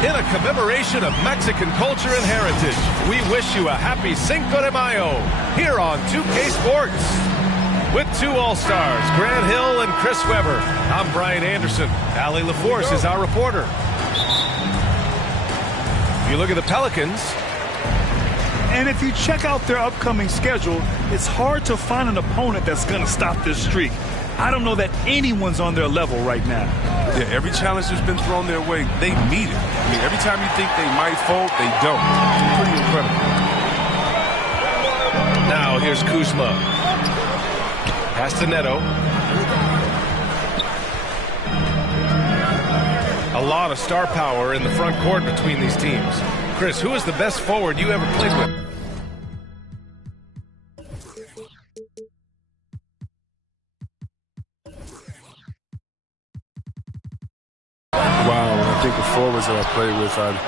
In a commemoration of Mexican culture and heritage, we wish you a happy Cinco de Mayo here on 2K Sports. With two All-Stars, Grant Hill and Chris Webber, I'm Brian Anderson. Allie LaForce is our reporter. You look at the Pelicans. And if you check out their upcoming schedule, it's hard to find an opponent that's going to stop this streak. I don't know that anyone's on their level right now. Yeah, every challenge that's been thrown their way, they meet it. I mean, every time you think they might fold, they don't. Pretty incredible. Now here's Kuzma. Pass to Neto. A lot of star power in the front court between these teams. Chris, who is the best forward you ever played with? Wow, when I think of forwards that I play with, I'd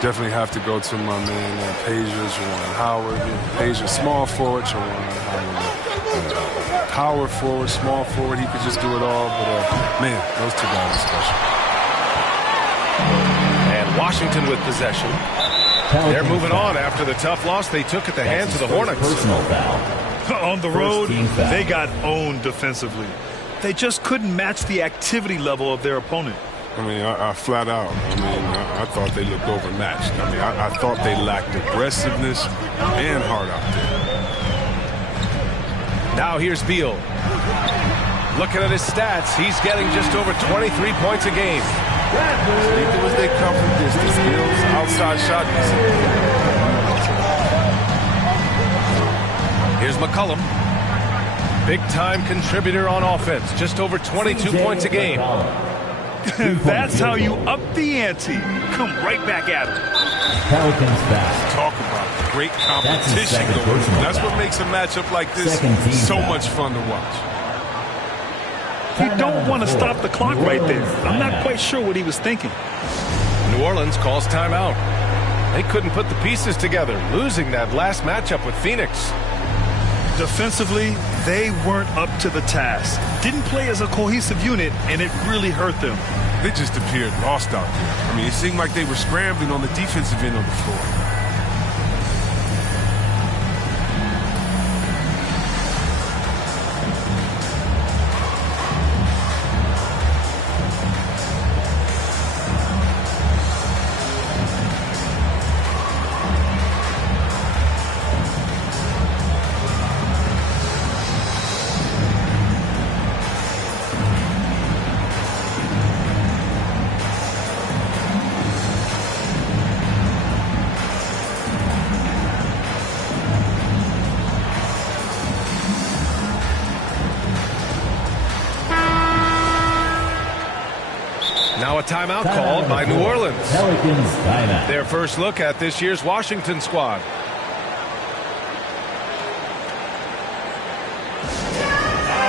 definitely have to go to my man Peja, Juwan Howard. Peja, small forward, Juwan Howard. Power forward, small forward, he could just do it all. But, man, those two guys are special. And Washington with possession. They're moving on after the tough loss they took at the hands of the Hornets. Personal foul. On the road, they got owned defensively. They just couldn't match the activity level of their opponent. I mean, I flat out, I thought they looked overmatched. I mean, I thought they lacked aggressiveness and heart out there. Now here's Beal. Looking at his stats, he's getting just over 23 points a game. Neither was they come from distance. Beal's outside shot. Here's McCollum. Big-time contributor on offense, just over 22 points a game. That's how you up the ante. Come right back at him. Pelicans back. Talk about great competition going on. That's what makes a matchup like this so much fun to watch. You don't want to stop the clock right there. I'm not quite sure what he was thinking. New Orleans calls timeout. They couldn't put the pieces together, losing that last matchup with Phoenix. Defensively, they weren't up to the task. Didn't play as a cohesive unit, and it really hurt them. They just appeared lost out there. I mean, it seemed like they were scrambling on the defensive end of the floor. Now a timeout called by New Orleans. Pelicans timeout. Their first look at this year's Washington squad. All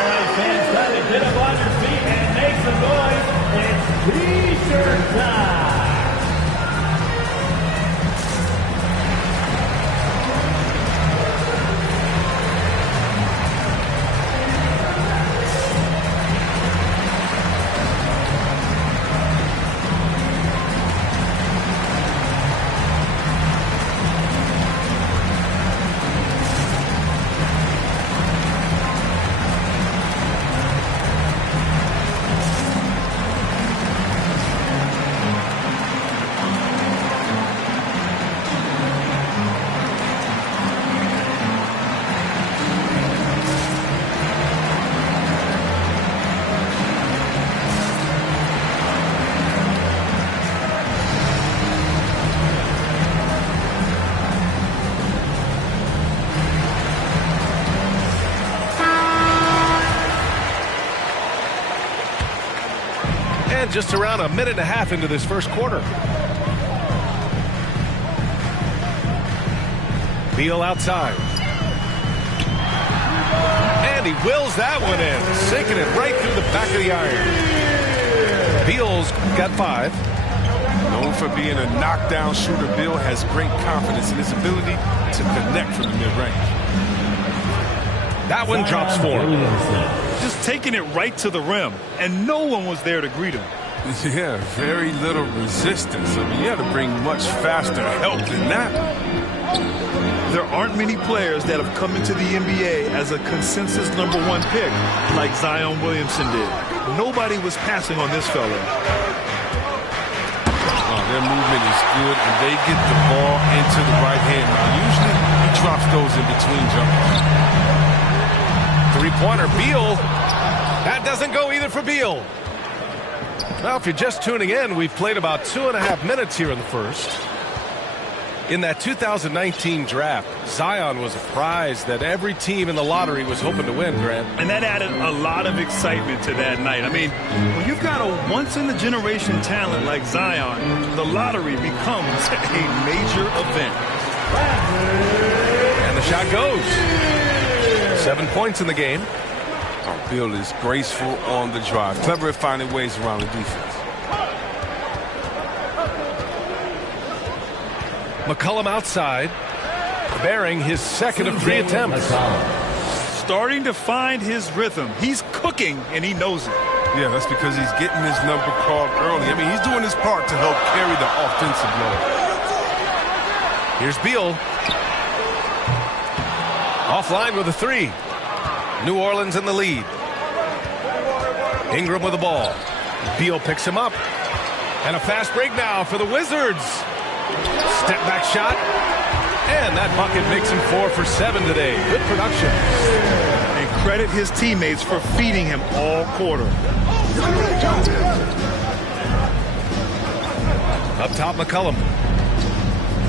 right, fans, time to get up on your feet and make some noise. It's T-shirt time. Just around a minute and a half into this first quarter. Beal outside. And he wills that one in, sinking it right through the back of the iron. Beal's got 5. Known for being a knockdown shooter, Beal has great confidence in his ability to connect from the mid-range. That one drops for him. Just taking it right to the rim, and no one was there to greet him. Yeah, very little resistance. I mean, you had to bring much faster help than that. There aren't many players that have come into the NBA as a consensus #1 pick like Zion Williamson did. Nobody was passing on this fella. Their movement is good, and they get the ball into the right hand. Now, usually he drops those in between jumpers. Three-pointer, Beal. That doesn't go either for Beal. Well, if you're just tuning in, we've played about 2.5 minutes here in the first. In that 2019 draft, Zion was a prize that every team in the lottery was hoping to win, Grant. And that added a lot of excitement to that night. I mean, when you've got a once-in-a-generation talent like Zion, the lottery becomes a major event. And the shot goes. 7 points in the game. Beal is graceful on the drive, clever at finding ways around the defense. McCollum outside, bearing his second of 3 attempts. Starting to find his rhythm. He's cooking, and he knows it. Yeah, that's because he's getting his number called early. I mean, he's doing his part to help carry the offensive load. Here's Beal. Offline with a 3. New Orleans in the lead. Ingram with the ball. Beal picks him up. And a fast break now for the Wizards. Step back shot. And that bucket makes him 4 for 7 today. Good production. And credit his teammates for feeding him all quarter. Up top, McCollum.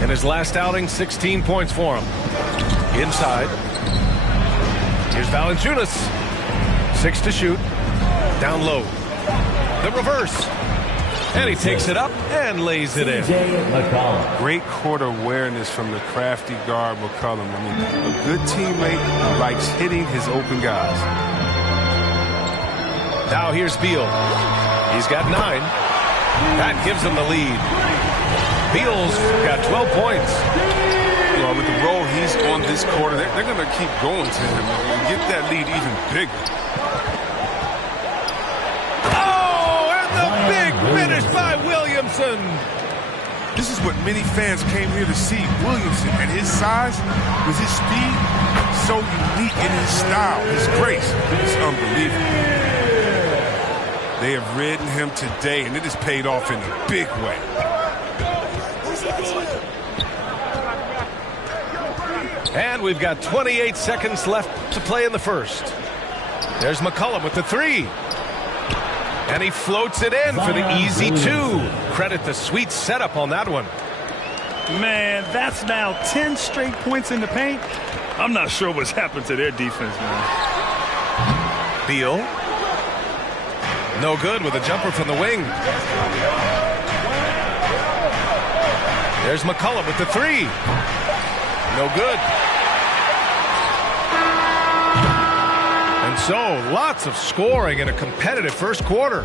In his last outing, 16 points for him. Inside. Here's Valanciunas. 6 to shoot. Down low. The reverse. And he takes it up and lays it in. Great court awareness from the crafty guard McCollum. I mean, a good teammate likes hitting his open guys. Now here's Beal. He's got 9. That gives him the lead. Beal's got 12 points. Well, with the role he's on this quarter, they're going to keep going to him and get that lead even bigger. Big finish by Williamson. This is what many fans came here to see. Williamson and his size, with his speed, so unique in his style, his grace. It's unbelievable. They have ridden him today, and it has paid off in a big way. And we've got 28 seconds left to play in the first. There's McCollum with the 3. And he floats it in for the easy 2. Credit the sweet setup on that one. Man, that's now 10 straight points in the paint. I'm not sure what's happened to their defense, man. Beal. No good with a jumper from the wing. There's McCollum with the 3. No good. And so, lots of scoring in a competitive first quarter.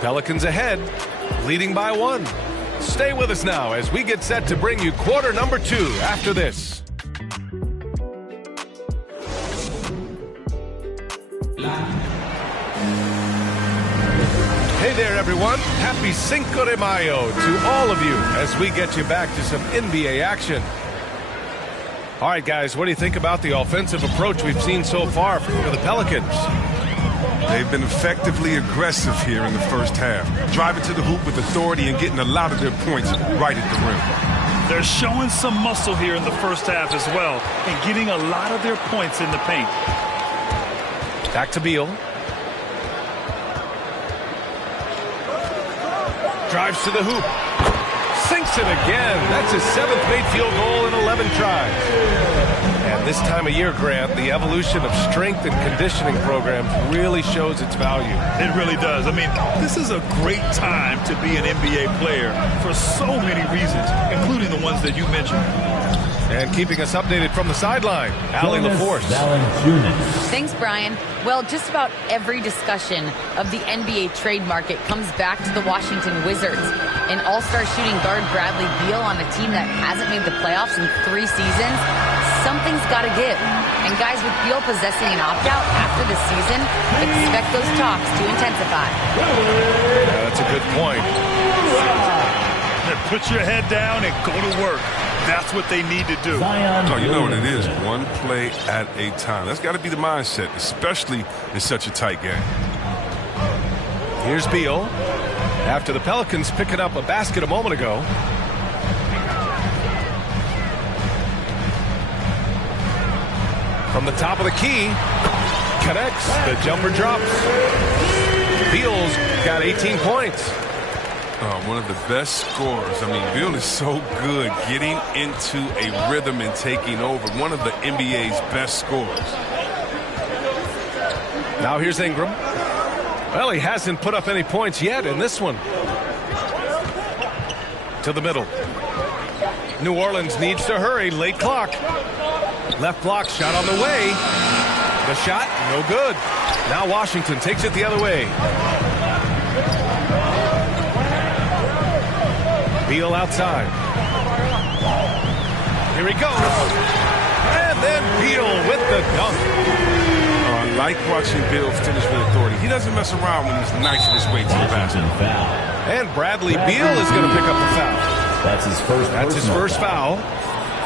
Pelicans ahead, leading by 1. Stay with us now as we get set to bring you quarter number 2 after this. Hey there, everyone. Happy Cinco de Mayo to all of you as we get you back to some NBA action. All right, guys, what do you think about the offensive approach we've seen so far for the Pelicans? They've been effectively aggressive here in the first half, driving to the hoop with authority and getting a lot of their points right at the rim. They're showing some muscle here in the first half as well and getting a lot of their points in the paint. Back to Beal. Drives to the hoop. Sinks it again. That's his 7th made field goal in 11 tries. And this time of year, Grant, the evolution of strength and conditioning programs really shows its value. It really does. I mean, this is a great time to be an NBA player for so many reasons, including the ones that you mentioned. And keeping us updated from the sideline, Allie LaForce. Thanks, Brian. Well, just about every discussion of the NBA trade market comes back to the Washington Wizards. An all-star shooting guard Bradley Beal on a team that hasn't made the playoffs in 3 seasons. Something's got to give. And guys, with Beal possessing an opt-out after the season, Washington, expect those talks to intensify. Yeah, that's a good point. Put your head down and go to work. That's what they need to do. Oh, you know what it is. One play at a time. That's got to be the mindset, especially in such a tight game. Here's Beal. After the Pelicans picking up a basket a moment ago. From the top of the key. Connects. The jumper drops. Beal's got 18 points. One of the best scorers. I mean, Beal is so good getting into a rhythm and taking over. One of the NBA's best scorers. Now here's Ingram. Well, he hasn't put up any points yet in this one. To the middle. New Orleans needs to hurry. Late clock. Left block shot on the way. The shot, no good. Now Washington takes it the other way. Beal outside. Here he goes. And then Beal with the dunk. I like watching Beal finish with authority. He doesn't mess around when he's knifing his way to the basket. And Bradley Beal is going to pick up the foul. That's his first foul.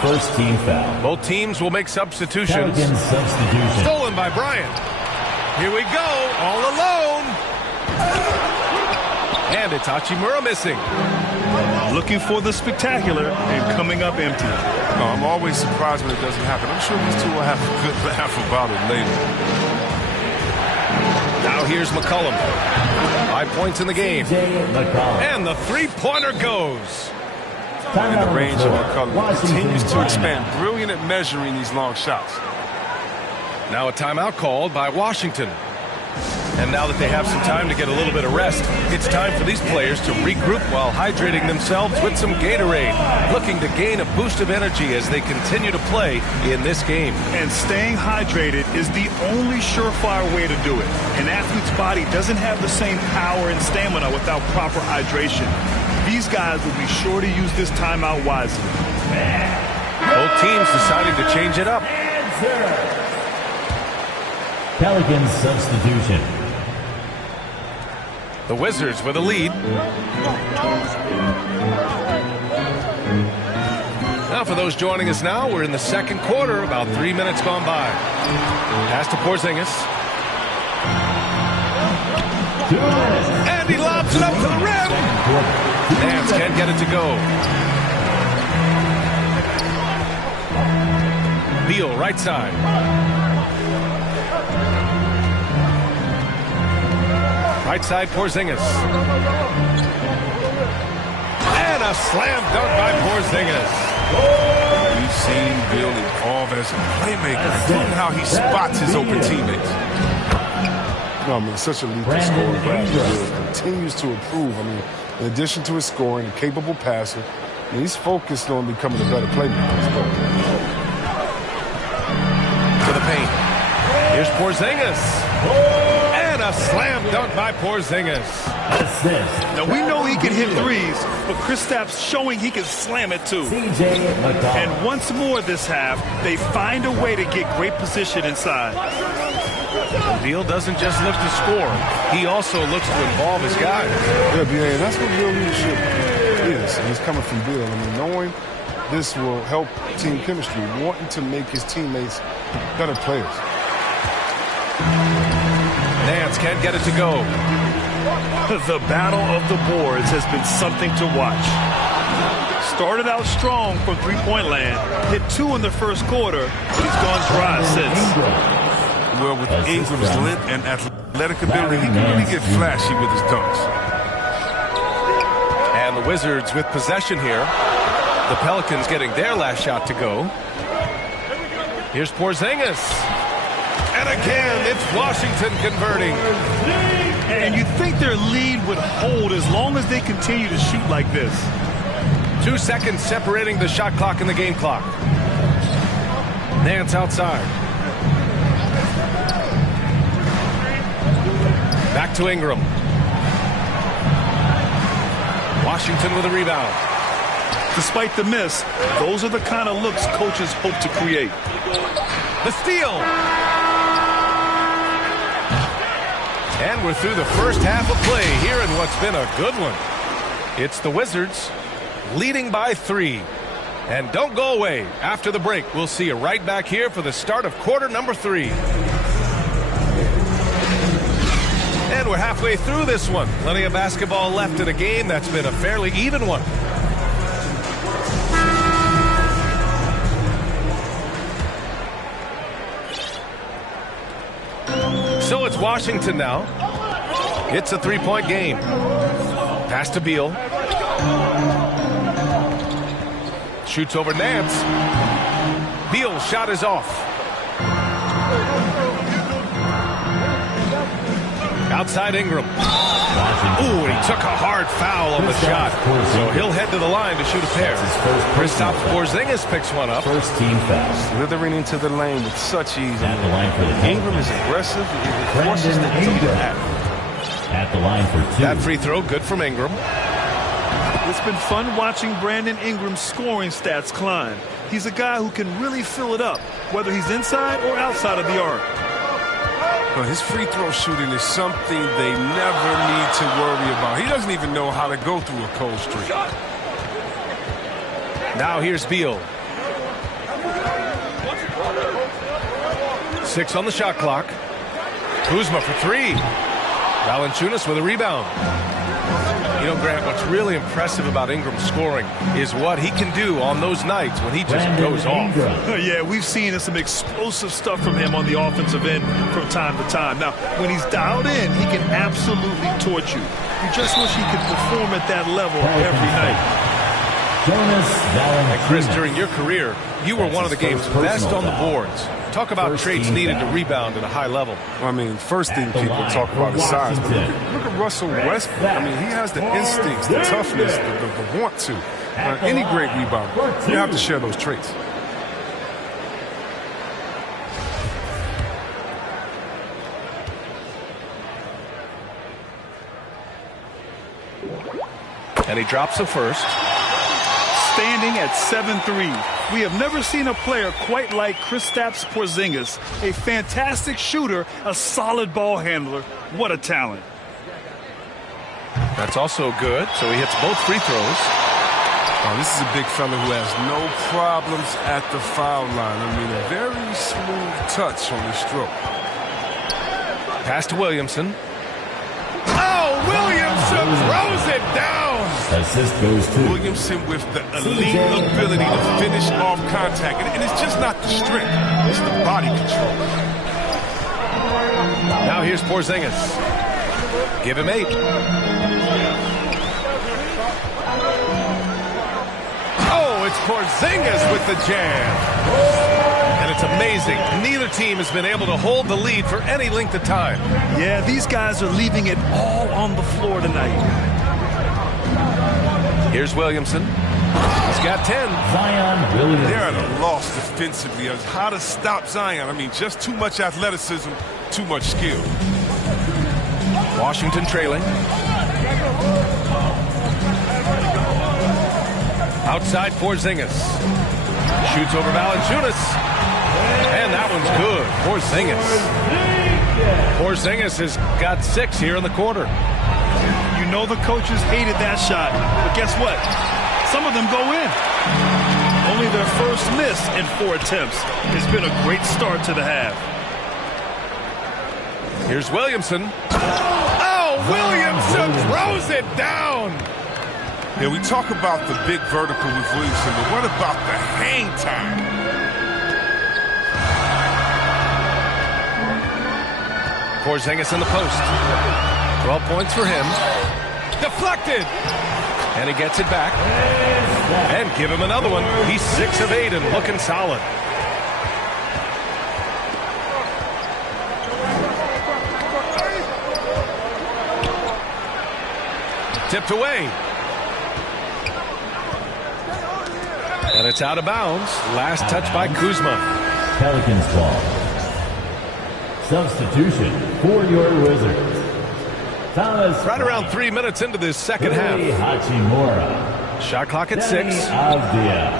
First team foul. Both teams will make substitutions. Pelicans substitution. Stolen by Bryant. Here we go, all alone. And it's Hachimura missing. Looking for the spectacular and coming up empty. I'm always surprised when it doesn't happen. I'm sure these two will have a good laugh about it later. Now here's McCollum. 5 points in the game. And the three-pointer goes. And the range of McCollum continues to expand. Brilliant at measuring these long shots. Now a timeout called by Washington. And now that they have some time to get a little bit of rest, it's time for these players to regroup while hydrating themselves with some Gatorade, looking to gain a boost of energy as they continue to play in this game. And staying hydrated is the only surefire way to do it. An athlete's body doesn't have the same power and stamina without proper hydration. These guys will be sure to use this timeout wisely. Both teams deciding to change it up. Pelicans substitution. The Wizards with a lead. Now for those joining us now, we're in the second quarter, about 3 minutes gone by. Pass to Porzingis. And he lobs it up to the rim. Nance can't get it to go. Beal, right side. Right side, Porzingis. And a slam dunk by Porzingis. We've seen Beal evolve as a playmaker, including how he spots his open teammates. No, I mean, such a lethal scorer. Bradley Beal continues to improve. I mean, in addition to his scoring, a capable passer, and he's focused on becoming a better playmaker as well. To the paint. Here's Porzingis. And a slam dunk by Porzingis. Now, we know he can hit threes, but Kristaps showing he can slam it too. And once more this half, they find a way to get great position inside. Beal doesn't just look to score. He also looks to involve his guys. Yeah, and that's what real leadership is. And it's coming from Beal. I mean, knowing this will help team chemistry, wanting to make his teammates better players. Nance can't get it to go. The battle of the boards has been something to watch. Started out strong from three-point land, hit 2 in the first quarter, but he's gone dry since. Well, with Ingram's length and athletic ability, he can really get flashy with his dunks. And the Wizards with possession here. The Pelicans getting their last shot to go. Here's Porzingis. And again, it's Washington converting. And you think their lead would hold as long as they continue to shoot like this. 2 seconds separating the shot clock and the game clock. Nance outside. Back to Ingram. Washington with a rebound. Despite the miss, those are the kind of looks coaches hope to create. The steal. And we're through the first half of play here in what's been a good one. It's the Wizards leading by 3. And don't go away. After the break, we'll see you right back here for the start of quarter number 3. And we're halfway through this one. Plenty of basketball left in a game that's been a fairly even one. So it's Washington now. It's a 3-point game. Pass to Beal. Shoots over Nance. Beal's shot is off. Outside Ingram. Ooh, he took a hard foul on the shot. So he'll head to the line to shoot a pair. Kristaps Porzingis picks one up. First team foul. Slithering into the lane with such ease. At the line for the Ingram is aggressive. He forces the team to act. At the line for 2. That free throw good from Ingram. It's been fun watching Brandon Ingram's scoring stats climb. He's a guy who can really fill it up, whether he's inside or outside of the arc. Well, his free throw shooting is something they never need to worry about. He doesn't even know how to go through a cold streak. Now here's Beal. 6 on the shot clock. Kuzma for 3. Valanciunas with a rebound. You know, Grant, what's really impressive about Ingram's scoring is what he can do on those nights when he just goes off. Yeah, we've seen some explosive stuff from him on the offensive end from time to time. Now, when he's dialed in, he can absolutely torch you. You just wish he could perform at that level every night. And Chris, during your career, you were one of the game's best on the boards. Talk about traits needed to rebound at a high level. Well, I mean, first thing people talk about is size. But look at Russell Westbrook. I mean, he has the instincts, the toughness, the want to. Any great rebounder, you have to share those traits. And he drops the first. Standing at 7'3", we have never seen a player quite like Kristaps Porzingis. A fantastic shooter, a solid ball handler. What a talent. That's also good, so he hits both free throws. Oh, this is a big fella who has no problems at the foul line. I mean, a very smooth touch on his stroke. Pass to Williamson. Oh, Williamson throws it down. Assist goes to Williamson with the elite ability to finish off contact. And it's just not the strength, it's the body control. Now here's Porzingis. Give him 8. Oh, it's Porzingis with the jam. And it's amazing. Neither team has been able to hold the lead for any length of time. Yeah, these guys are leaving it all on the floor tonight. Here's Williamson. He's got 10. Zion Williamson. They're at a loss defensively as how to stop Zion. I mean, just too much athleticism, too much skill. Washington trailing. Outside Porzingis. Shoots over Valanciunas. And that one's good. Porzingis has got 6 here in the quarter. You know the coaches hated that shot, but guess what? Some of them go in. Only their first miss in 4 attempts. It's been a great start to the half. Here's Williamson. Oh, Williamson throws it down. Yeah, we talk about the big vertical with Williamson, but what about the hang time? Porzingis in the post. 12 points for him. Deflected. And he gets it back. And give him another one. He's 6 of 8 and looking solid. Tipped away. And it's out of bounds. Last touch by Kuzma. Pelicans ball. Substitution for your Wizards. Thomas. Right around 3 minutes into this second half. Hachimura. Shot clock at 6. Avdia.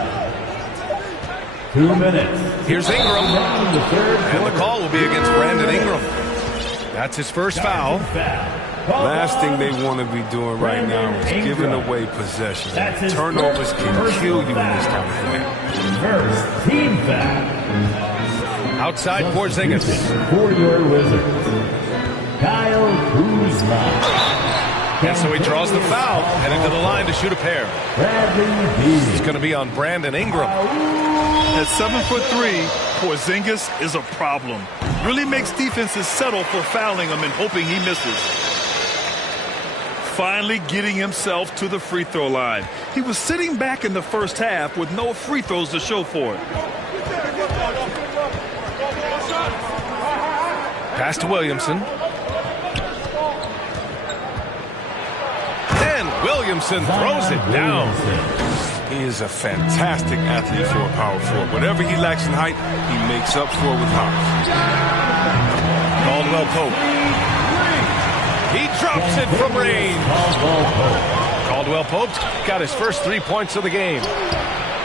2 minutes. Here's Ingram. And the call will be against Brandon Ingram. That's his first foul. Last thing they want to be doing right now is giving away possession. Turnovers can kill you in this kind of game. First team foul. Outside Porzingis. For your Wizards, Kyle Kuzma. And so he draws the foul, heading to the line to shoot a pair. Bradley Beal. It's going to be on Brandon Ingram. At 7'3", Porzingis is a problem. Really makes defenses settle for fouling him and hoping he misses. Finally getting himself to the free throw line. He was sitting back in the first half with no free throws to show for it. Pass to Williamson. Williamson throws it down. He is a fantastic athlete for a power forward. Whatever he lacks in height, he makes up for it with hops. Caldwell Pope. He drops it from range. Caldwell Pope's got his first 3 points of the game.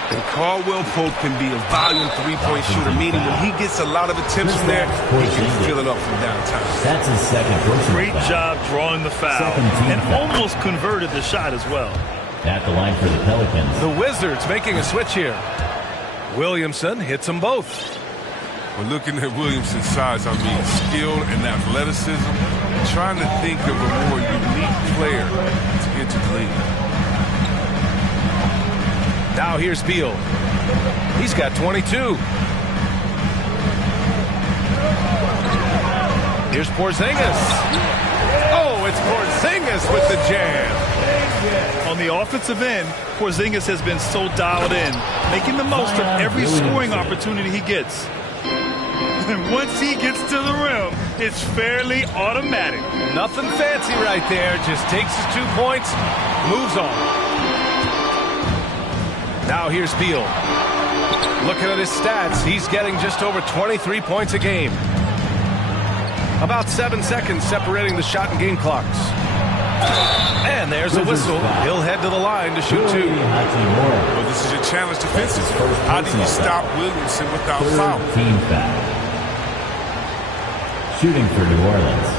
And Caldwell Pope can be a volume three-point shooter, meaning when he gets a lot of attempts from there, he can fill it up from downtown. That's his second personal Great foul. job drawing the foul and almost converted the shot as well. At the line for the Pelicans. The Wizards making a switch here. Williamson hits them both. When looking at Williamson's size, I mean skill and athleticism, trying to think of a more unique player to get to the league. Now here's Beal. He's got 22. Here's Porzingis. Oh, it's Porzingis with the jam. On the offensive end, Porzingis has been so dialed in, making the most of every scoring opportunity he gets. And once he gets to the rim, it's fairly automatic. Nothing fancy right there. Just takes his 2 points, moves on. Now here's Beal. Looking at his stats, he's getting just over 23 points a game. About 7 seconds separating the shot and game clocks. And there's a whistle. He'll head to the line to shoot 2. Well, this is your challenge defensively. How do you stop Williamson without foul? Team foul. Shooting for New Orleans,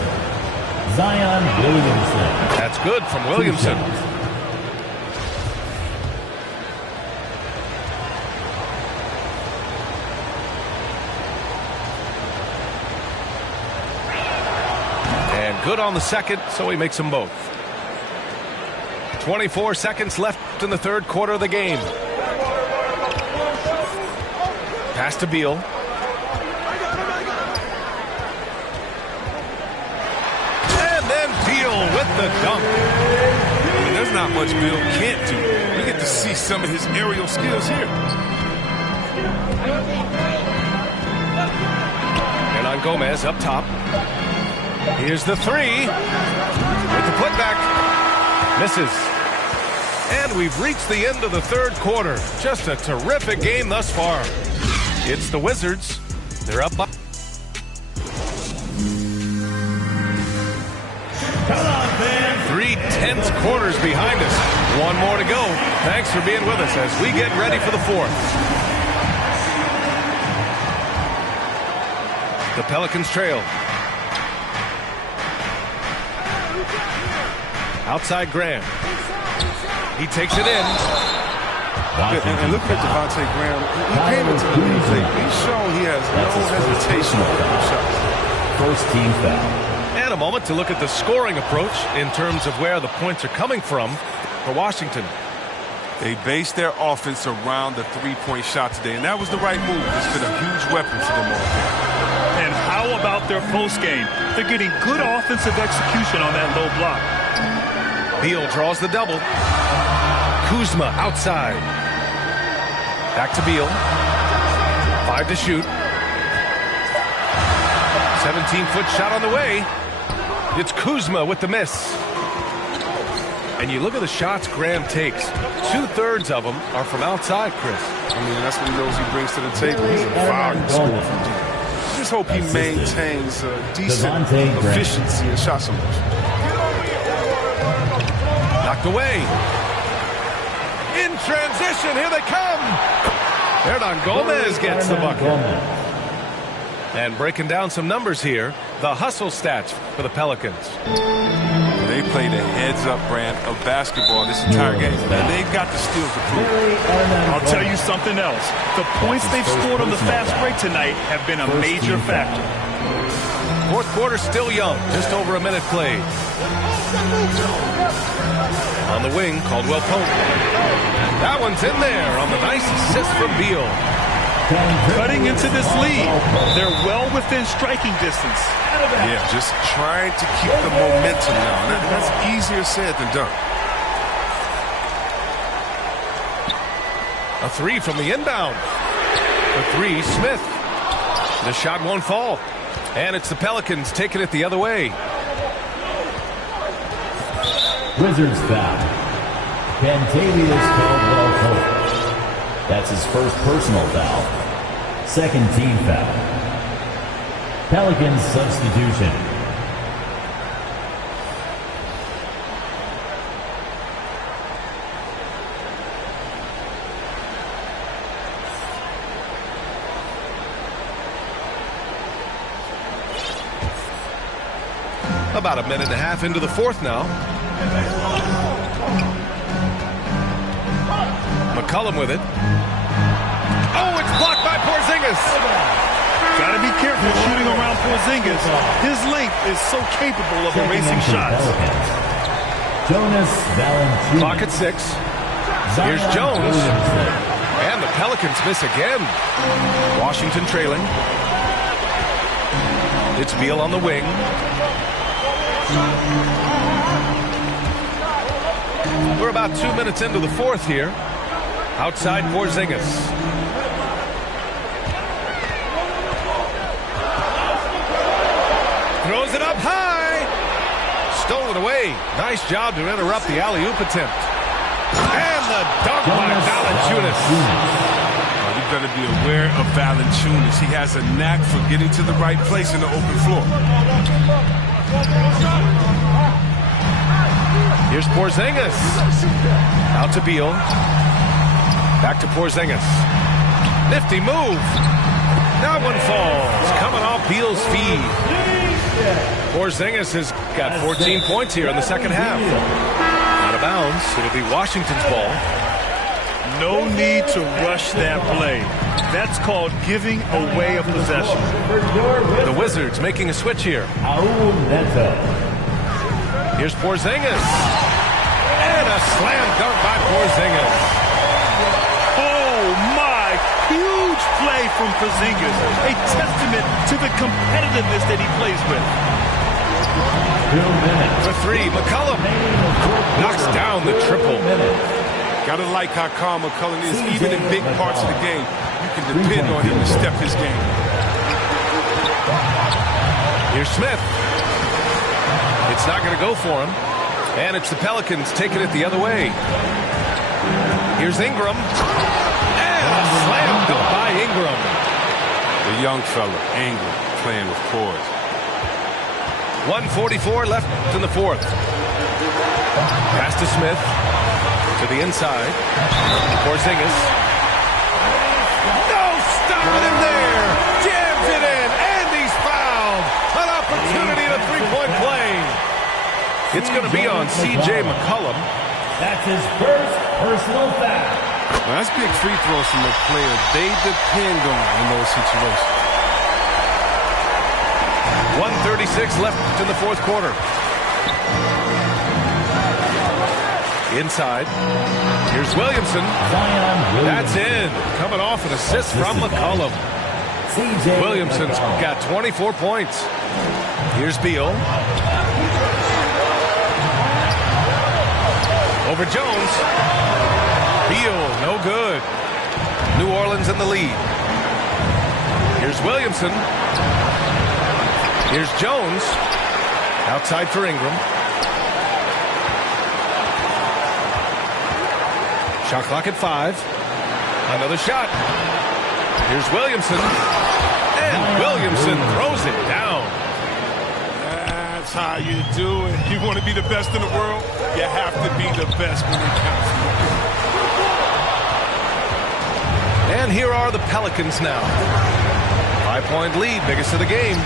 Zion Williamson. That's good from Williamson. Good on the second, so he makes them both. 24 seconds left in the third quarter of the game. Pass to Beal. And then Beal with the dunk. I mean, there's not much Beal can't do. We get to see some of his aerial skills here. And on Gomez up top. Here's the three. With the putback. Misses. And we've reached the end of the third quarter. Just a terrific game thus far. It's the Wizards. They're up by... Come on, fans. 3 tense quarters behind us. One more to go. Thanks for being with us as we get ready for the fourth. The Pelicans trail. Outside Graham. He takes it in. And looking at Devontae Graham, he came into the league late. He's shown he has no hesitation on the shots. First team foul. And a moment to look at the scoring approach in terms of where the points are coming from for Washington. They based their offense around the three-point shot today, and that was the right move. It's been a huge weapon for them all game. And how about their post game? They're getting good offensive execution on that low block. Beal draws the double. Kuzma outside. Back to Beal. 5 to shoot. 17-foot shot on the way. It's Kuzma with the miss. And you look at the shots Graham takes. 2/3 of them are from outside, Chris. I mean, that's what he knows he brings to the table. He's a volume scorer from deep. Just hope he maintains a decent efficiency in shot selection. Knocked away. In transition, here they come. Hernan Gomez gets the bucket. And breaking down some numbers here, the hustle stats for the Pelicans. They played a heads-up brand of basketball this entire game, and they've got the steals to prove it. I'll tell you something else. The points they've scored on the fast break tonight have been a major factor. Fourth quarter still young, just over a minute played. On the wing, Caldwell Pope. That one's in there on the nice assist from Beal. Cutting into this lead. They're well within striking distance. Yeah, just trying to keep the momentum now. That's easier said than done. A three from the inbound. The three, Smith. The shot won't fall. And it's the Pelicans taking it the other way. Wizards foul. Kentavious Caldwell-Pope. That's his first personal foul. Second team foul. Pelicans substitution. About a minute and a half into the fourth now. McCollum with it. Oh, it's blocked by Porzingis. Got to be careful shooting around Porzingis. His length is so capable of erasing shots. Jonas Valanciunas. Clock at 6. Here's Jones. And the Pelicans miss again. Washington trailing. It's Beal on the wing. We're about 2 minutes into the fourth here. Outside Porzingis. Throws it up high. Stolen away. Nice job to interrupt the alley-oop attempt. And the dunk by Valanciunas. You've got to be aware of Valanciunas. He has a knack for getting to the right place in the open floor. Here's Porzingis. Out to Beal. Back to Porzingis. Nifty move. That one falls. Coming off Beal's feed. Porzingis has got 14 points here in the second half. Out of bounds. It'll be Washington's ball. No need to rush that play. That's called giving away a possession. The Wizards making a switch here. Here's Porzingis. And a slam dunk by Porzingis. Oh, my. Huge play from Porzingis. A testament to the competitiveness that he plays with. For three, McCollum knocks down the triple. Gotta like how calm McCollum is. Even in big parts of the game, you can depend on him to step his game. Here's Smith. It's not going to go for him. And it's the Pelicans taking it the other way. Here's Ingram. And a slam dunk by Ingram. The young fella, Ingram, playing with poise. 1:44 left in the fourth. Pass to Smith. To the inside. Porzingis. No stopping him there. Jams it in. And he's fouled. An opportunity at a three-point play. It's going to be on C.J. McCollum. That's his first personal foul. Well, that's big free throws from a player they depend on in those situations. 1:36 left in the fourth quarter. Inside. Here's Williamson. That's in. Coming off an assist from McCollum. Williamson's got 24 points. Here's Beal. Over Jones. Beal, no good. New Orleans in the lead. Here's Williamson. Here's Jones. Outside for Ingram. Shot clock at 5. Another shot. Here's Williamson. And Williamson throws it down. That's how you do it. You want to be the best in the world? You have to be the best when it counts. And here are the Pelicans now. 5-point lead, biggest of the game.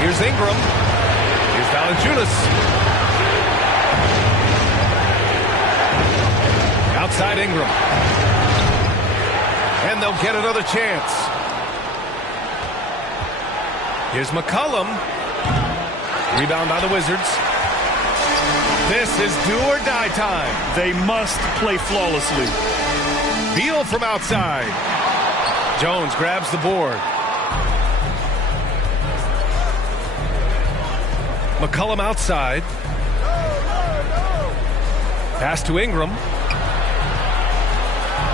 Here's Ingram. Here's Valanciunas. Outside Ingram. And they'll get another chance. Here's McCollum. Rebound by the Wizards. This is do or die time. They must play flawlessly. Beal from outside. Jones grabs the board. McCollum outside. Pass to Ingram.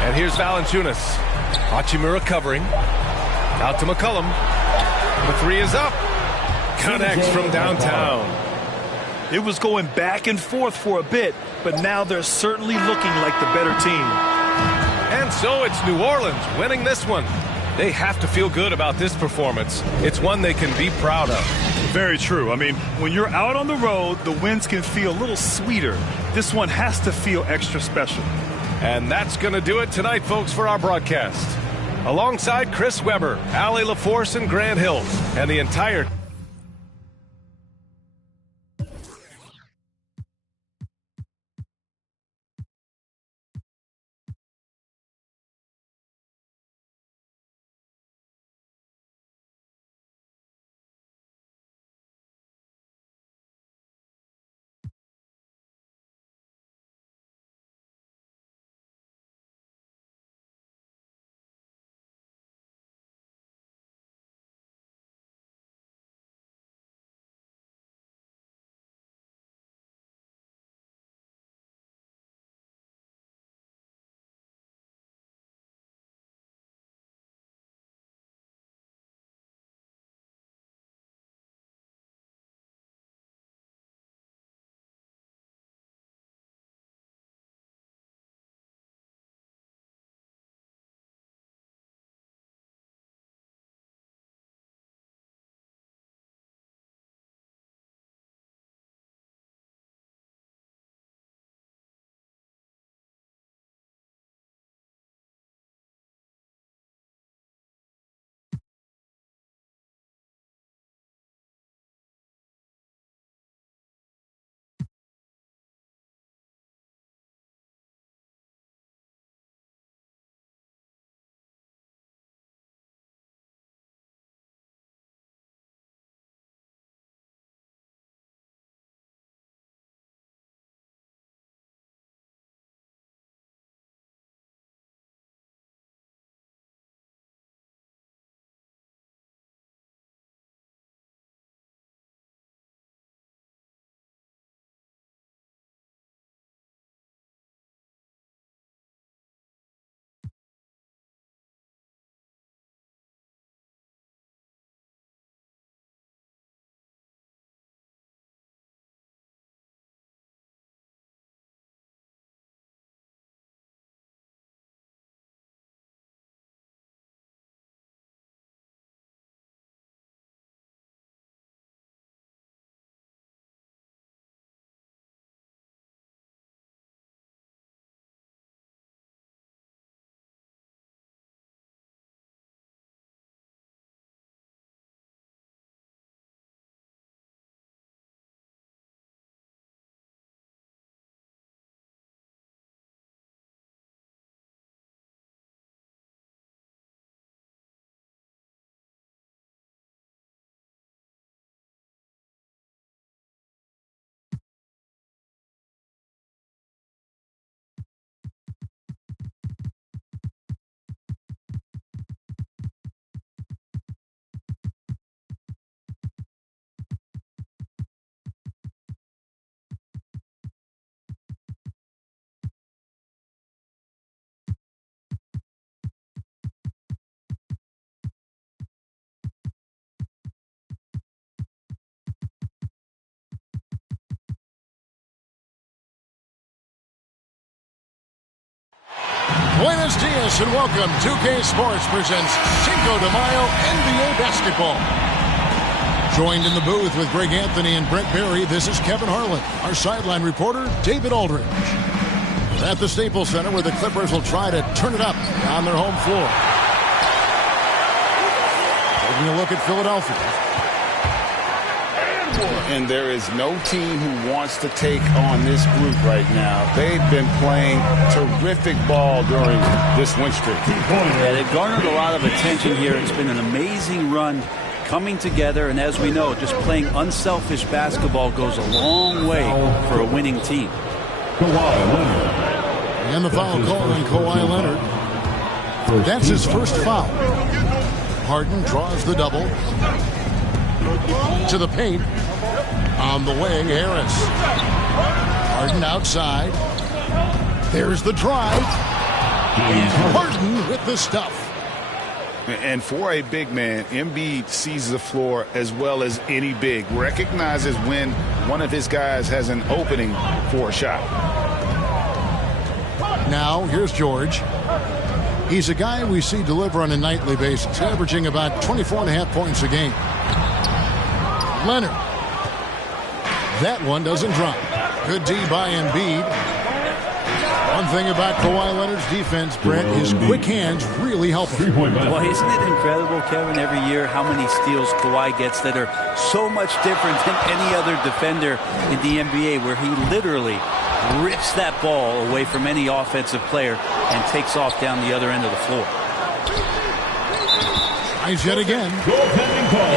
And here's Valanciunas. Hachimura covering. Out to McCollum. The three is up. Connects from downtown. It was going back and forth for a bit, but now they're certainly looking like the better team. And so it's New Orleans winning this one. They have to feel good about this performance. It's one they can be proud of. Very true. I mean, when you're out on the road, the wins can feel a little sweeter. This one has to feel extra special. And that's going to do it tonight, folks, for our broadcast. Alongside Chris Webber, Allie LaForce, and Grant Hill, and the entire Buenos dias and welcome. 2K Sports presents Cinco de Mayo NBA Basketball. Joined in the booth with Greg Anthony and Brent Barry, this is Kevin Harlan. Our sideline reporter, David Aldridge. At the Staples Center, where the Clippers will try to turn it up on their home floor. Taking a look at Philadelphia. And there is no team who wants to take on this group right now. They've been playing terrific ball during this win streak. Yeah, they've garnered a lot of attention here. It's been an amazing run coming together, and as we know, just playing unselfish basketball goes a long way for a winning team. And the foul call on Kawhi Leonard. That's his first foul. Harden draws the double. To the paint. On the wing, Harris. Harden outside. There's the drive. And Harden with the stuff. And for a big man, Embiid sees the floor as well as any big. Recognizes when one of his guys has an opening for a shot. Now, here's George. He's a guy we see deliver on a nightly basis, averaging about 24.5 points a game. Leonard. That one doesn't drop. Good D by Embiid. One thing about Kawhi Leonard's defense, Brent, his quick hands really help him. Well, isn't it incredible, Kevin, every year how many steals Kawhi gets that are so much different than any other defender in the NBA, where he literally rips that ball away from any offensive player and takes off down the other end of the floor. Tries yet again.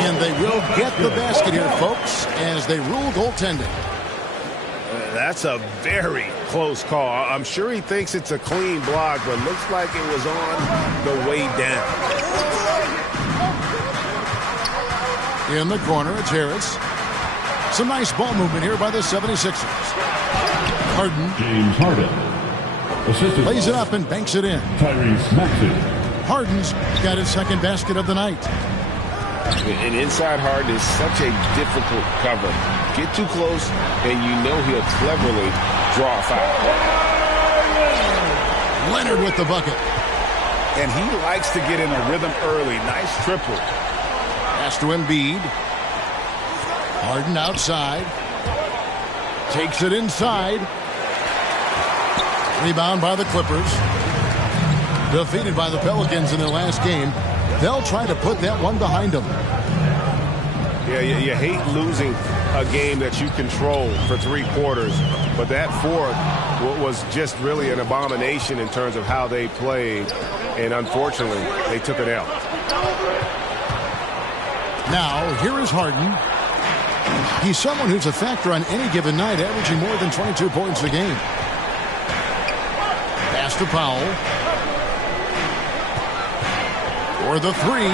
And they will get the basket here, folks, as they rule goaltending. That's a very close call. I'm sure he thinks it's a clean block, but looks like it was on the way down. In the corner, it's Harris. Some nice ball movement here by the 76ers. Harden. James Harden. Plays it up and banks it in. Tyrese Maxey. Harden's got his second basket of the night. And inside Harden is such a difficult cover. Get too close, and you know he'll cleverly draw a foul. Leonard with the bucket. And he likes to get in a rhythm early. Nice triple. Pass to Embiid. Harden outside. Takes it inside. Rebound by the Clippers. Defeated by the Pelicans in their last game. They'll try to put that one behind them. Yeah, you hate losing a game that you control for 3 quarters, but that fourth was just really an abomination in terms of how they played, and unfortunately, they took it out. Now, here is Harden. He's someone who's a factor on any given night, averaging more than 22 points a game. Pass to Powell. For the three.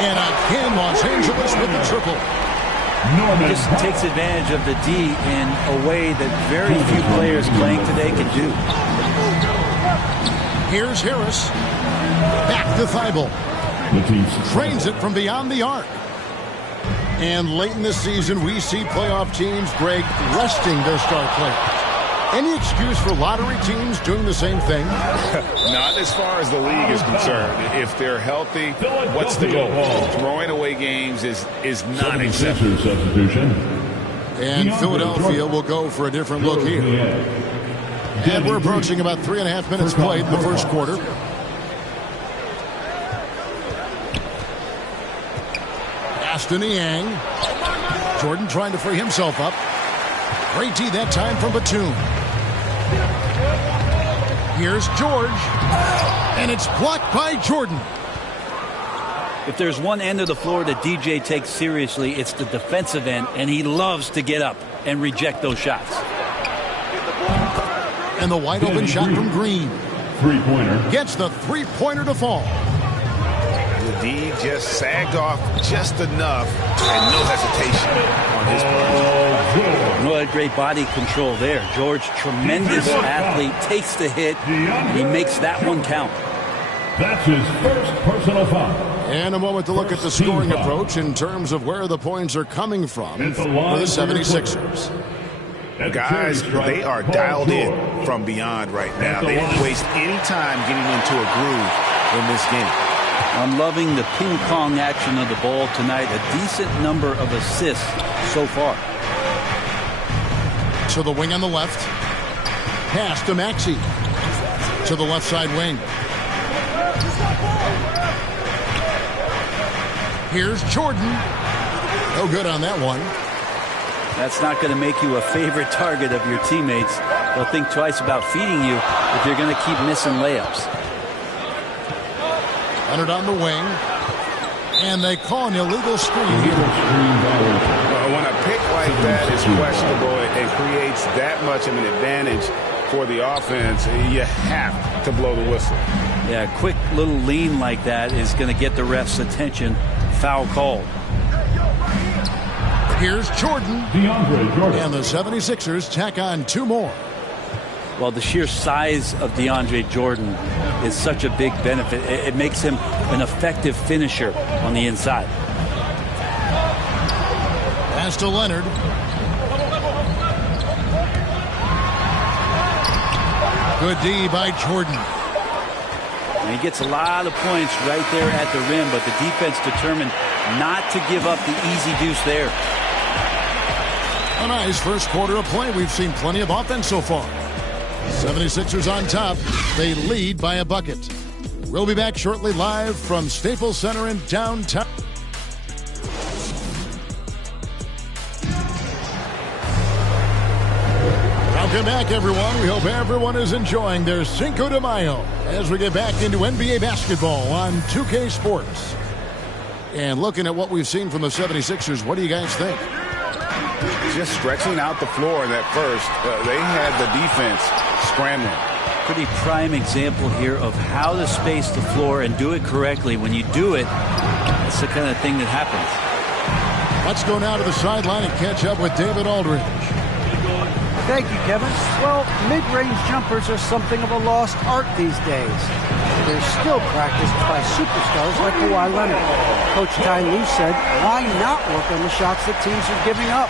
And again, Los Angeles with the triple. He just takes advantage of the D in a way that very few players playing today can do. Here's Harris. Back to Thibault. Trains it from beyond the arc. And late in the season, we see playoff teams, Greg, resting their star players. Any excuse for lottery teams doing the same thing? Not as far as the league is concerned. If they're healthy, what's the goal? Throwing away games is not acceptable. Substitution. And Philadelphia will go for a different look here. And we're approaching about 3.5 minutes played in the first quarter. Aston Niang. Jordan trying to free himself up. Great D that time from Batum. Here's George. And it's blocked by Jordan. If there's one end of the floor that DJ takes seriously, it's the defensive end, and he loves to get up and reject those shots. And the wide open shot from Green. Three-pointer. Gets the three-pointer to fall. The D just sagged off just enough and no hesitation on his part. No, great body control there. George, tremendous athlete, takes the hit. He makes that one count. That's his first personal foul. And a moment to look at the scoring approach in terms of where the points are coming from for the 76ers. Guys, they are dialed in from beyond right now. They didn't waste any time getting into a groove in this game. I'm loving the ping-pong action of the ball tonight. A decent number of assists so far. To the wing on the left. Pass to Maxey. To the left side wing. Here's Jordan. No good on that one. That's not going to make you a favorite target of your teammates. They'll think twice about feeding you if you're going to keep missing layups. Leonard on the wing. And they call an illegal screen here. When a pick like that is questionable and creates that much of an advantage for the offense, you have to blow the whistle. Yeah, a quick little lean like that is going to get the ref's attention. Foul called. Here's Jordan. DeAndre Jordan. And the 76ers tack on 2 more. Well, the sheer size of DeAndre Jordan is such a big benefit. It makes him an effective finisher on the inside. Pass to Leonard. Good D by Jordan. And he gets a lot of points right there at the rim, but the defense determined not to give up the easy deuce there. A nice first quarter of play. We've seen plenty of offense so far. 76ers on top. They lead by a bucket. We'll be back shortly live from Staples Center in downtown. Welcome back, everyone. We hope everyone is enjoying their Cinco de Mayo as we get back into NBA basketball on 2K Sports. And looking at what we've seen from the 76ers, what do you guys think? Just stretching out the floor in that first. They had the defense scrambling. Pretty prime example here of how to space the floor and do it correctly. When you do it, that's the kind of thing that happens. Let's go now to the sideline and catch up with David Aldridge. Thank you, Kevin. Well, mid-range jumpers are something of a lost art these days. They're still practiced by superstars like Kawhi Leonard. Coach Ty Lue said, why not work on the shots that teams are giving up?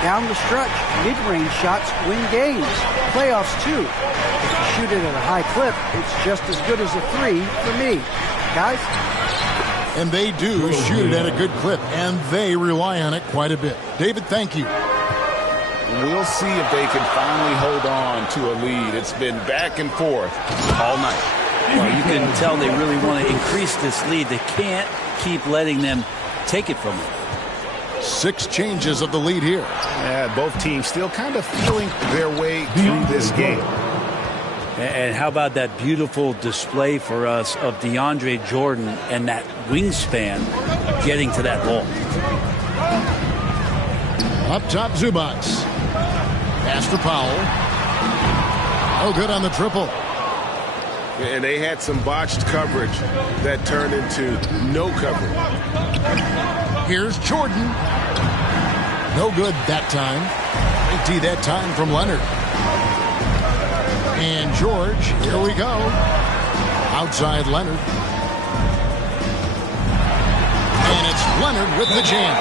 Down the stretch, mid-range shots win games. Playoffs, too. If you shoot it at a high clip, it's just as good as a 3 for me. Guys? And they do shoot it at a good clip, and they rely on it quite a bit. David, thank you. We'll see if they can finally hold on to a lead. It's been back and forth all night. Well, you can tell they really want to increase this lead. They can't keep letting them take it from them. 6 changes of the lead here. Yeah, both teams still kind of feeling their way through this game. And how about that beautiful display for us of DeAndre Jordan and that wingspan getting to that ball. Up top, Zubats. Pass to Powell. Oh, good on the triple. And they had some botched coverage that turned into no coverage. Here's Jordan. No good that time. Empty that time from Leonard. And George, here we go. Outside Leonard. And it's Leonard with the jam.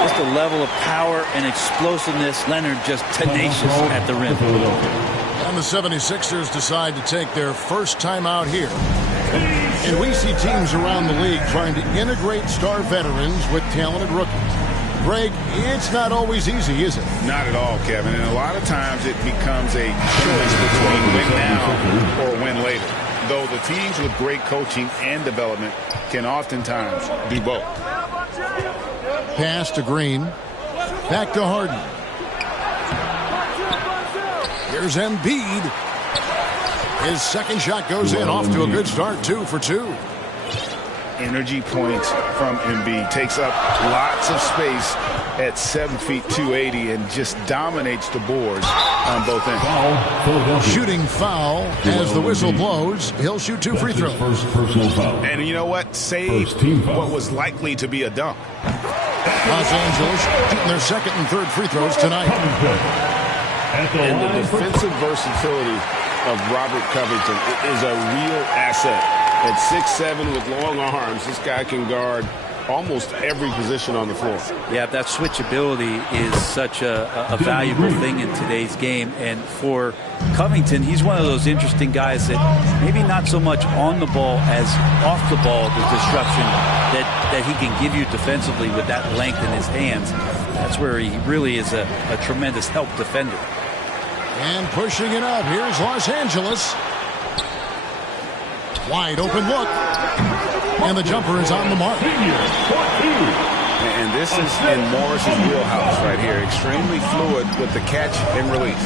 Just a level of power and explosiveness. Leonard just tenacious at the rim. And the 76ers decide to take their first time out here. And we see teams around the league trying to integrate star veterans with talented rookies. Greg, it's not always easy, is it? Not at all, Kevin. And a lot of times it becomes a choice between win now or win later. Though the teams with great coaching and development can oftentimes do both. Pass to Green. Back to Harden. Here's Embiid. His second shot goes in, off to a good start, 2 for 2. Energy points from Embiid. Takes up lots of space at 7 feet 280 and just dominates the boards on both ends. Shooting foul as the whistle blows. He'll shoot 2 free throws. First personal foul. And you know what? Save what was likely to be a dunk. Los Angeles shooting their second and third free throws tonight. And the defensive versatility of Robert Covington is a real asset. At 6'7" with long arms, this guy can guard almost every position on the floor. Yeah, that switchability is such a valuable thing in today's game. And for Covington, he's one of those interesting guys that maybe not so much on the ball as off the ball, the disruption that he can give you defensively with that length in his hands. That's where he really is a tremendous help defender. And pushing it up, here's Los Angeles. Wide open look. And the jumper is on the mark. And This is in Morris's wheelhouse right here. Extremely fluid with the catch and release.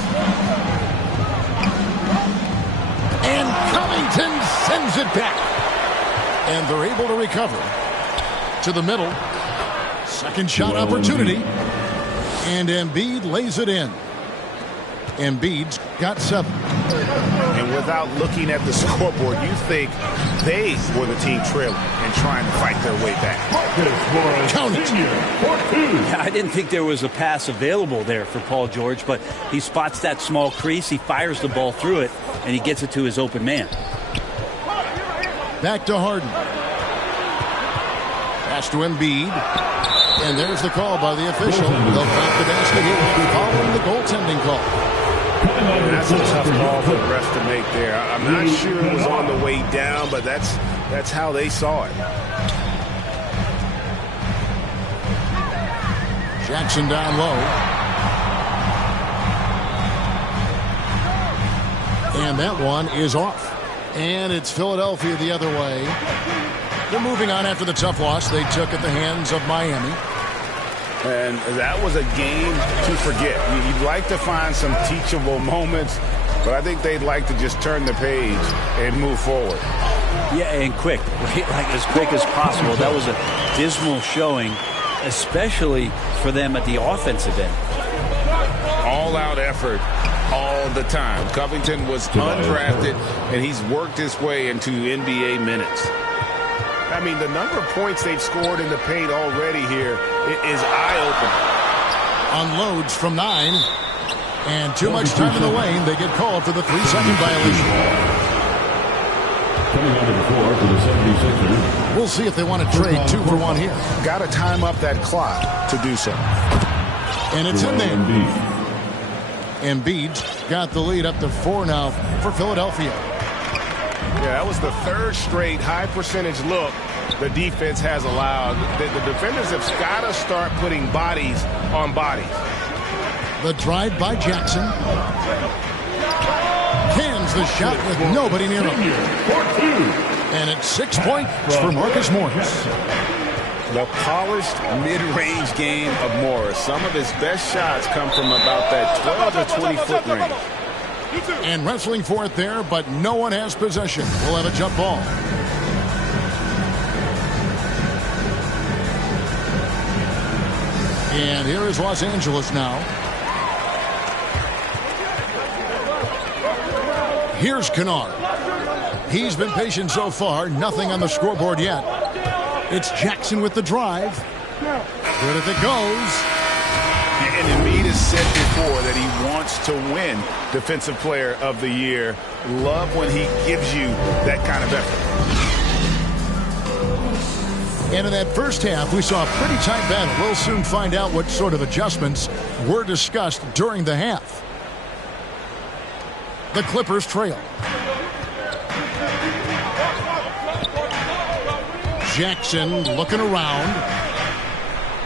And Covington sends it back. And they're able to recover. To the middle. Second shot opportunity. And Embiid lays it in. Embiid's got 7. And without looking at the scoreboard, you think they were the team trailing and trying to fight their way back. Count it. I didn't think there was a pass available there for Paul George, but he spots that small crease, he fires the ball through it, and he gets it to his open man. Back to Harden. Pass to Embiid. And there's the call by the official. They'll back the basket here following the goaltending call. That's a tough call for the refs to make there. I'm not sure it was on the way down, but that's how they saw it. Jackson down low. And that one is off. And it's Philadelphia the other way. They're moving on after the tough loss they took at the hands of Miami. And that was a game to forget. You'd like to find some teachable moments, but I think they'd like to just turn the page and move forward. Yeah, and quick, like as quick as possible. That was a dismal showing, especially for them at the offensive end. All-out effort all the time. Covington was undrafted, and he's worked his way into NBA minutes. I mean, the number of points they've scored in the paint already here is eye-opening. Unloads from 9. And too much time in the lane. They get called for the 3-second violation. Coming onto the floor for the 76ers. We'll see if they want to trade 2 for 1 here. Got to time up that clock to do so. And it's in there. Embiid's got the lead up to 4 now for Philadelphia. Yeah, that was the 3rd straight high percentage look the defense has allowed. The defenders have got to start putting bodies on bodies. The drive by Jackson. Cans the shot with nobody near him. And it's 6 points for Marcus Morris. The polished mid-range game of Morris. Some of his best shots come from about that 12 to 20-foot range. And wrestling for it there, but no one has possession. We'll have a jump ball. And here is Los Angeles now. Here's Kennard. He's been patient so far. Nothing on the scoreboard yet. It's Jackson with the drive. Good if it goes. And Embiid has said before that he wants to win Defensive Player of the Year. Love when he gives you that kind of effort. And in that first half, we saw a pretty tight battle. We'll soon find out what sort of adjustments were discussed during the half. The Clippers trail. Jackson looking around.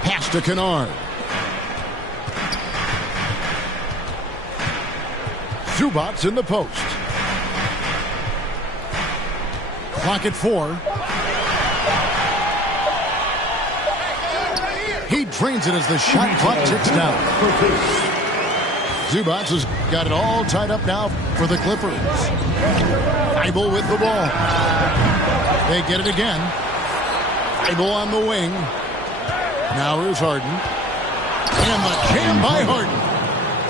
Pass to Kennard. Zubac's in the post. Clock at 4. He drains it as the shot clock ticks down. Zubac has got it all tied up now for the Clippers. Thibault with the ball. They get it again. Thibault on the wing. Now here's Harden. And the jam by Harden.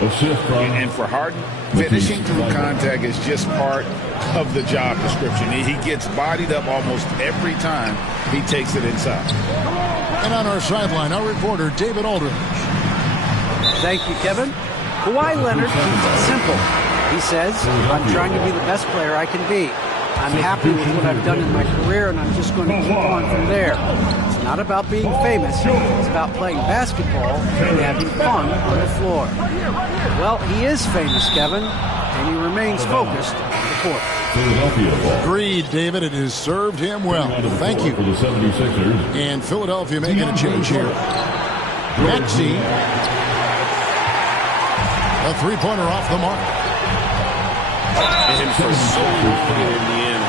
And for Harden, finishing through contact is just part of the job description. He gets bodied up almost every time he takes it inside. And on our sideline, our reporter, David Aldridge. Thank you, Kevin. Kawhi Leonard keeps it simple. He says, I'm trying to be the best player I can be. I'm happy with what I've done in my career, and I'm just going to keep on from there. It's not about being famous. It's about playing basketball and having fun on the floor. Well, he is famous, Kevin, and he remains focused on the court. Agreed, David. It has served him well. Thank you. And Philadelphia making a change here. Maxey. A three-pointer off the mark. And for so long in Indiana,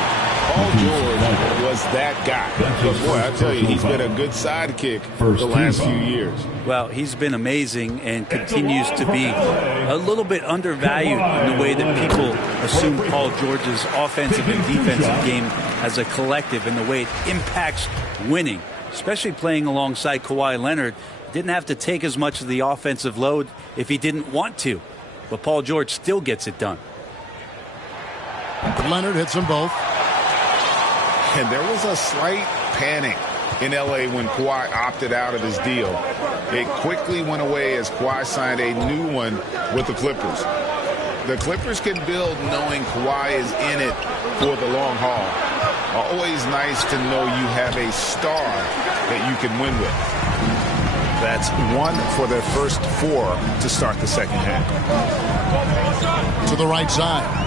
Paul George was that guy. But boy, I tell you, he's been a good sidekick the last few years. Well, he's been amazing and continues to be a little bit undervalued in the way that people assume Paul George's offensive and defensive game as a collective and the way it impacts winning, especially playing alongside Kawhi Leonard. Didn't have to take as much of the offensive load if he didn't want to, but Paul George still gets it done. Leonard hits them both. And there was a slight panic in L.A. when Kawhi opted out of his deal. It quickly went away as Kawhi signed a new one with the Clippers. The Clippers can build knowing Kawhi is in it for the long haul. Always nice to know you have a star that you can win with. That's one for their first 4 to start the second half. To the right side.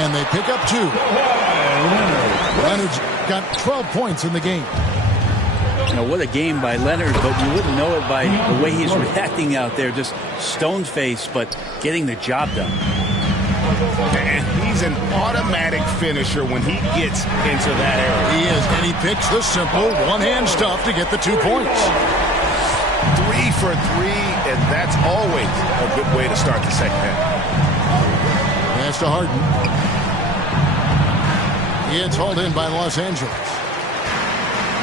And they pick up 2. Leonard's got 12 points in the game. You know, what a game by Leonard, but you wouldn't know it by the way he's reacting out there. Just stone-faced, but getting the job done. And he's an automatic finisher when he gets into that area. He is, and he picks the simple one-hand stuff to get the 2 points. 3 for 3, and that's always a good way to start the second half. Pass to Harden. He gets hauled in by Los Angeles.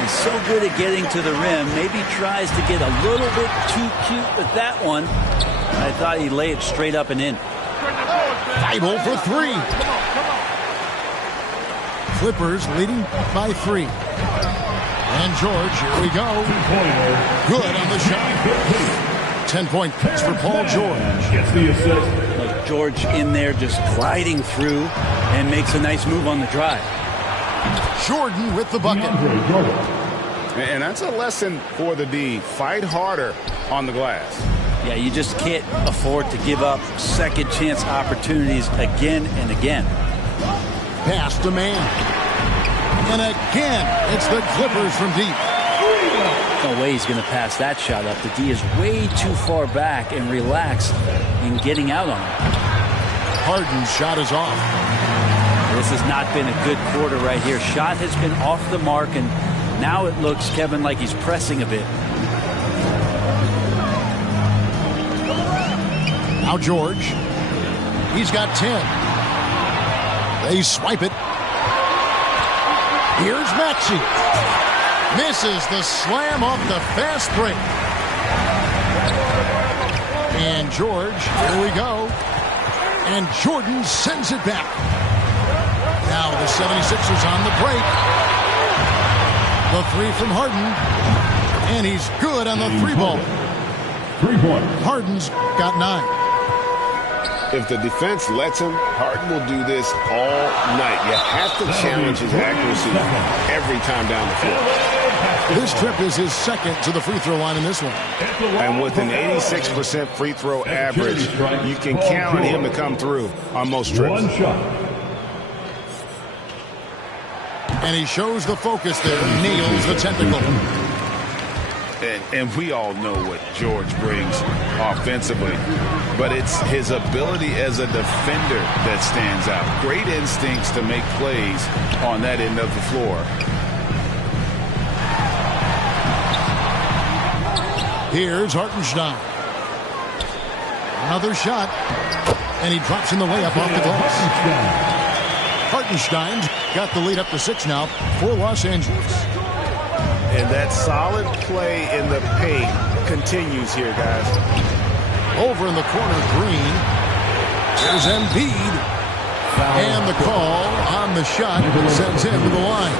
He's so good at getting to the rim. Maybe tries to get a little bit too cute with that one. I thought he'd lay it straight up and in. Thibault for 3. Clippers leading by 3. And George, here we go. Good on the shot. 10-point pitch for Paul George. Gets the assist. George in there just gliding through and makes a nice move on the drive. Jordan with the bucket. And that's a lesson for the D. Fight harder on the glass. Yeah, you just can't afford to give up second chance opportunities again and again. Pass to man. And again, it's the Clippers from deep. No way he's going to pass that shot up. The D is way too far back and relaxed in getting out on him. Harden's shot is off. This has not been a good quarter right here. Shot has been off the mark, and now it looks, Kevin, like he's pressing a bit. Now George. He's got 10. They swipe it. Here's Maxey. Misses the slam off the fast break. And George, here we go. And Jordan sends it back. Now the 76ers on the break. The 3 from Harden. And he's good on the 3-ball. 3-point. Harden's got 9. If the defense lets him, Harden will do this all night. You have to challenge his accuracy every time down the floor. This trip is his second to the free throw line in this one. And with an 86% free throw average, you can count on him to come through on most trips. One shot. And he shows the focus there. Nails the tentacle. And we all know what George brings offensively, but it's his ability as a defender that stands out. Great instincts to make plays on that end of the floor. Here's Hartenstein. Another shot, and he drops in the layup off the glass. Hartenstein's got the lead up to 6 now for Los Angeles. And that solid play in the paint continues here, guys. Over in the corner, Green. There's Embiid. And the call on the shot sends him to the line.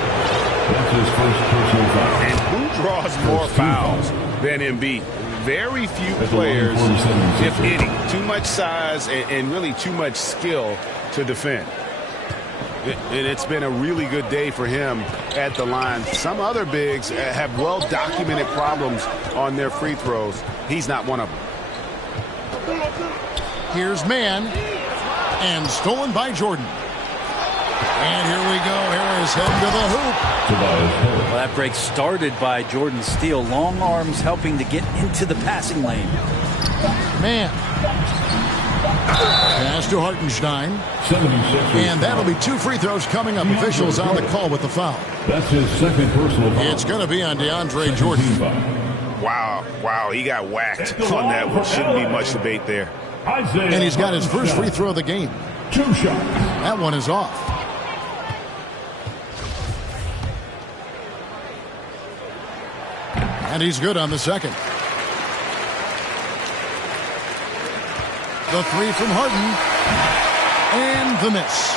That's his first personal foul. And who draws more fouls than Embiid? Very few players, if any. Too much size and really too much skill to defend. And it's been a really good day for him at the line. Some other bigs have well-documented problems on their free throws. He's not one of them. Here's Mann. And stolen by Jordan. And here we go. Harris heading to the hoop. Well, that break started by Jordan Steele. Long arms helping to get into the passing lane. Man. Pass to Hartenstein. And that'll be 2 free throws coming up. Officials on the call with the foul. That's his second personal foul. It's going to be on DeAndre Jordan. Wow, he got whacked on that one. Shouldn't be much debate there. And he's got his first free throw of the game. 2 shots. That one is off. And he's good on the second. The 3 from Harden. And the miss.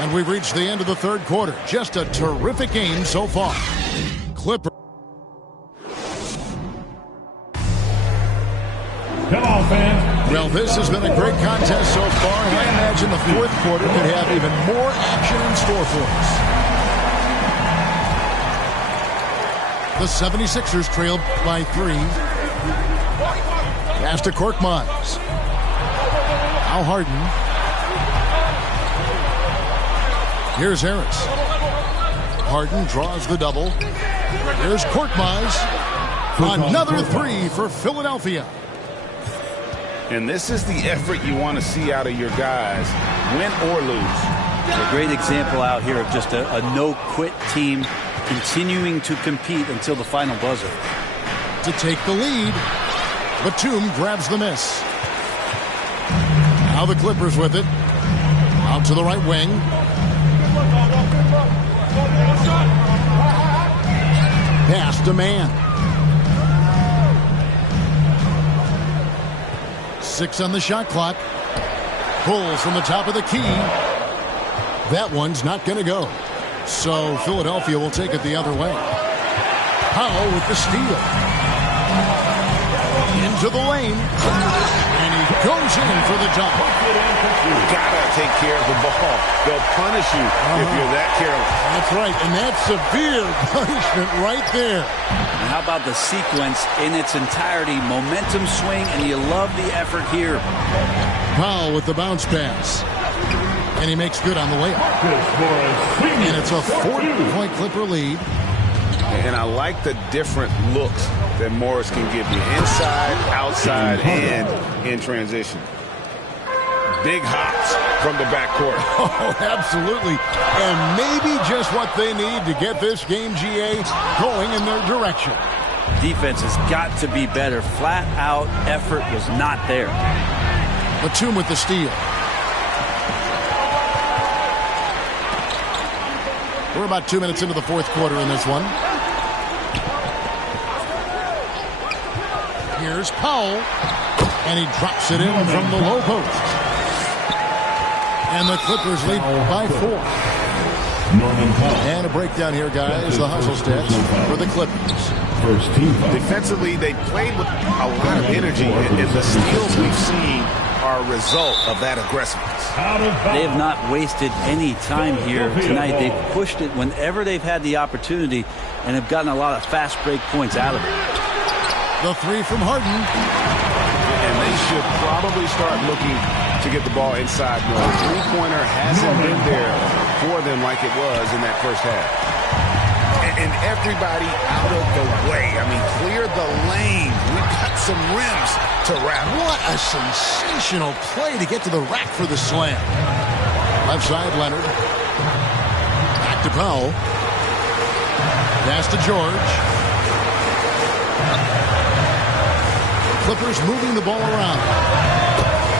And we've reached the end of the third quarter. Just a terrific game so far. Clipper. Come on, fans. Well, this has been a great contest so far, and I imagine the fourth quarter could have even more action in store for us. The 76ers trailed by 3. Pass to Korkmaz. Now Harden. Here's Harris. Harden draws the double. Here's Korkmaz. Another 3 for Philadelphia. And this is the effort you want to see out of your guys, win or lose. A great example out here of just a no-quit team continuing to compete until the final buzzer. To take the lead, Batum grabs the miss. Now the Clippers with it. Out to the right wing. Pass to Man. 6 on the shot clock. Pulls from the top of the key. That one's not going to go. So Philadelphia will take it the other way. Powell with the steal. Into the lane. And he goes in for the dunk. You gotta take care of the ball. They'll punish you if you're that careless. That's right, and that's severe punishment right there. And how about the sequence in its entirety? Momentum swing, and you love the effort here. Powell with the bounce pass. And he makes good on the layup. And it's a 40-point Clipper lead. And I like the different looks that Morris can give you. Inside, outside, and in transition. Big hops from the backcourt. Oh, absolutely. And maybe just what they need to get this game, GA, going in their direction. Defense has got to be better. Flat out effort was not there. Batum with the steal. We're about 2 minutes into the fourth quarter in this one. Here's Powell. And he drops it in from the low post. And the Clippers lead by 4. And a breakdown here, guys. The hustle stats for the Clippers. Defensively, they played with a lot of energy. And the steals we've seen are a result of that aggressiveness. They have not wasted any time here tonight. They've pushed it whenever they've had the opportunity and have gotten a lot of fast break points out of it. The 3 from Harden. And they should probably start looking to get the ball inside more. The three-pointer hasn't been there for them like it was in that first half. And everybody out of the way. I mean, clear the lane. We've got some rims to wrap. What a sensational play to get to the rack for the slam. Left side, Leonard. Back to Powell. Pass to George. Clippers moving the ball around.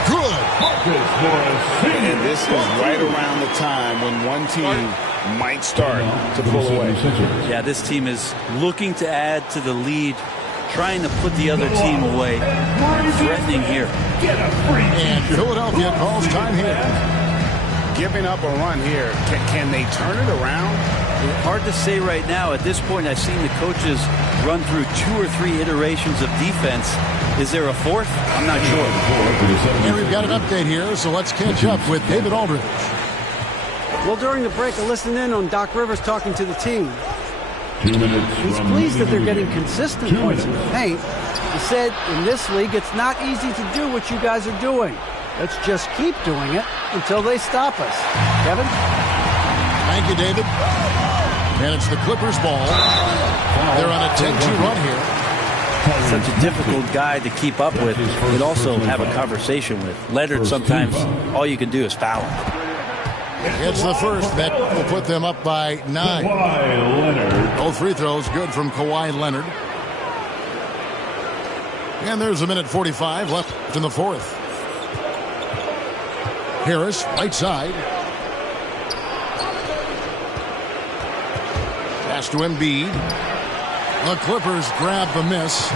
Good. And this is right around the time when one team might start to pull away. Yeah, this team is looking to add to the lead, trying to put the other team away. Threatening here. And Philadelphia calls time here. Giving up a run here. Can they turn it around? Hard to say right now. At this point, I've seen the coaches run through 2 or 3 iterations of defense. Is there a fourth? I'm not sure. And we've got an update here, so let's catch up with David Aldridge. Well, during the break, I listened in on Doc Rivers talking to the team. 2 minutes. He's pleased that they're getting consistent points in the paint. He said, in this league, it's not easy to do what you guys are doing. Let's just keep doing it until they stop us. Kevin? Thank you, David. And it's the Clippers ball. They're on a 10-2 run here. Such a difficult guy to keep up with, but also have a conversation with. Leonard, sometimes all you can do is foul him. It's the first that will put them up by 9. Both free throws good from Kawhi Leonard. And there's a minute 45 left in the fourth. Harris, right side. Pass to Embiid. The Clippers grab the miss.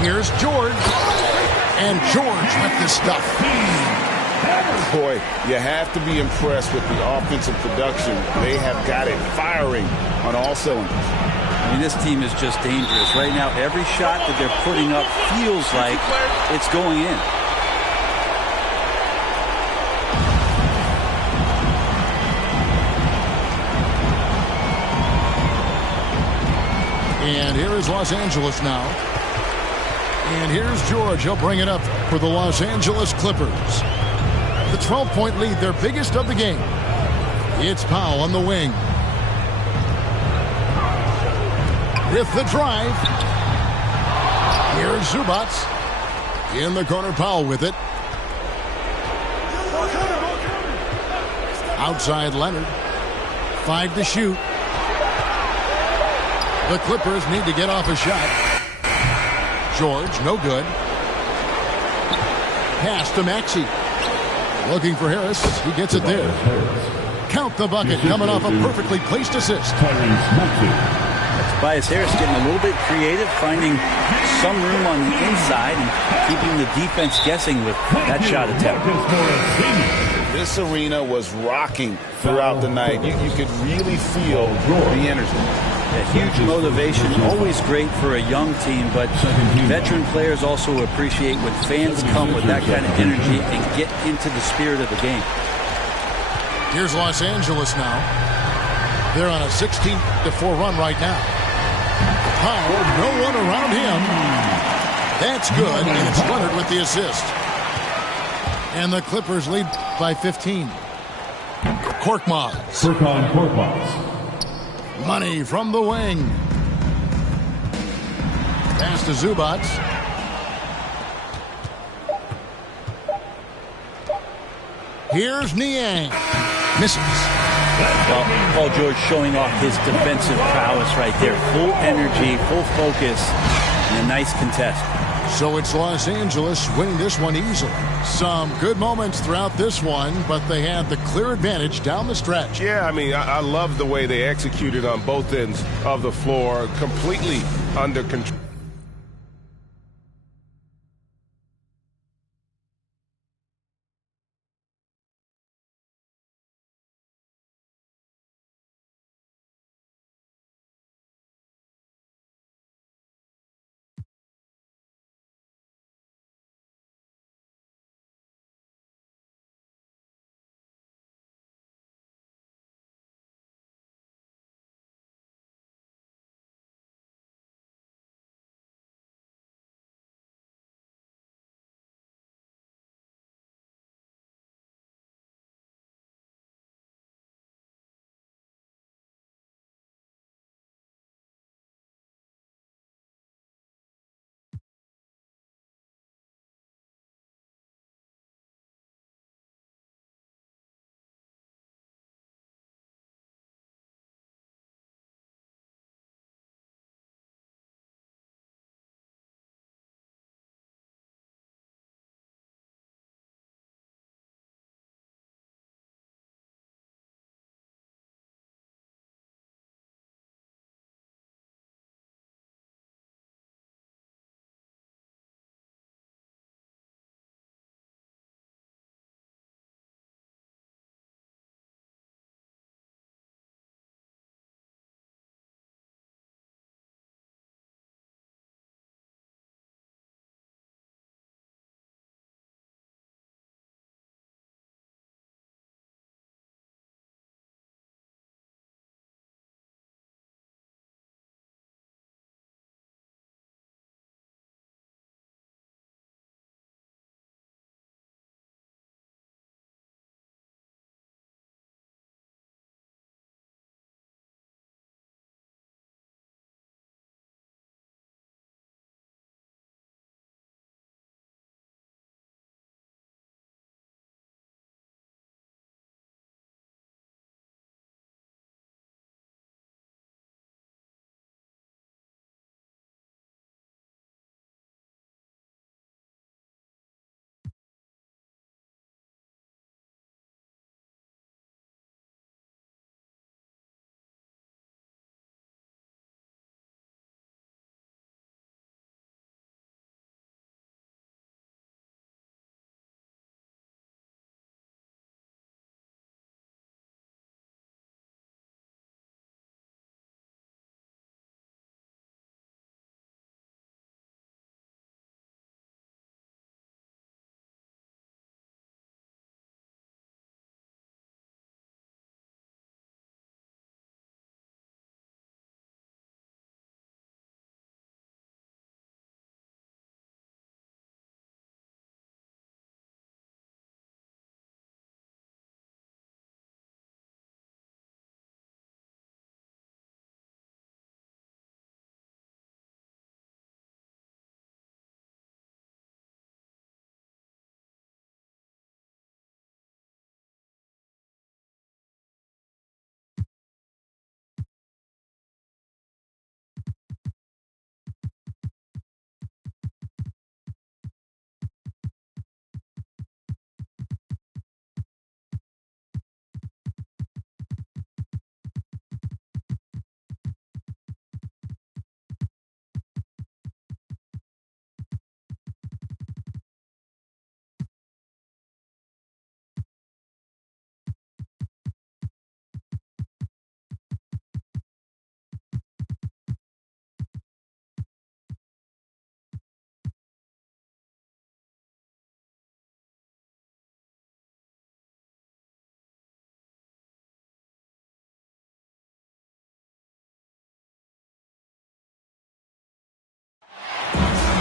Here's George. And George with the stuff. Boy, you have to be impressed with the offensive production. They have got it firing on all cylinders. I mean, this team is just dangerous. Right now, every shot that they're putting up feels like it's going in. And here is Los Angeles now. And here's George. He'll bring it up for the Los Angeles Clippers. The 12-point lead, their biggest of the game. It's Powell on the wing. With the drive. Here's Zubac. In the corner, Powell with it. Outside Leonard. 5 to shoot. The Clippers need to get off a shot. George, no good. Pass to Maxey. Looking for Harris. He gets it there. Count the bucket. Coming off a perfectly placed assist. Tobias Harris getting a little bit creative, finding some room on the inside and keeping the defense guessing with that shot attempt. This arena was rocking throughout the night. You could really feel the energy. A huge motivation, always great for a young team, but veteran players also appreciate when fans come with that kind of energy and get into the spirit of the game. Here's Los Angeles now. They're on a 16-4 run right now. Powell, no one around him. That's good, and it's Leonard with the assist. And the Clippers lead by 15. Korkmaz. Furkan Korkmaz. Money from the wing. Pass to Zubac. Here's Niang. Misses. Well, Paul George showing off his defensive prowess right there. Full energy, full focus, and a nice contest. So it's Los Angeles winning this one easily. Some good moments throughout this one, but they had the clear advantage down the stretch. Yeah, I mean, I love the way they executed on both ends of the floor, completely under control.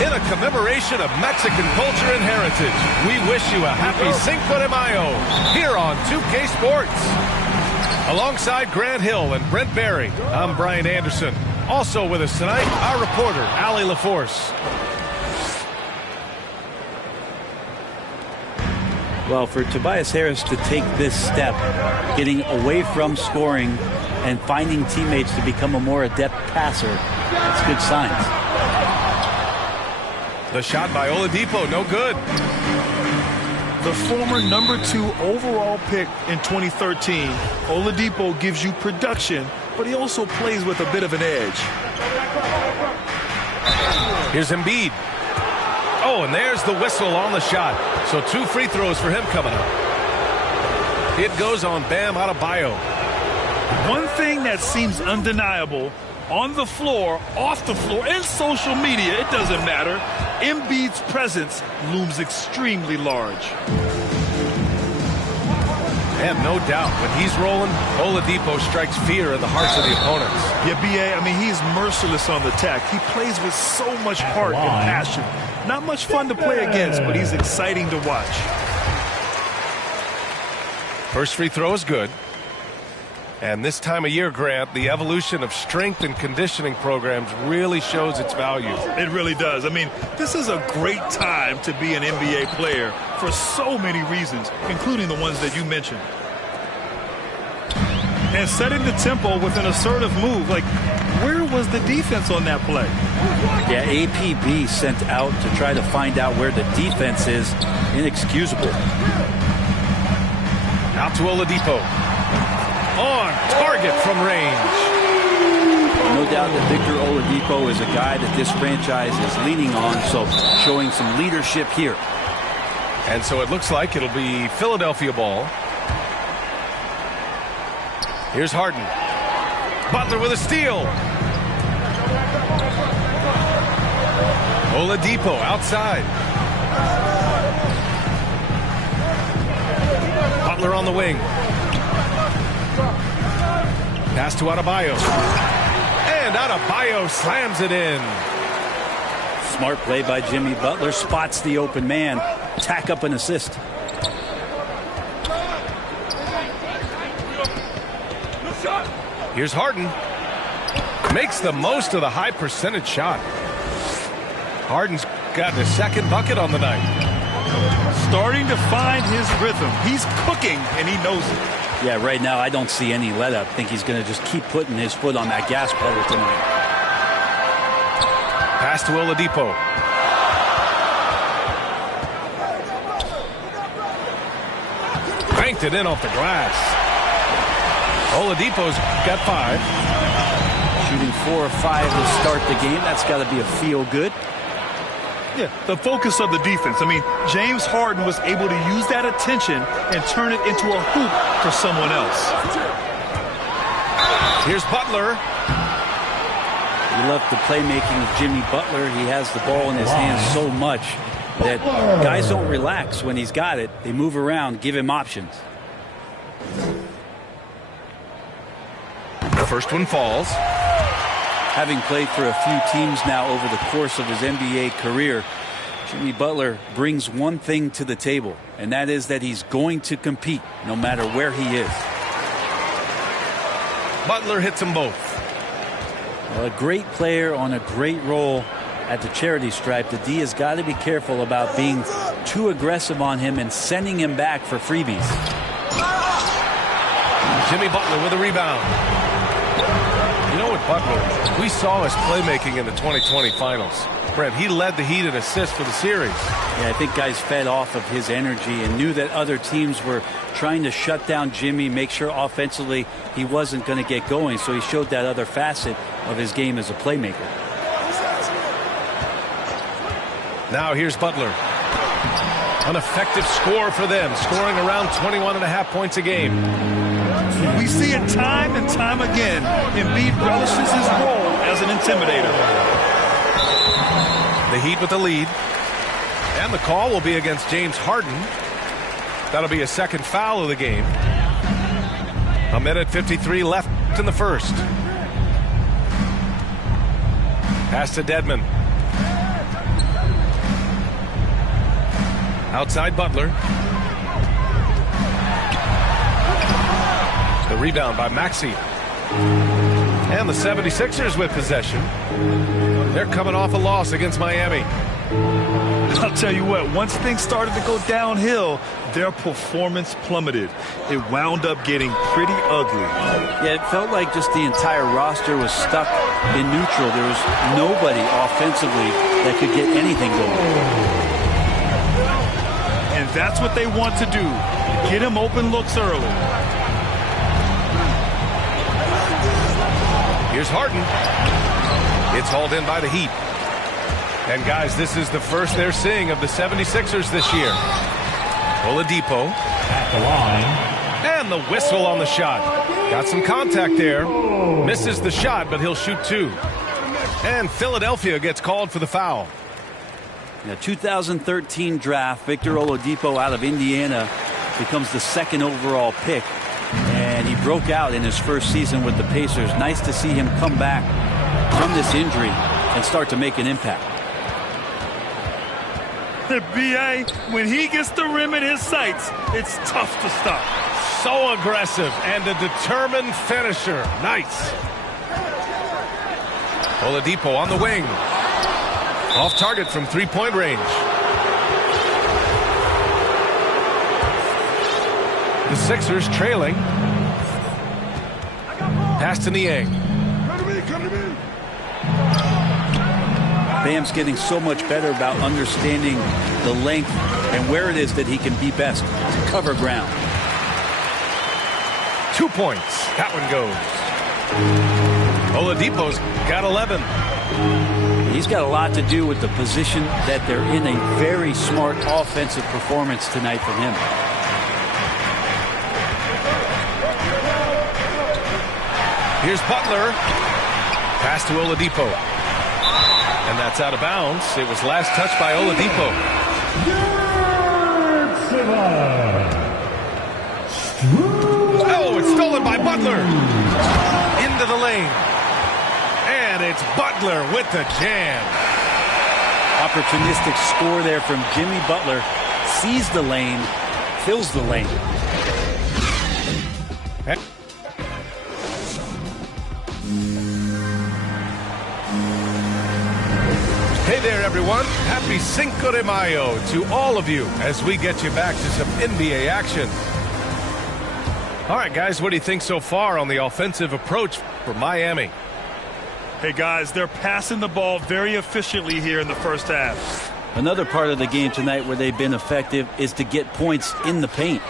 In a commemoration of Mexican culture and heritage, we wish you a happy Cinco de Mayo here on 2K Sports. Alongside Grant Hill and Brent Barry, I'm Brian Anderson. Also with us tonight, our reporter, Allie LaForce. Well, for Tobias Harris to take this step, getting away from scoring and finding teammates to become a more adept passer, that's good signs. The shot by Oladipo, no good. The former #2 overall pick in 2013, Oladipo gives you production, but he also plays with a bit of an edge. Here's Embiid. Oh, and there's the whistle on the shot. So 2 free throws for him coming up. It goes on Bam Adebayo. One thing that seems undeniable, on the floor, off the floor, and social media, it doesn't matter, Embiid's presence looms extremely large. And no doubt, when he's rolling, Oladipo strikes fear in the hearts of the opponents. Yeah, B.A., I mean, he's merciless on the attack. He plays with so much heart and passion. Not much fun to play against, but he's exciting to watch. First free throw is good. And this time of year, Grant, the evolution of strength and conditioning programs really shows its value. It really does. I mean, this is a great time to be an NBA player for so many reasons, including the ones that you mentioned. And setting the tempo with an assertive move. Like, where was the defense on that play? Yeah, APB sent out to try to find out where the defense is. Inexcusable. Out to Oladipo. On target from range. No doubt that Victor Oladipo is a guy that this franchise is leaning on, so showing some leadership here. And so it looks like it'll be Philadelphia ball. Here's Harden. Butler with a steal. Oladipo outside. Butler on the wing. Pass to Adebayo. And Adebayo slams it in. Smart play by Jimmy Butler. Spots the open man. Tack up an assist. Here's Harden. Makes the most of the high percentage shot. Harden's gotten his second bucket on the night. Starting to find his rhythm. He's cooking, and he knows it. Yeah, right now I don't see any let up. I think he's going to just keep putting his foot on that gas pedal tonight. Pass to Oladipo. Banked it in off the glass. Oladipo's got 5. Shooting 4 or 5 to start the game. That's got to be a feel good. Yeah, the focus of the defense. I mean, James Harden was able to use that attention and turn it into a hoop for someone else. Here's Butler. You love the playmaking of Jimmy Butler. He has the ball in his hands so much that guys don't relax when he's got it. They move around, give him options. The first one falls. Having played for a few teams now over the course of his NBA career, Jimmy Butler brings one thing to the table, and that is that he's going to compete no matter where he is. Butler hits them both. Well, a great player on a great role at the charity stripe. The D has got to be careful about being too aggressive on him and sending him back for freebies. Jimmy Butler with a rebound. You know what, Butler, we saw his playmaking in the 2020 finals. Brent, he led the Heat in assists for the series. Yeah, I think guys fed off of his energy and knew that other teams were trying to shut down Jimmy, make sure offensively he wasn't going to get going. So he showed that other facet of his game as a playmaker. Now here's Butler. An effective score for them, scoring around 21.5 points a game. We see it time and time again. Embiid relishes his role as an intimidator. The Heat with the lead. And the call will be against James Harden. That'll be a second foul of the game. 1:53 left in the first. Pass to Dedmon. Outside Butler. The rebound by Maxey. And the 76ers with possession. They're coming off a loss against Miami. I'll tell you what, once things started to go downhill, their performance plummeted. It wound up getting pretty ugly. Yeah, it felt like just the entire roster was stuck in neutral. There was nobody offensively that could get anything going. And that's what they want to do. Get him open looks early. Here's Harden. It's hauled in by the Heat. And guys, this is the first they're seeing of the 76ers this year. Oladipo. At the line. And the whistle on the shot. Got some contact there. Misses the shot, but he'll shoot two. And Philadelphia gets called for the foul. The 2013 draft, Victor Oladipo out of Indiana becomes the second overall pick. And he broke out in his first season with the Pacers. Nice to see him come back from this injury and start to make an impact. The B.A., when he gets the rim in his sights, it's tough to stop. So aggressive and a determined finisher. Nice. Oladipo on the wing. Off target from three-point range. The Sixers trailing. Pass to Niang. Bam's getting so much better about understanding the length and where it is that he can be best to cover ground. 2 points. That one goes. Oladipo's got 11. He's got a lot to do with the position that they're in. A very smart offensive performance tonight from him. Here's Butler. Pass to Oladipo. And that's out of bounds. It was last touched by Oladipo. Oh, it's stolen by Butler. Into the lane. And it's Butler with the jam. Opportunistic score there from Jimmy Butler. Sees the lane, fills the lane. Hey there, everyone. Happy Cinco de Mayo to all of you as we get you back to some NBA action. All right, guys, what do you think so far on the offensive approach for Miami? Hey, guys, they're passing the ball very efficiently here in the first half. Another part of the game tonight where they've been effective is to get points in the paint.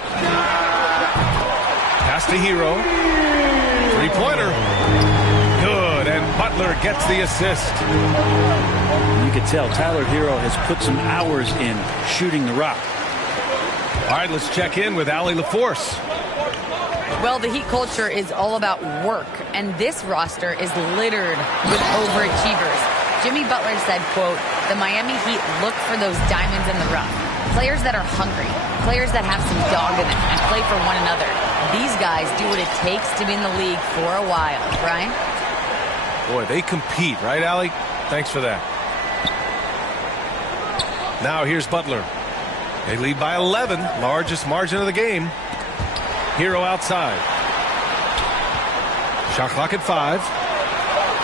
Pass to Hero. Three-pointer. Good, and Butler gets the assist. You can tell Tyler Hero has put some hours in shooting the rock. All right, let's check in with Allie LaForce. Well, the Heat culture is all about work, and this roster is littered with overachievers. Jimmy Butler said, quote, the Miami Heat look for those diamonds in the rough. Players that are hungry, players that have some dog in them and play for one another. These guys do what it takes to be in the league for a while. Brian? Boy, they compete, right, Allie? Thanks for that. Now here's Butler. They lead by 11, largest margin of the game. Hero outside. Shot clock at 5.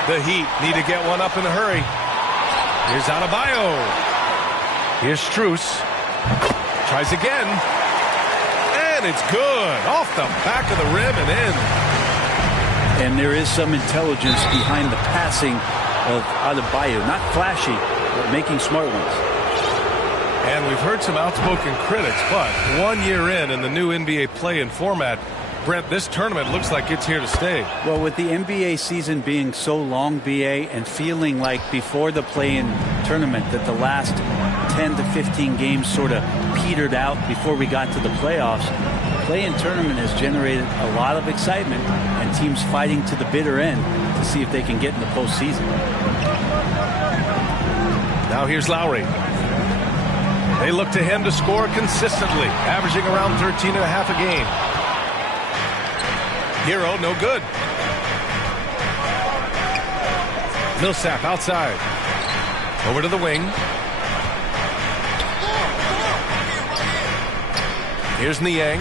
The Heat need to get one up in a hurry. Here's Adebayo. Here's Strus. Tries again. And it's good. Off the back of the rim and in. And there is some intelligence behind the passing of Adebayo. Not flashy, but making smart ones. And we've heard some outspoken critics, but 1 year in the new NBA play-in format, Brent, this tournament looks like it's here to stay. Well, with the NBA season being so long, BA, and feeling like before the play-in tournament that the last 10 to 15 games sort of petered out before we got to the playoffs, the play-in tournament has generated a lot of excitement and teams fighting to the bitter end to see if they can get in the postseason. Now here's Lowry. They look to him to score consistently, averaging around 13 and a half a game. Hero, no good. Millsap outside. Over to the wing. Here's Niang.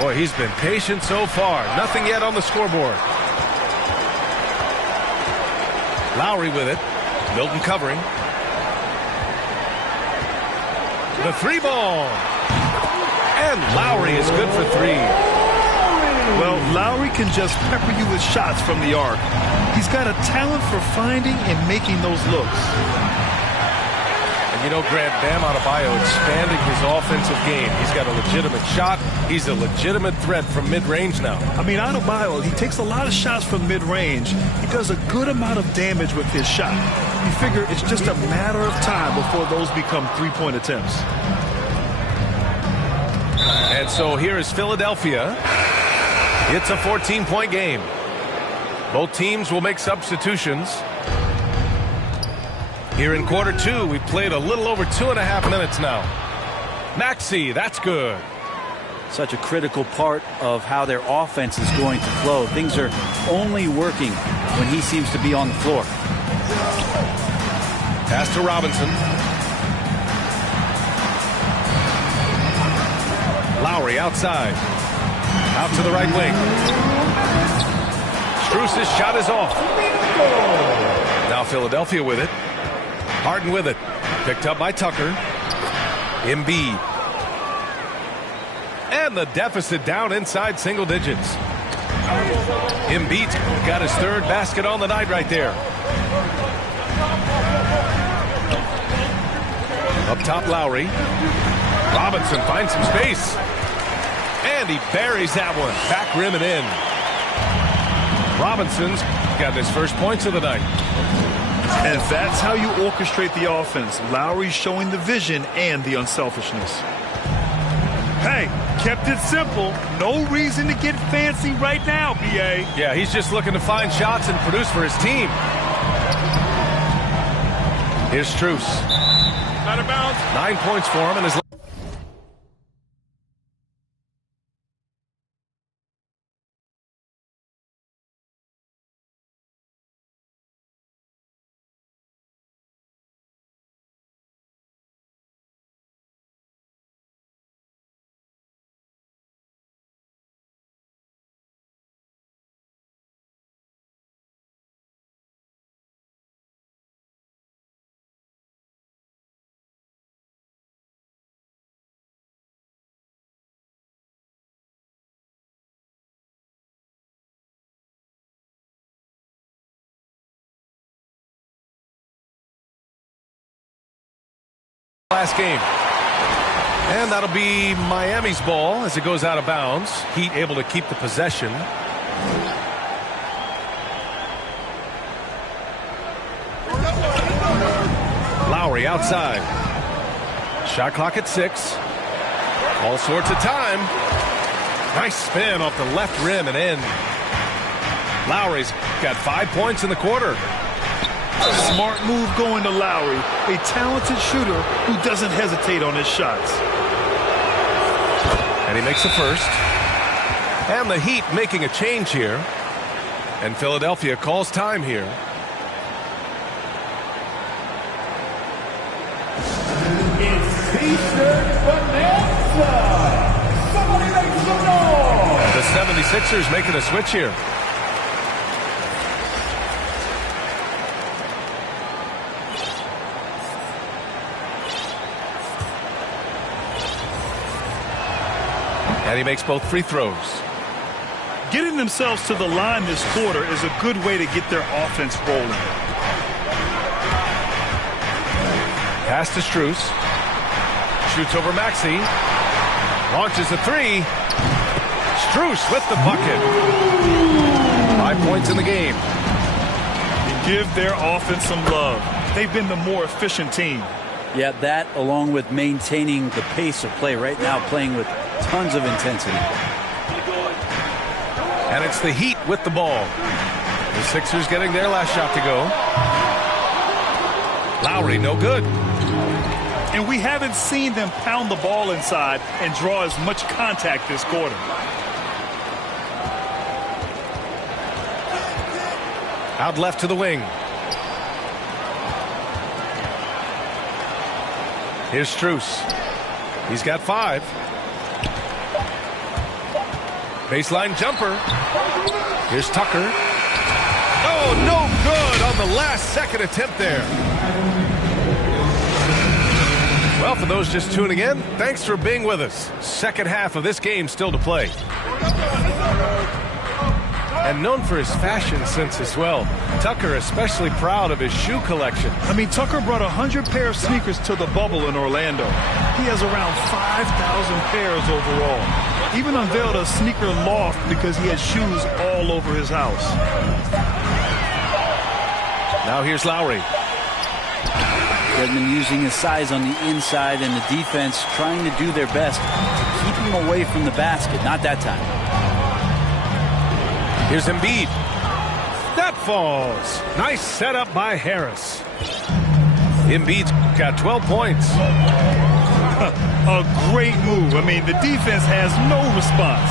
Boy, he's been patient so far. Nothing yet on the scoreboard. Lowry with it. Milton covering. The three ball. And Lowry is good for three. Well, Lowry can just pepper you with shots from the arc. He's got a talent for finding and making those looks. And you know, Grant, Bam Adebayo expanding his offensive game. He's got a legitimate shot. He's a legitimate threat from mid-range now. I mean, Adebayo, he takes a lot of shots from mid-range. He does a good amount of damage with his shot. You figure it's just a matter of time before those become three-point attempts. And so here is Philadelphia. It's a 14-point game. Both teams will make substitutions. Here in quarter two, we've played a little over 2.5 minutes now. Maxey, that's good. Such a critical part of how their offense is going to flow. Things are only working when he seems to be on the floor. Pass to Robinson. Lowry outside. Out to the right wing. Strus's shot is off. Now Philadelphia with it. Harden with it. Picked up by Tucker. Embiid. And the deficit down inside single digits. Embiid got his third basket on the night right there. Up top, Lowry. Robinson finds some space. And he buries that one. Back rim and in. Robinson's got his first points of the night. And that's how you orchestrate the offense. Lowry showing the vision and the unselfishness. Hey, kept it simple. No reason to get fancy right now, B.A. Yeah, he's just looking to find shots and produce for his team. Here's Strus. Out of bounds. 9 points for him and his last game. And that'll be Miami's ball as it goes out of bounds. Heat able to keep the possession. Lowry outside. Shot clock at 6. All sorts of time. Nice spin off the left rim and in. Lowry's got 5 points in the quarter. Smart move going to Lowry, a talented shooter who doesn't hesitate on his shots. And he makes the first. And the Heat making a change here. And Philadelphia calls time here. It's T-shirt bonanza. Somebody make some noise. The 76ers making a switch here. And he makes both free throws. Getting themselves to the line this quarter is a good way to get their offense rolling. Pass to Strus. Shoots over Maxey. Launches a three. Strus with the bucket. 5 points in the game. Give their offense some love. They've been the more efficient team. Yeah, that along with maintaining the pace of play right now, playing with tons of intensity. And it's the Heat with the ball. The Sixers getting their last shot to go. Lowry, no good. And we haven't seen them pound the ball inside and draw as much contact this quarter. Out left to the wing. Here's Strus. He's got 5. Baseline jumper. Here's Tucker. Oh, no good on the last second attempt there. Well, for those just tuning in, thanks for being with us. Second half of this game still to play. And known for his fashion sense as well. Tucker especially proud of his shoe collection. I mean, Tucker brought 100 pair of sneakers to the bubble in Orlando. He has around 5,000 pairs overall. Even unveiled a sneaker loft because he has shoes all over his house. Now here's Lowry. Dedmon using his size on the inside and the defense trying to do their best to keep him away from the basket. Not that time. Here's Embiid. That falls. Nice setup by Harris. Embiid's got 12 points. A great move. I mean, the defense has no response.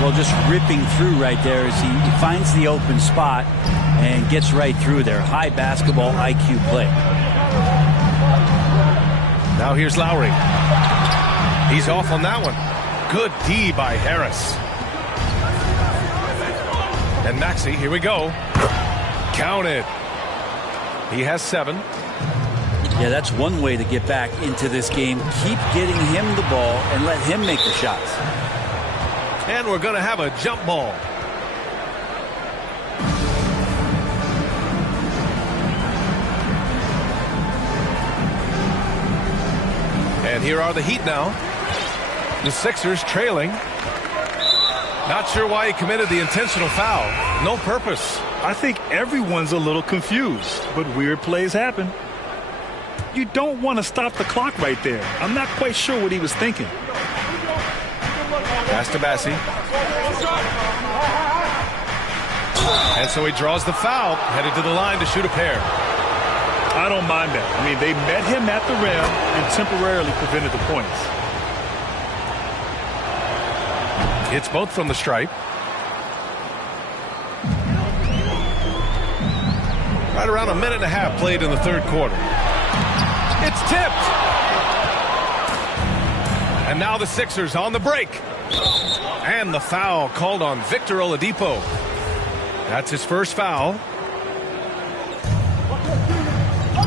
Well, just ripping through right there as he finds the open spot and gets right through there. High basketball IQ play. Now here's Lowry. He's off on that one. Good D by Harris. And Maxey, here we go. Counted. He has 7. Yeah, that's one way to get back into this game. Keep getting him the ball and let him make the shots. And we're going to have a jump ball. And here are the Heat now. The Sixers trailing. Not sure why he committed the intentional foul. No purpose. I think everyone's a little confused, but weird plays happen. You don't want to stop the clock right there. I'm not quite sure what he was thinking. Pass to Bassi. And so he draws the foul, headed to the line to shoot a pair. I don't mind that. I mean, they met him at the rim and temporarily prevented the points. It's both from the stripe. Right around a minute and a half played in the third quarter. It's tipped. And now the Sixers on the break. And the foul called on Victor Oladipo. That's his first foul.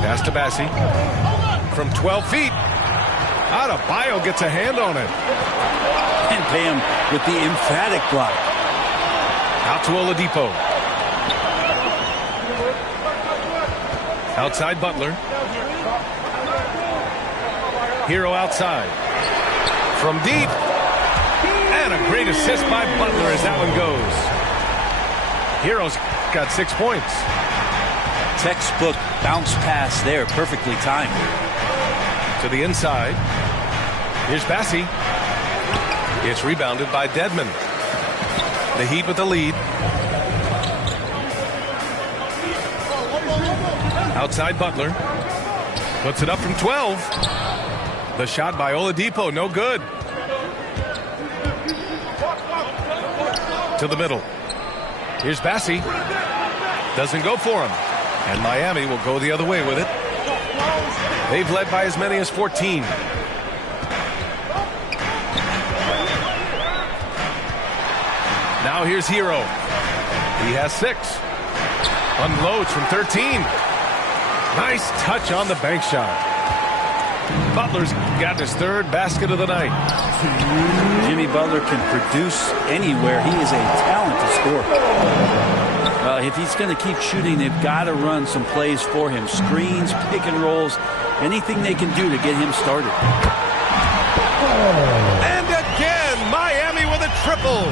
Pass to Bassi. From 12 feet. Adebayo gets a hand on it. And Bam with the emphatic block. Out to Oladipo. Outside Butler. Hero outside. From deep. And a great assist by Butler as that one goes. Hero's got 6 points. Textbook bounce pass there, perfectly timed. To the inside. Here's Bassi. It's rebounded by Dedmon. The Heat with the lead. Outside Butler. Puts it up from 12. The shot by Oladipo, no good. To the middle. Here's Bassi. Doesn't go for him. And Miami will go the other way with it. They've led by as many as 14. Now here's Hero. He has 6. Unloads from 13. Nice touch on the bank shot. Butler's got his 3rd basket of the night. Jimmy Butler can produce anywhere. He is a talented scorer. If he's going to keep shooting, they've got to run some plays for him. Screens, pick and rolls, anything they can do to get him started. And again, Miami with a triple.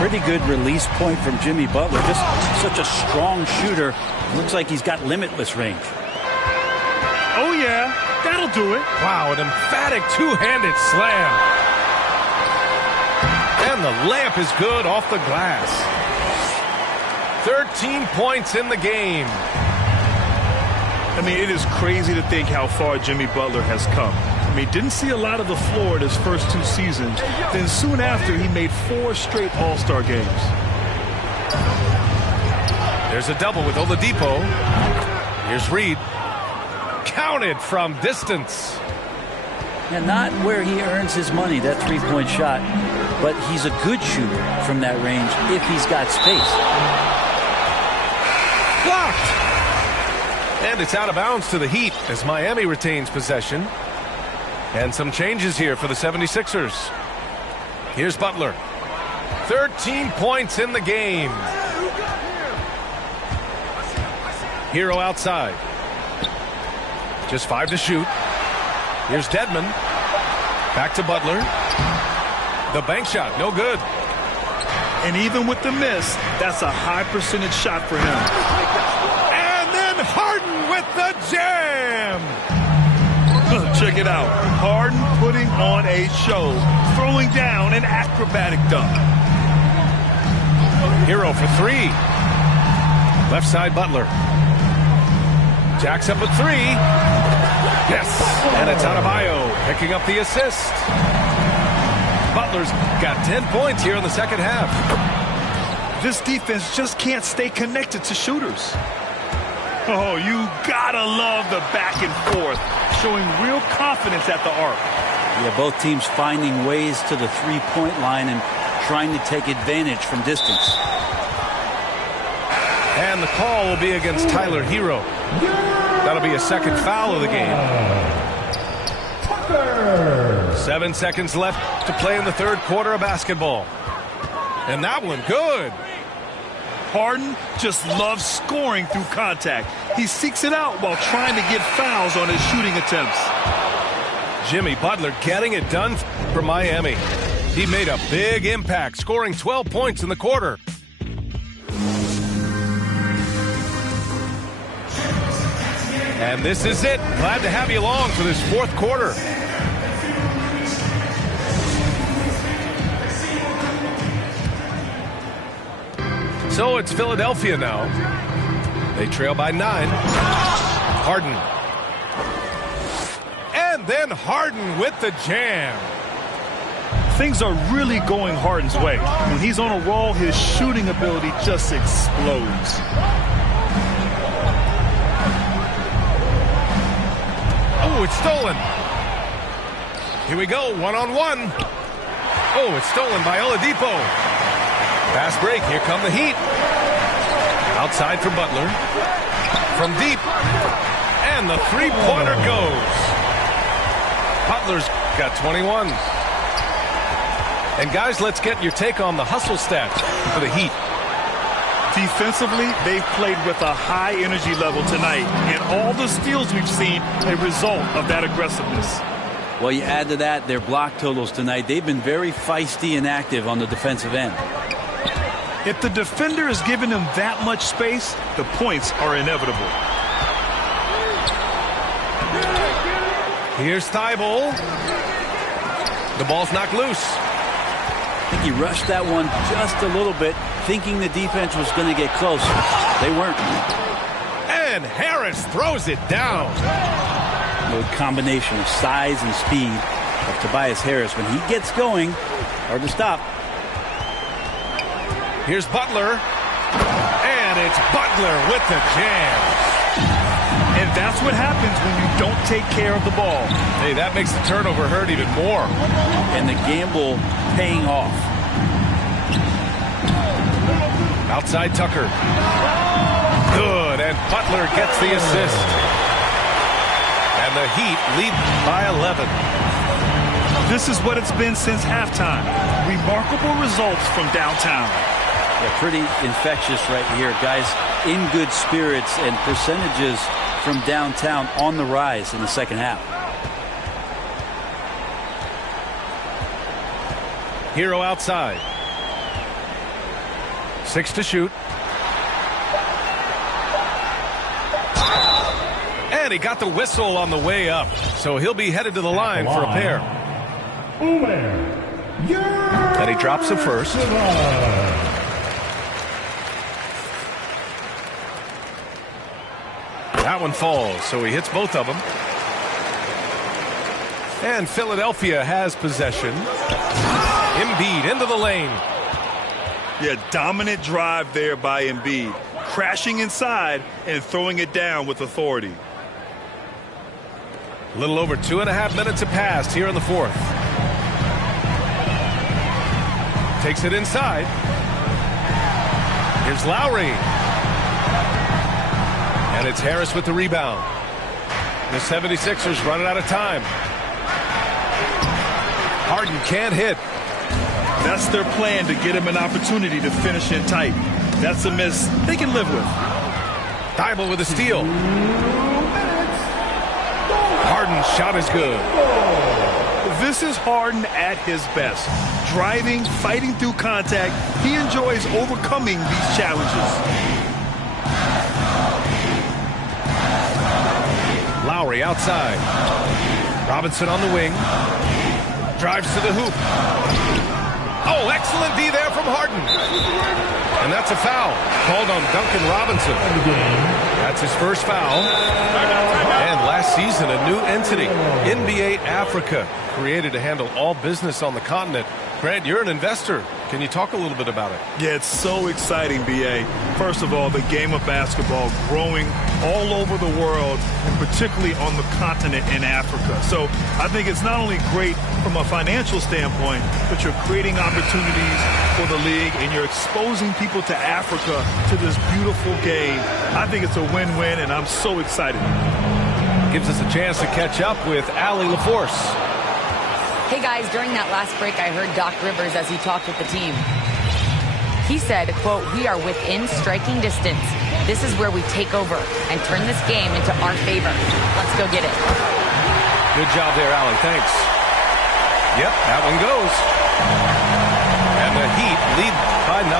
Pretty good release point from Jimmy Butler. Just such a strong shooter. Looks like he's got limitless range. Oh, yeah. That'll do it. Wow, an emphatic two-handed slam. And the layup is good off the glass. 13 points in the game. I mean, it is crazy to think how far Jimmy Butler has come. I mean, didn't see a lot of the floor in his first 2 seasons. Then soon after, he made 4 straight All-Star games. There's a double with Oladipo. Here's Reed. Counted from distance. And not where he earns his money, that 3-point shot. but he's a good shooter from that range if he's got space. Blocked! And it's out of bounds to the Heat as Miami retains possession. And some changes here for the 76ers. Here's Butler. 13 points in the game. Hero outside. Just 5 to shoot. Here's Dedmon. Back to Butler. The bank shot, no good. And even with the miss, that's a high percentage shot for him. And then Harden with the jam. Check it out. Harden putting on a show, throwing down an acrobatic dunk. Hero for 3. Left side Butler. Jacks up a 3. Yes, and it's Adebayo picking up the assist. Butler's got 10 points here in the second half. This defense just can't stay connected to shooters. Oh, you gotta love the back and forth, showing real confidence at the arc. Yeah, both teams finding ways to the three-point line and trying to take advantage from distance. And the call will be against Tyler Hero. That'll be a second foul of the game. 7 seconds left to play in the third quarter of basketball. And that one good. Harden just loves scoring through contact. He seeks it out while trying to get fouls on his shooting attempts. Jimmy Butler getting it done for Miami. He made a big impact, scoring 12 points in the quarter. And this is it. Glad to have you along for this fourth quarter. So it's Philadelphia now. They trail by 9. Harden. And then Harden with the jam. Things are really going Harden's way. When he's on a roll, his shooting ability just explodes. Oh, it's stolen. Here we go, one-on-one. Oh, it's stolen by Oladipo. Fast break, here come the Heat. Outside for Butler. From deep. And the three-pointer goes. Butler's got 21. And guys, let's get your take on the hustle stats for the Heat. Defensively, they've played with a high energy level tonight, and all the steals we've seen a result of that aggressiveness. Well, you add to that their block totals tonight. They've been very feisty and active on the defensive end. If the defender is giving them that much space, the points are inevitable. Here's Thibault. The ball's knocked loose. I think he rushed that one just a little bit, thinking the defense was going to get close. They weren't. And Harris throws it down. The combination of size and speed of Tobias Harris. When he gets going, hard to stop. Here's Butler. And it's Butler with the jam. And that's what happens when you don't take care of the ball. Hey, that makes the turnover hurt even more. And the gamble paying off. Outside Tucker. Good, and Butler gets the assist. And the Heat lead by 11. This is what it's been since halftime. Remarkable results from downtown. Yeah, pretty infectious right here. Guys in good spirits and percentages from downtown on the rise in the second half. Hero outside. 6 to shoot. And he got the whistle on the way up. So he'll be headed to the line for a pair. And he drops it first. That one falls, so he hits both of them. And Philadelphia has possession. Embiid into the lane. Yeah, dominant drive there by Embiid. Crashing inside and throwing it down with authority. A little over 2.5 minutes have passed here in the fourth. Takes it inside. Here's Lowry. And it's Harris with the rebound. The 76ers running out of time. Harden can't hit. That's their plan, to get him an opportunity to finish in tight. That's a miss they can live with. Thibault with a steal. Harden's shot is good. This is Harden at his best. Driving, fighting through contact. He enjoys overcoming these challenges. Lowry outside. Robinson on the wing. Drives to the hoop. Oh, excellent D there from Harden. And that's a foul called on Duncan Robinson. That's his first foul. And last season, a new entity, NBA Africa, created to handle all business on the continent. Grant, you're an investor. Can you talk a little bit about it? Yeah, it's so exciting, B.A. First of all, the game of basketball growing all over the world, and particularly on the continent in Africa. So I think it's not only great from a financial standpoint, but you're creating opportunities for the league, and you're exposing people to Africa, to this beautiful game. I think it's a win-win, and I'm so excited. Gives us a chance to catch up with Allie LaForce. Hey guys, during that last break, I heard Doc Rivers as he talked with the team. He said, quote, "We are within striking distance. This is where we take over and turn this game into our favor. Let's go get it." Good job there, Allie. Thanks. Yep, that one goes. And the Heat lead by 9.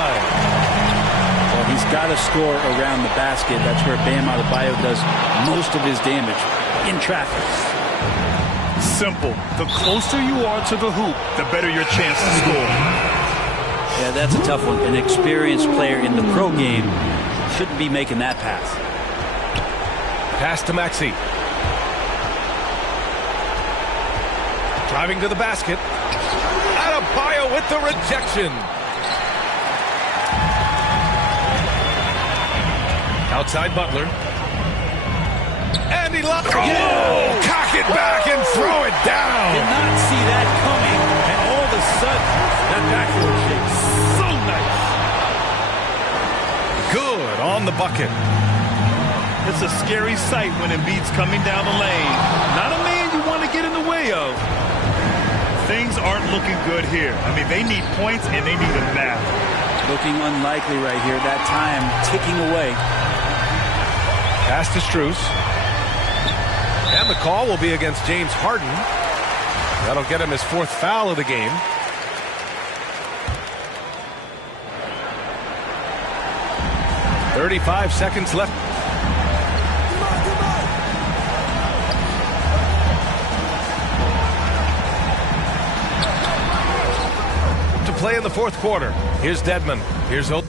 Well, he's got to score around the basket. That's where Bam Adebayo does most of his damage, in traffic. Simple. The closer you are to the hoop, the better your chance to score. Yeah, that's a tough one. An experienced player in the pro game shouldn't be making that pass. Pass to Maxey. Driving to the basket. Adebayo with the rejection. Outside Butler. And he lost. Oh, cock it back and throw it down. Did not see that coming, and all of a sudden, that backboard shake, so nice. Good on the bucket. It's a scary sight when Embiid's coming down the lane. Not a man you want to get in the way of. Things aren't looking good here. I mean, they need points, and they need them now. Looking unlikely right here. That time ticking away. Pass to Strus. And the call will be against James Harden. That'll get him his 4th foul of the game. .35 seconds left. To play in the 4th quarter. Here's Dedmon. Here's Old.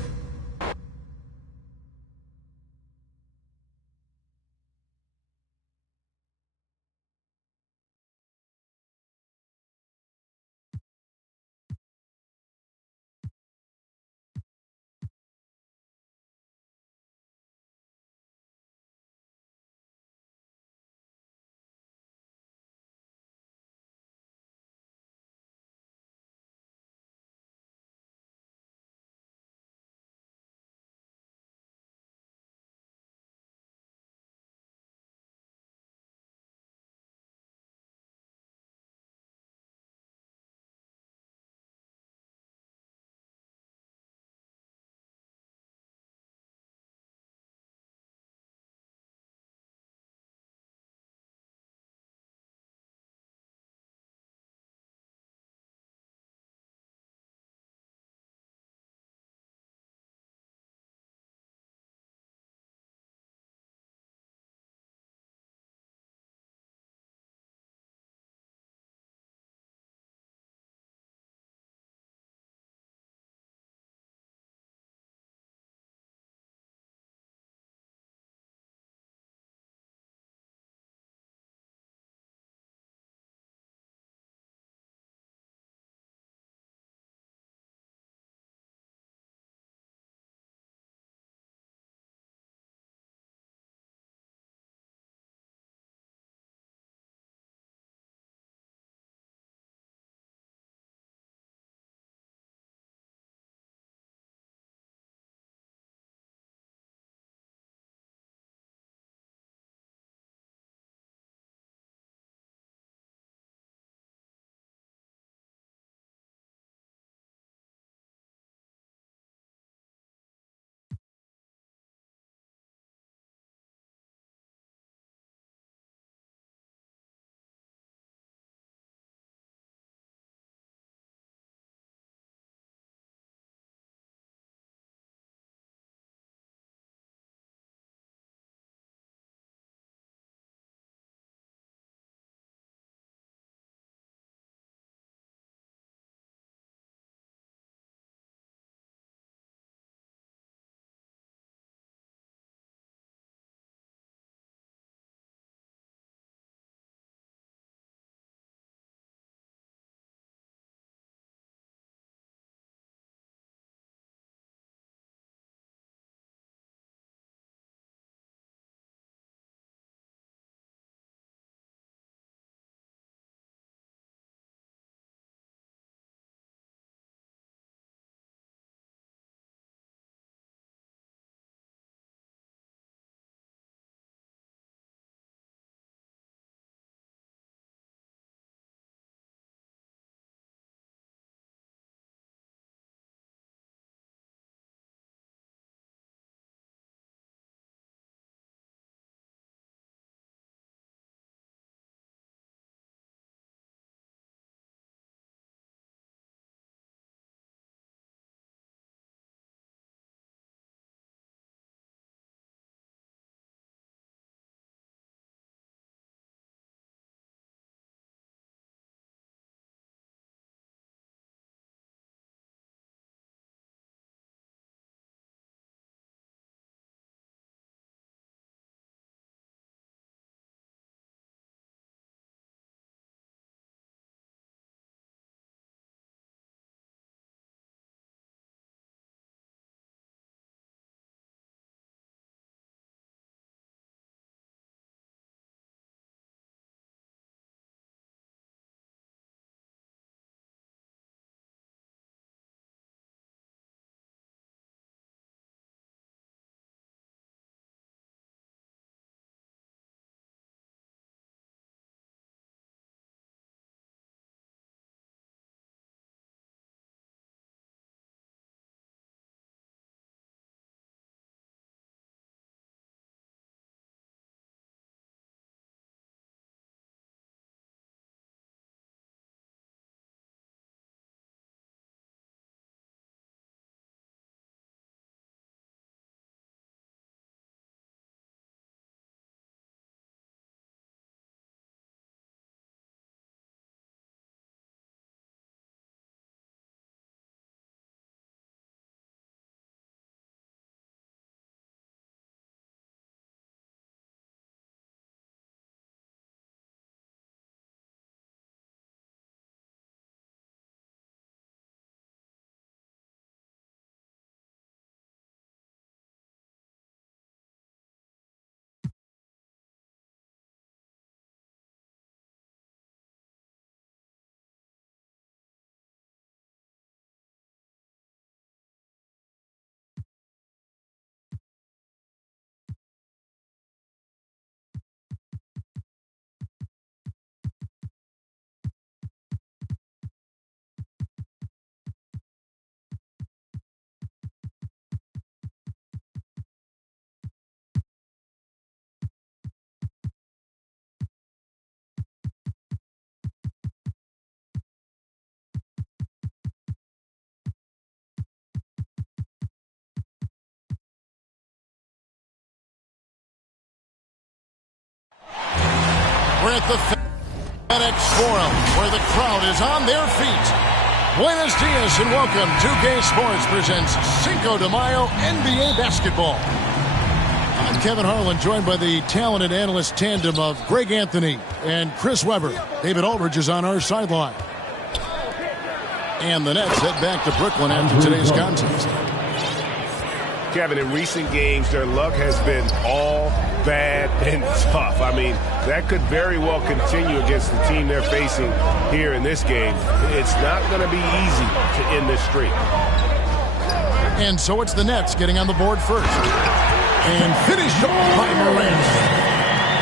at the FedEx Forum, where the crowd is on their feet. Buenos dias and welcome. 2K Sports presents Cinco de Mayo NBA Basketball. I'm Kevin Harlan, joined by the talented analyst tandem of Greg Anthony and Chris Webber. David Aldridge is on our sideline. And the Nets head back to Brooklyn after today's contest. Kevin, in recent games, their luck has been all bad and tough. I mean, that could very well continue against the team they're facing here in this game. It's not going to be easy to end this streak. And so it's the Nets getting on the board first. And finished off by Morant.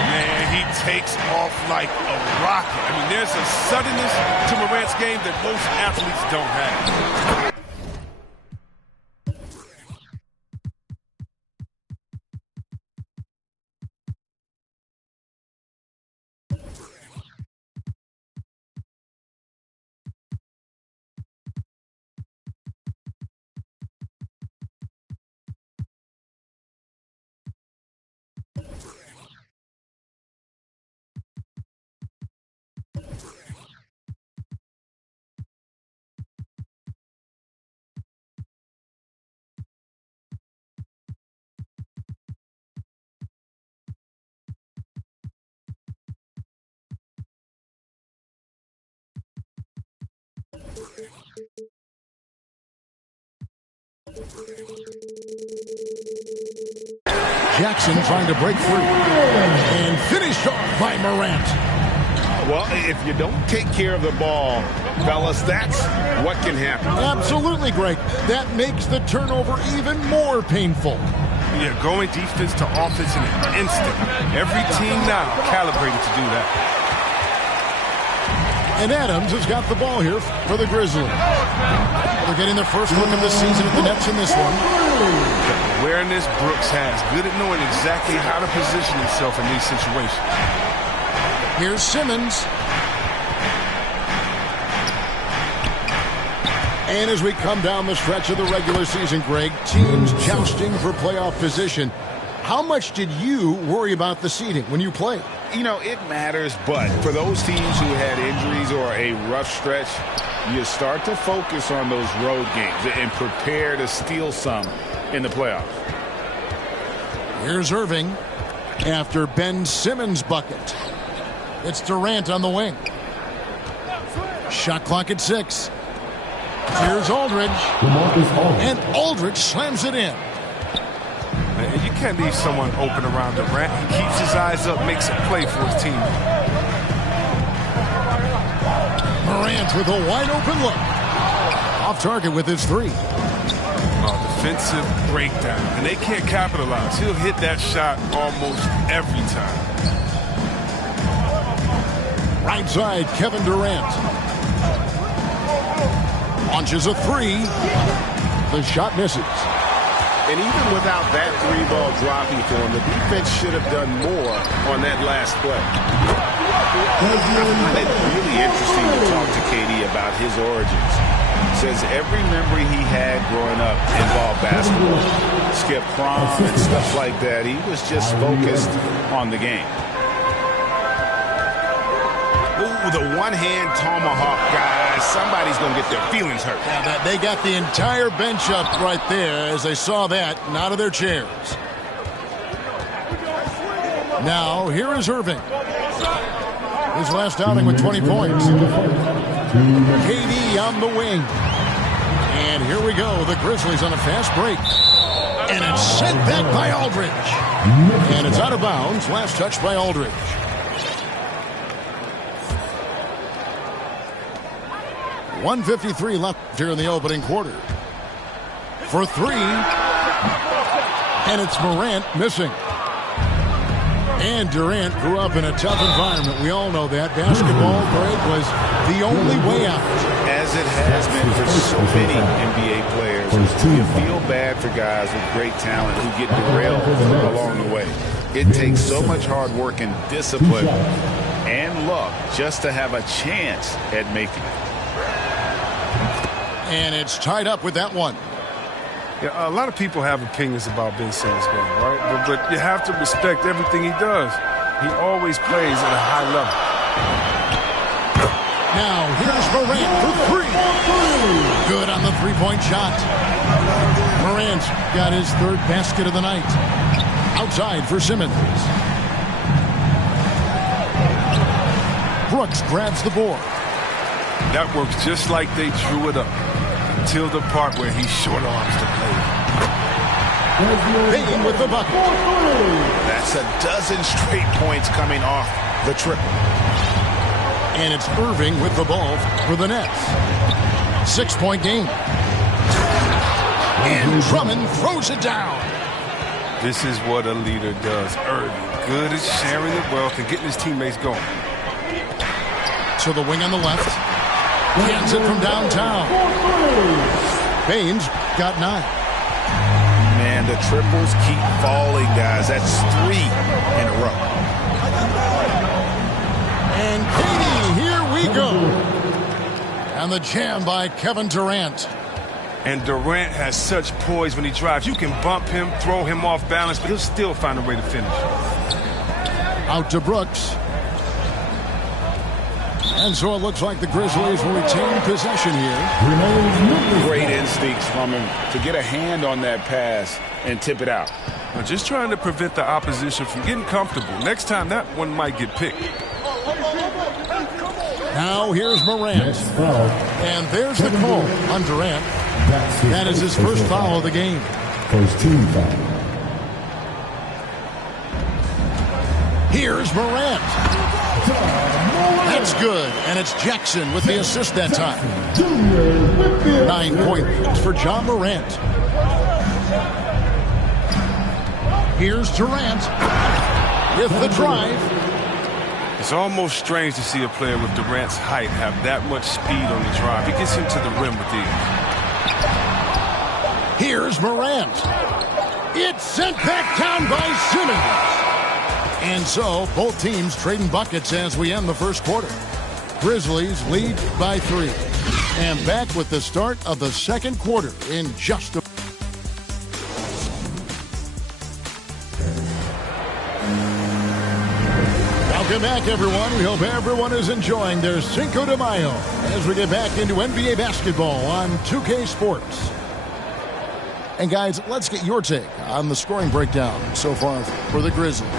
Man, he takes off like a rocket. I mean, there's a suddenness to Morant's game that most athletes don't have. Jackson trying to break through. And finished off by Morant. Well, if you don't take care of the ball, fellas, that's what can happen. Absolutely, Greg. That makes the turnover even more painful. Yeah, going defense to offense in an instant. Every team now calibrated to do that. And Adams has got the ball here for the Grizzlies. They're getting their first look of the season at the Nets in this one. The awareness Brooks has, good at knowing exactly how to position himself in these situations. Here's Simmons. And as we come down the stretch of the regular season, Greg, teams jousting for playoff position. How much did you worry about the seeding when you played? You know, it matters, but for those teams who had injuries or a rough stretch, you start to focus on those road games and prepare to steal some in the playoffs. Here's Irving after Ben Simmons' bucket. It's Durant on the wing. Shot clock at 6. Here's Aldridge. And Aldridge slams it in. Man, you can't leave someone open around Durant. He keeps his eyes up, makes a play for his team. Morant with a wide open look. Off target with his 3. Defensive breakdown, and they can't capitalize. He'll hit that shot almost every time. Right side, Kevin Durant. Launches a 3. The shot misses. And even without that 3-ball dropping for him, the defense should have done more on that last play. I find it really interesting to talk to KD about his origins. Says every memory he had growing up involved basketball. Skip prom and stuff like that. He was just focused on the game. Ooh, the one-hand tomahawk, guys. Somebody's going to get their feelings hurt. Yeah, they got the entire bench up right there as they saw that and out of their chairs. Now, here is Irving. His last outing with 20 points. KD on the wing. And here we go. The Grizzlies on a fast break. And it's sent back by Aldridge. And it's out of bounds. Last touch by Aldridge. .153 left here in the opening quarter. For 3. And it's Morant missing. And Durant grew up in a tough environment. We all know that. Basketball, Greg, was the only way out. As it has been for so many NBA players, you feel bad for guys with great talent who get derailed along the way. It takes so much hard work and discipline and luck just to have a chance at making it. And it's tied up with that one. Yeah, a lot of people have opinions about Ben Simmons' game, right? But you have to respect everything he does. He always plays at a high level. Now, here's Morant for three. Good on the three-point shot. Morant got his third basket of the night. Outside for Simmons. Brooks grabs the board. That works just like they drew it up. Until the part where he short arms the play. Payne with the bucket. That's a dozen straight points coming off the triple. And it's Irving with the ball for the Nets. 6-point game. And Drummond throws it down. This is what a leader does. Irving, good at sharing the wealth and getting his teammates going. To the wing on the left. Gets it from downtown. Baines got 9. Man, the triples keep falling, guys. That's 3 in a row. And Katie, here we go. And the jam by Kevin Durant. And Durant has such poise when he drives. You can bump him, throw him off balance, but he'll still find a way to finish. Out to Brooks. And so it looks like the Grizzlies will retain possession here. Great instincts from him to get a hand on that pass and tip it out. Now just trying to prevent the opposition from getting comfortable. Next time, that one might get picked. Now here's Morant. And there's the call on Durant. That is his first foul of the game. First team foul. Here's Morant. That's good. And it's Jackson with the assist that time. 9 points for John Morant. Here's Durant with the drive. It's almost strange to see a player with Durant's height have that much speed on the drive. He gets him to the rim with ease. Here's Morant. It's sent back down by Simmons. And so, both teams trading buckets as we end the first quarter. Grizzlies lead by 3. And back with the start of the second quarter in just a... Welcome back, everyone. We hope everyone is enjoying their Cinco de Mayo as we get back into NBA basketball on 2K Sports. And guys, let's get your take on the scoring breakdown so far for the Grizzlies.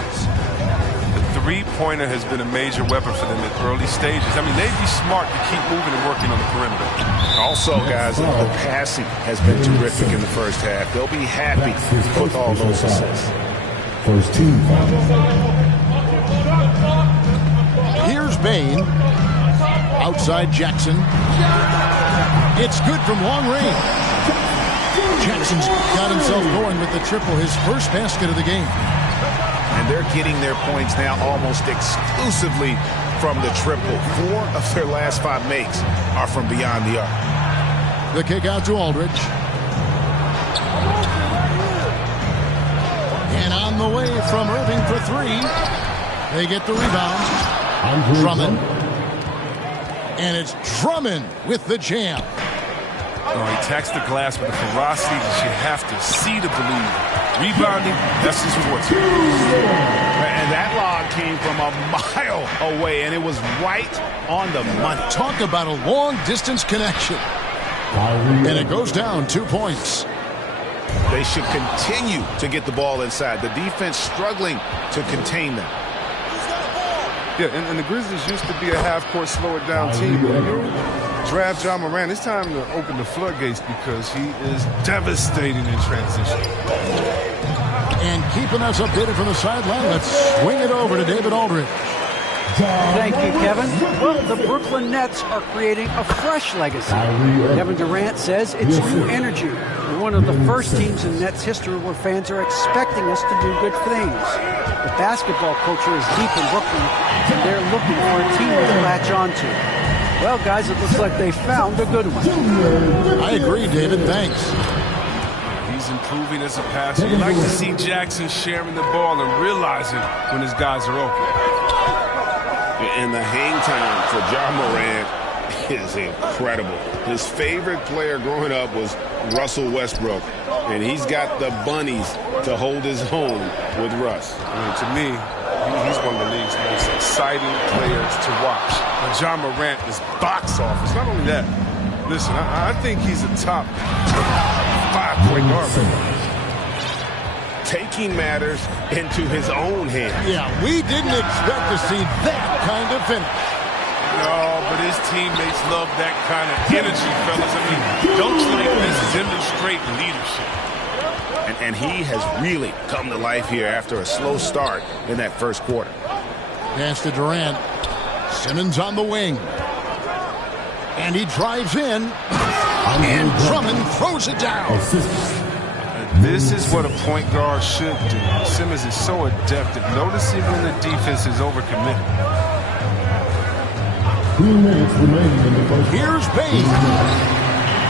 The three-pointer has been a major weapon for them at early stages. I mean, they'd be smart to keep moving and working on the perimeter. Also, guys, the passing has been terrific in the first half. They'll be happy with all those assists. First team foul. Here's Bane. Outside Jackson. It's good from long range. Jackson's got himself going with the triple, his first basket of the game. And they're getting their points now almost exclusively from the triple. 4 of their last 5 makes are from beyond the arc. The kick out to Aldridge. And on the way from Irving for 3. They get the rebound. Drummond. And it's Drummond with the jam. Oh, he attacks the glass with a ferocity that you have to see to believe. Rebounding, that's his forte. And that lob came from a mile away, and it was right on the money. Talk about a long-distance connection. And it goes down 2 points. They should continue to get the ball inside. The defense struggling to contain them. Yeah, and the Grizzlies used to be a half-court slow-it-down team. When you draft John Morant, it's time to open the floodgates because he is devastating in transition. And keeping us updated from the sideline, let's swing it over to David Aldridge. Thank you, Kevin. Well, the Brooklyn Nets are creating a fresh legacy. Kevin Durant says it's new energy. We're one of the first teams in Nets history where fans are expecting us to do good things. The basketball culture is deep in Brooklyn, and they're looking for a team to latch onto. Well, guys, it looks like they found a good one. I agree, David. Thanks. He's improving as a passer. You like to see Jackson sharing the ball and realizing when his guys are open. And the hang time for John Morant is incredible. His favorite player growing up was Russell Westbrook, and he's got the bunnies to hold his own with Russ. I mean, to me, He's one of the league's most exciting players to watch. But Ja Morant is box office. Not only that, listen, I think he's a top 5 point guard right now. Taking matters into his own hands. Yeah, we didn't expect to see that kind of finish. No, but his teammates love that kind of energy, fellas. I mean, dunks like this demonstrate leadership. And he has really come to life here after a slow start in that first quarter. Pass to Durant. Simmons on the wing. And he drives in. And Drummond throws it down. This is what a point guard should do. Simmons is so adept at noticing when the defense is overcommitted. 2 minutes remaining in the first. Here's Bane.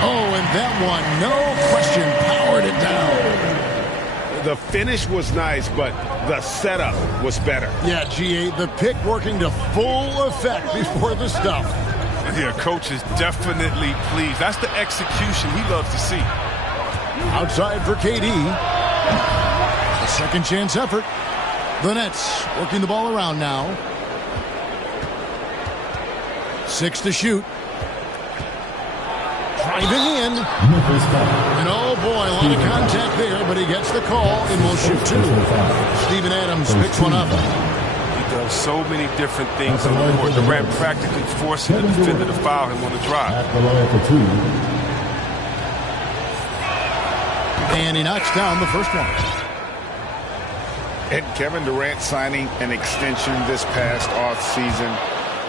Oh, and that one, no question, powered it down. The finish was nice, but the setup was better. Yeah, GA, the pick working to full effect before the stuff. Yeah, coach is definitely pleased. That's the execution he loves to see. Outside for KD. A second chance effort. The Nets working the ball around now. 6 to shoot. Driving in. And oh boy, a lot of contact there, but he gets the call and will shoot 2. Steven Adams picks one up. He does so many different things on the court. Durant practically forcing the defender to foul him on the drive. At the line for 2. And he knocks down the first one. And Kevin Durant signing an extension this past offseason,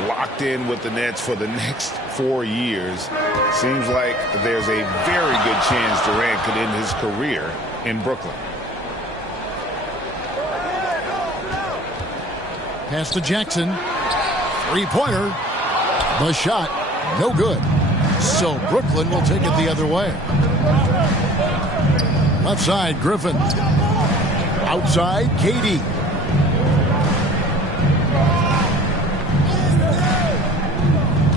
locked in with the Nets for the next 4 years. Seems like there's a very good chance Durant could end his career in Brooklyn. Pass to Jackson. 3-pointer. The shot, no good. So Brooklyn will take it the other way. Left side, Griffin. Outside, KD.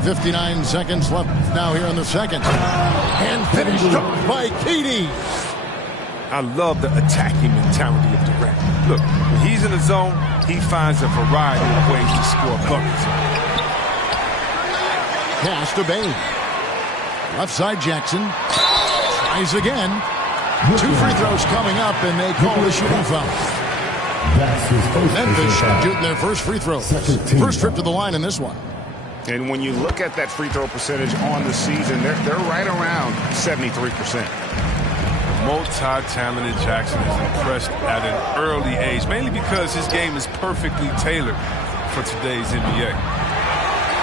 .59 seconds left now here in the second. And finished off by KD. I love the attacking mentality of Durant. Look, when he's in the zone, he finds a variety of ways to score buckets. Pass to Bane. Left side, Jackson. Tries again. 2 free throws coming up, and they call the shooting foul. Memphis shooting their first free throw. First trip to the line in this one. And when you look at that free throw percentage on the season, they're right around 73%. Multi-talented Jackson is impressed at an early age, mainly because his game is perfectly tailored for today's NBA.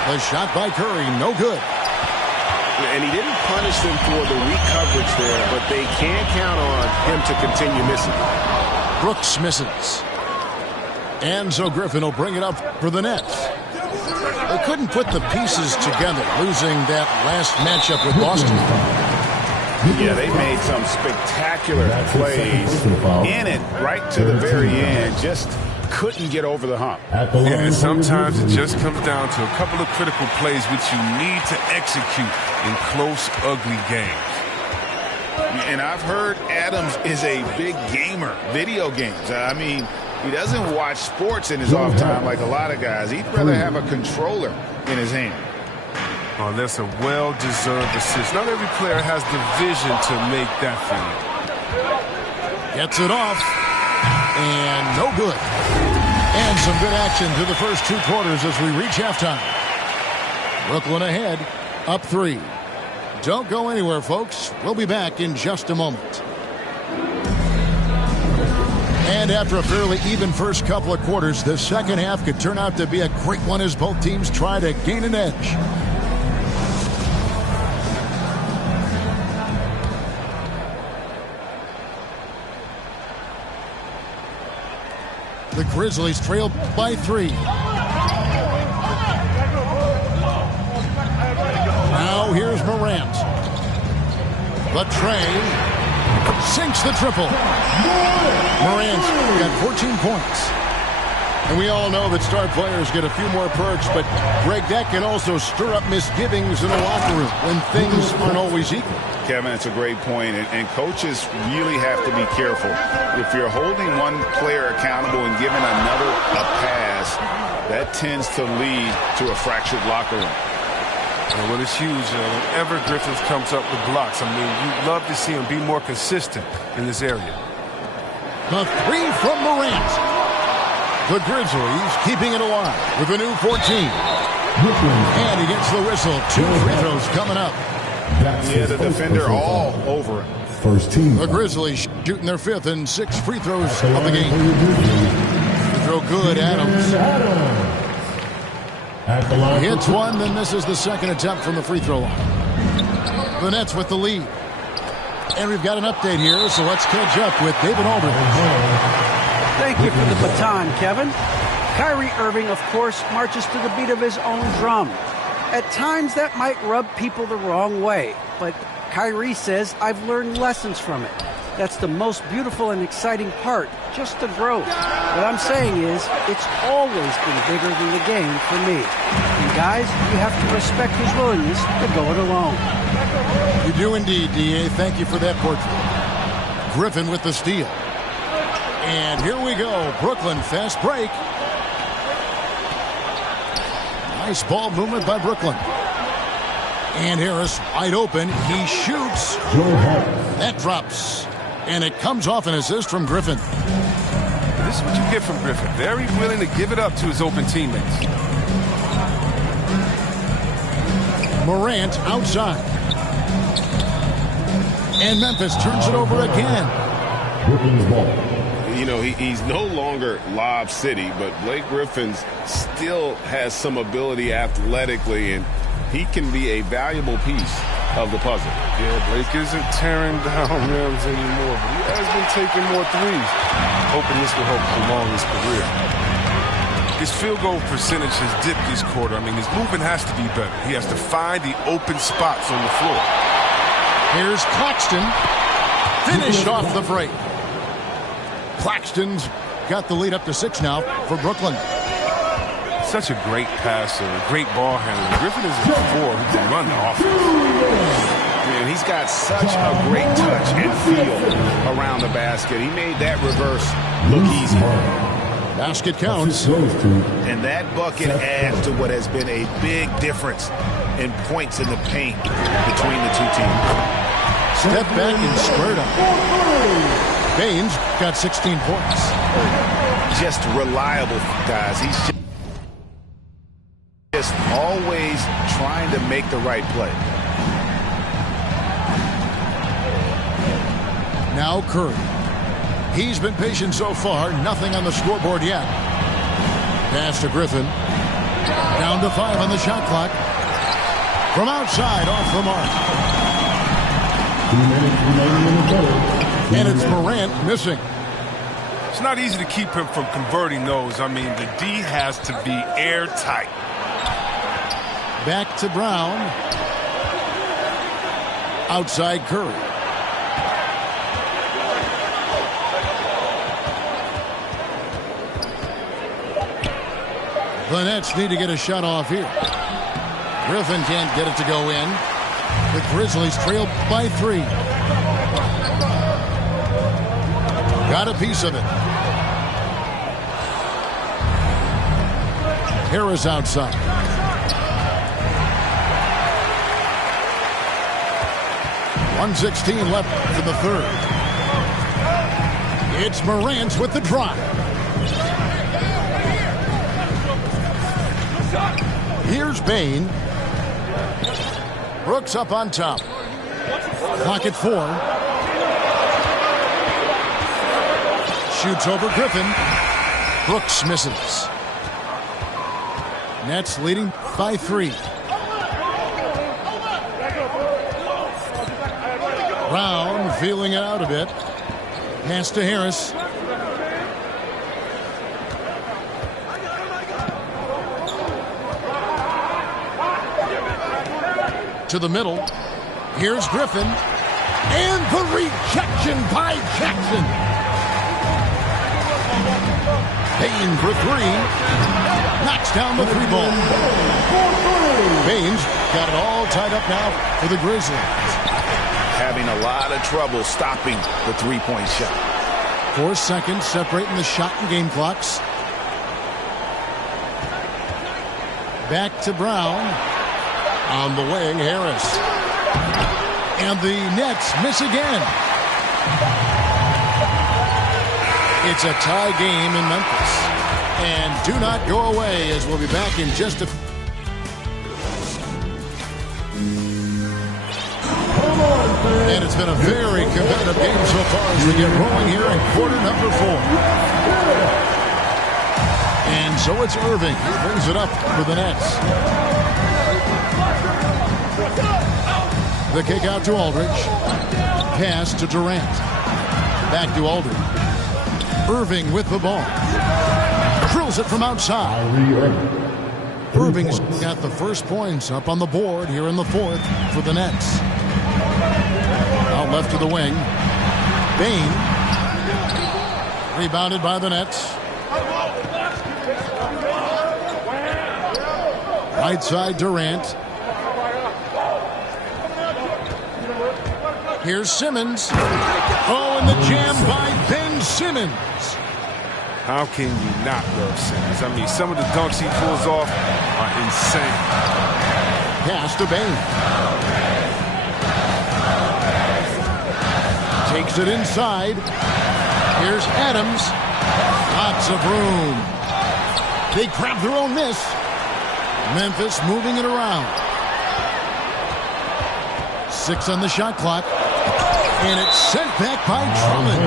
The shot by Curry, no good. And he didn't punish them for the weak coverage there, but they can count on him to continue missing. Brooks misses. And so Griffin will bring it up for the Nets. They couldn't put the pieces together, losing that last matchup with Boston. Yeah, they made some spectacular plays in it right to the very end. Just couldn't get over the hump. Yeah, and sometimes it just comes down to a couple of critical plays which you need to execute in close, ugly games. And I've heard Adams is a big gamer, video games. I mean, he doesn't watch sports in his off time like a lot of guys. He'd rather have a controller in his hand. Oh, that's a well-deserved assist. Not every player has the vision to make that feed. Gets it off. And no good. And some good action through the first 2 quarters as we reach halftime. Brooklyn ahead, up 3. Don't go anywhere, folks. We'll be back in just a moment. And after a fairly even first couple of quarters, the second half could turn out to be a great one as both teams try to gain an edge. The Grizzlies trail by 3. Now here's Morant. The train sinks the triple. Morant's got 14 points. And we all know that star players get a few more perks, but, Greg, that can also stir up misgivings in the locker room when things aren't always equal. Kevin, it's a great point, and coaches really have to be careful. If you're holding one player accountable and giving another a pass, that tends to lead to a fractured locker room. Well, it's huge. Whenever Griffith comes up with blocks, I mean, you'd love to see him be more consistent in this area. The three from Morant. The Grizzlies keeping it alive with a new 14. And he gets the whistle. 2 free throws coming up. Yeah, the defender all over it. First team. The Grizzlies shooting their 5th and 6th free throws of the game. Free throw good, Adams. He hits one, then misses the second attempt from the free throw line. The Nets with the lead. And we've got an update here, so let's catch up with David Aldridge. Thank you for the baton, Kevin. Kyrie Irving, of course, marches to the beat of his own drum. At times, that might rub people the wrong way, but Kyrie says, I've learned lessons from it. That's the most beautiful and exciting part, just the growth. What I'm saying is, it's always been bigger than the game for me. And guys, you have to respect his willingness to go it alone. You do indeed, D.A. Thank you for that portrait. Griffin with the steal. And here we go. Brooklyn fast break. Nice ball movement by Brooklyn. And Harris wide open. He shoots. That drops. And it comes off an assist from Griffin. This is what you get from Griffin. Very willing to give it up to his open teammates. Morant outside. And Memphis turns it over again. Brooklyn's ball. You know, he's no longer Lob City, but Blake Griffin still has some ability athletically, and he can be a valuable piece of the puzzle. Yeah, Blake isn't tearing down rims anymore, but he has been taking more threes. Hoping this will help prolong his career. His field goal percentage has dipped this quarter. I mean, his movement has to be better. He has to find the open spots on the floor. Here's Claxton. Finished off the break. Claxton's got the lead up to 6 now for Brooklyn. Such a great passer, great ball handler. Griffin is a 4 who can run the offense. Man, he's got such a great touch and feel around the basket. He made that reverse look easy. Basket counts. And that bucket adds to what has been a big difference in points in the paint between the two teams. Step back and squared up. Baines got 16 points. Just reliable, guys. He's just always trying to make the right play. Now Curry. He's been patient so far. Nothing on the scoreboard yet. Pass to Griffin. Down to 5 on the shot clock. From outside, off the mark. 2 minutes remaining in the quarter. And it's Morant missing. It's not easy to keep him from converting those. I mean, the D has to be airtight. Back to Brown. Outside Curry. The Nets need to get a shot off here. Griffin can't get it to go in. The Grizzlies trail by 3. Got a piece of it. Harris outside. .116 left in the third. It's Morant with the drive. Here's Bane. Brooks up on top. Clock at 4. Shoots over Griffin. Brooks misses. Nets leading by 3. Brown feeling it out a bit. Pass to Harris. To the middle. Here's Griffin. And the rejection by Jackson. Payne for three. Knocks down the three ball. Payne's got it all tied up now for the Grizzlies. Having a lot of trouble stopping the three-point shot. 4 seconds separating the shot and game clocks. Back to Brown. On the wing, Harris. And the Nets miss again. It's a tie game in Memphis. And do not go away, as we'll be back in just a... And it's been a very competitive game so far as we get rolling here in quarter number 4. And so it's Irving who brings it up for the Nets. The kick out to Aldridge. Pass to Durant. Back to Aldridge. Irving with the ball. Drills it from outside. Irving's got the first points up on the board here in the 4th for the Nets. Out left to the wing. Bane. Rebounded by the Nets. Right side Durant. Here's Simmons. Oh, and the jam by Ben Simmons. How can you not love Simmons? I mean, some of the dunks he pulls off are insane. Pass to Bane. Takes it inside. Here's Adams. Lots of room. They grab their own miss. Memphis moving it around. 6 on the shot clock. And it's sent back by Drummond.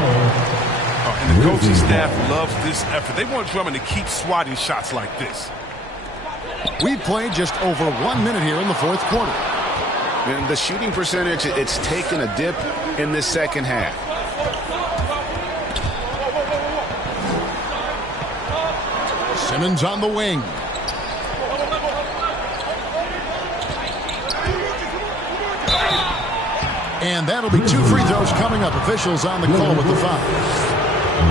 And the coaching staff loves this effort. They want Drummond to keep swatting shots like this. We've played just over 1 minute here in the 4th quarter. And the shooting percentage, it's taken a dip in this second half. Simmons on the wing. And that'll be 2 free throws coming up. Officials on the call with the foul.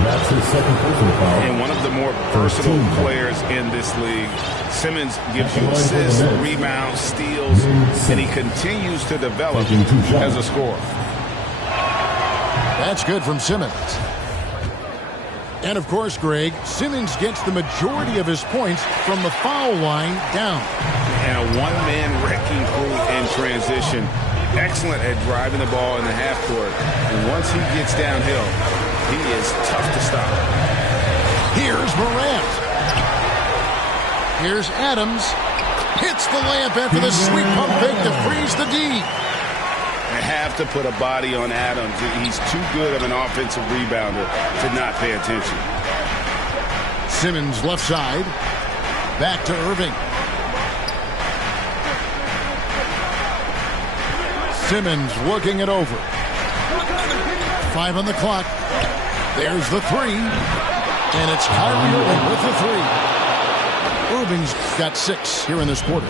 That's his second personal foul. And one of the more versatile players in this league. Simmons gives you assists, rebounds, steals, and he continues to develop as a scorer. That's good from Simmons. And of course, Greg, Simmons gets the majority of his points from the foul line down. And a one-man wrecking crew in transition. Excellent at driving the ball in the half court. And once he gets downhill, he is tough to stop. Here's Morant. Here's Adams. Hits the layup after the sweet pump fake to freeze the D. They have to put a body on Adams. He's too good of an offensive rebounder to not pay attention. Simmons left side. Back to Irving. Simmons working it over. 5 on the clock. There's the 3. And it's Kyrie Irving with the 3. Irving's got 6 here in this quarter.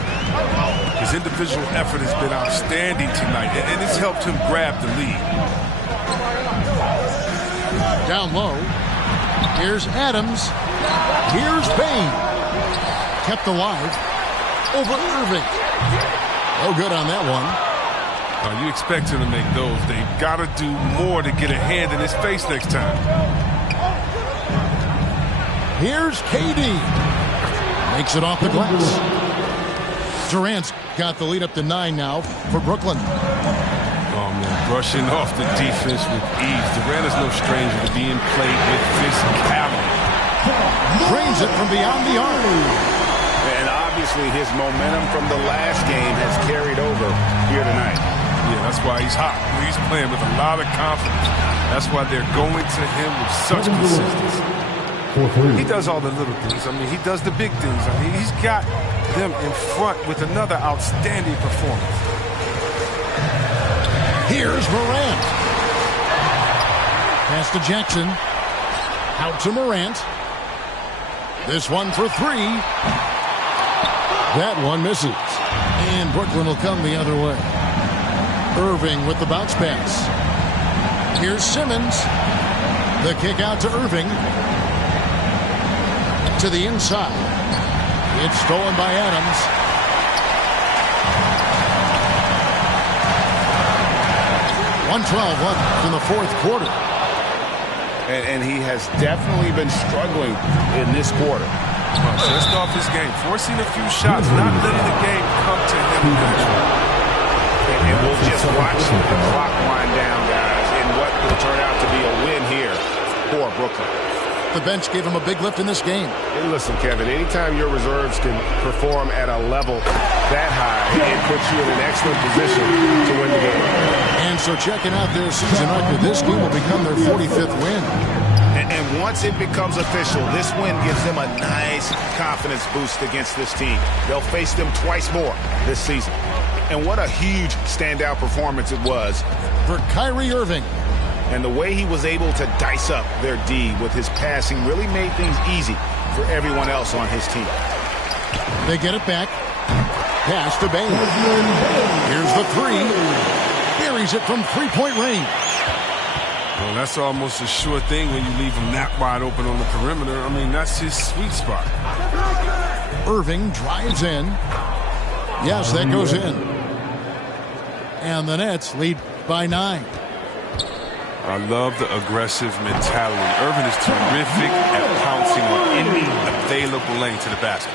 His individual effort has been outstanding tonight, and it's helped him grab the lead. Down low. Here's Adams. Here's Bane. Kept alive. Over Irving. No good on that one. You expect him to make those. They've got to do more to get a hand in his face next time. Here's KD. Makes it off the glass. Durant's got the lead up to 9 now for Brooklyn. Oh, man, brushing off the defense with ease. Durant is no stranger to being played with physicality. Drains it from beyond the arc. And obviously his momentum from the last game has carried over here tonight. Yeah, that's why he's hot. He's playing with a lot of confidence. That's why they're going to him with such consistency. He does all the little things. I mean, he does the big things. I mean, he's got them in front with another outstanding performance. Here's Morant. Pass to Jackson. Out to Morant. This one for 3. That one misses. And Brooklyn will come the other way. Irving with the bounce pass. Here's Simmons. The kick out to Irving. to the inside. It's stolen by Adams. .112 left in the fourth quarter. And he has definitely been struggling in this quarter. Just off his game, forcing a few shots, not letting the game come to him naturally. And we'll just watch the clock wind down, guys, in what will turn out to be a win here for Brooklyn. The bench gave him a big lift in this game. And listen, Kevin, anytime your reserves can perform at a level that high, it puts you in an excellent position to win the game. And so checking out their season record, this game will become their 45th win. And once it becomes official, this win gives them a nice confidence boost against this team. They'll face them twice more this season. And what a huge standout performance it was for Kyrie Irving. And the way he was able to dice up their D with his passing really made things easy for everyone else on his team. They get it back. Pass to Bane. Here's the three. Buries it from three-point range. Well, that's almost a sure thing when you leave him that wide open on the perimeter. I mean, that's his sweet spot. Irving drives in. Yes, that goes in. And the Nets lead by 9. I love the aggressive mentality. Irving is terrific at pouncing on any available lane to the basket.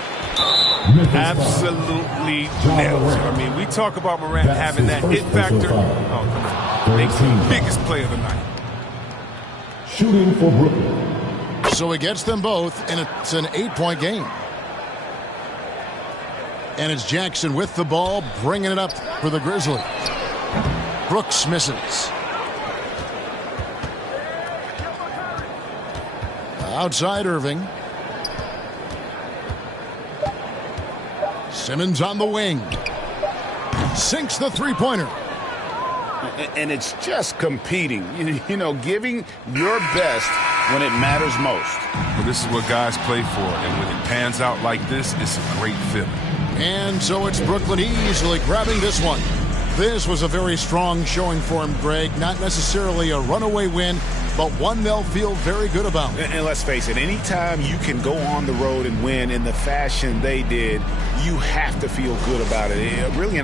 Absolutely nailed. I mean, we talk about Morant having that it factor. Oh, come on. Makes the biggest play of the night. Shooting for Brooklyn. So he gets them both, and it's an 8-point game. And it's Jackson with the ball, bringing it up for the Grizzlies. Brooks misses. Outside Irving. Simmons on the wing. Sinks the three-pointer. And it's just competing, you know, giving your best when it matters most. But this is what guys play for, and when it pans out like this, it's a great feeling. And so it's Brooklyn easily grabbing this one. This was a very strong showing for him, Greg. Not necessarily a runaway win, but one they'll feel very good about. And let's face it, anytime you can go on the road and win in the fashion they did, you have to feel good about it. Really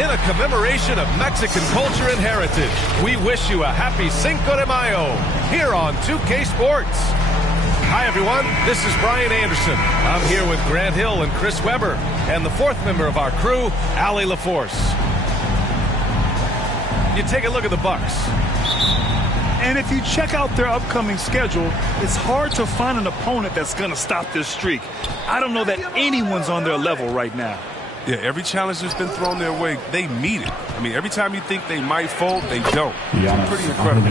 In a commemoration of Mexican culture and heritage, we wish you a happy Cinco de Mayo here on 2K Sports. Hi, everyone. This is Brian Anderson. I'm here with Grant Hill and Chris Webber, and the fourth member of our crew, Allie LaForce. You take a look at the Bucks. And if you check out their upcoming schedule, it's hard to find an opponent that's going to stop this streak. I don't know that anyone's on their level right now. Yeah, every challenge that's been thrown their way, they meet it. I mean, every time you think they might fold, they don't. It's pretty incredible.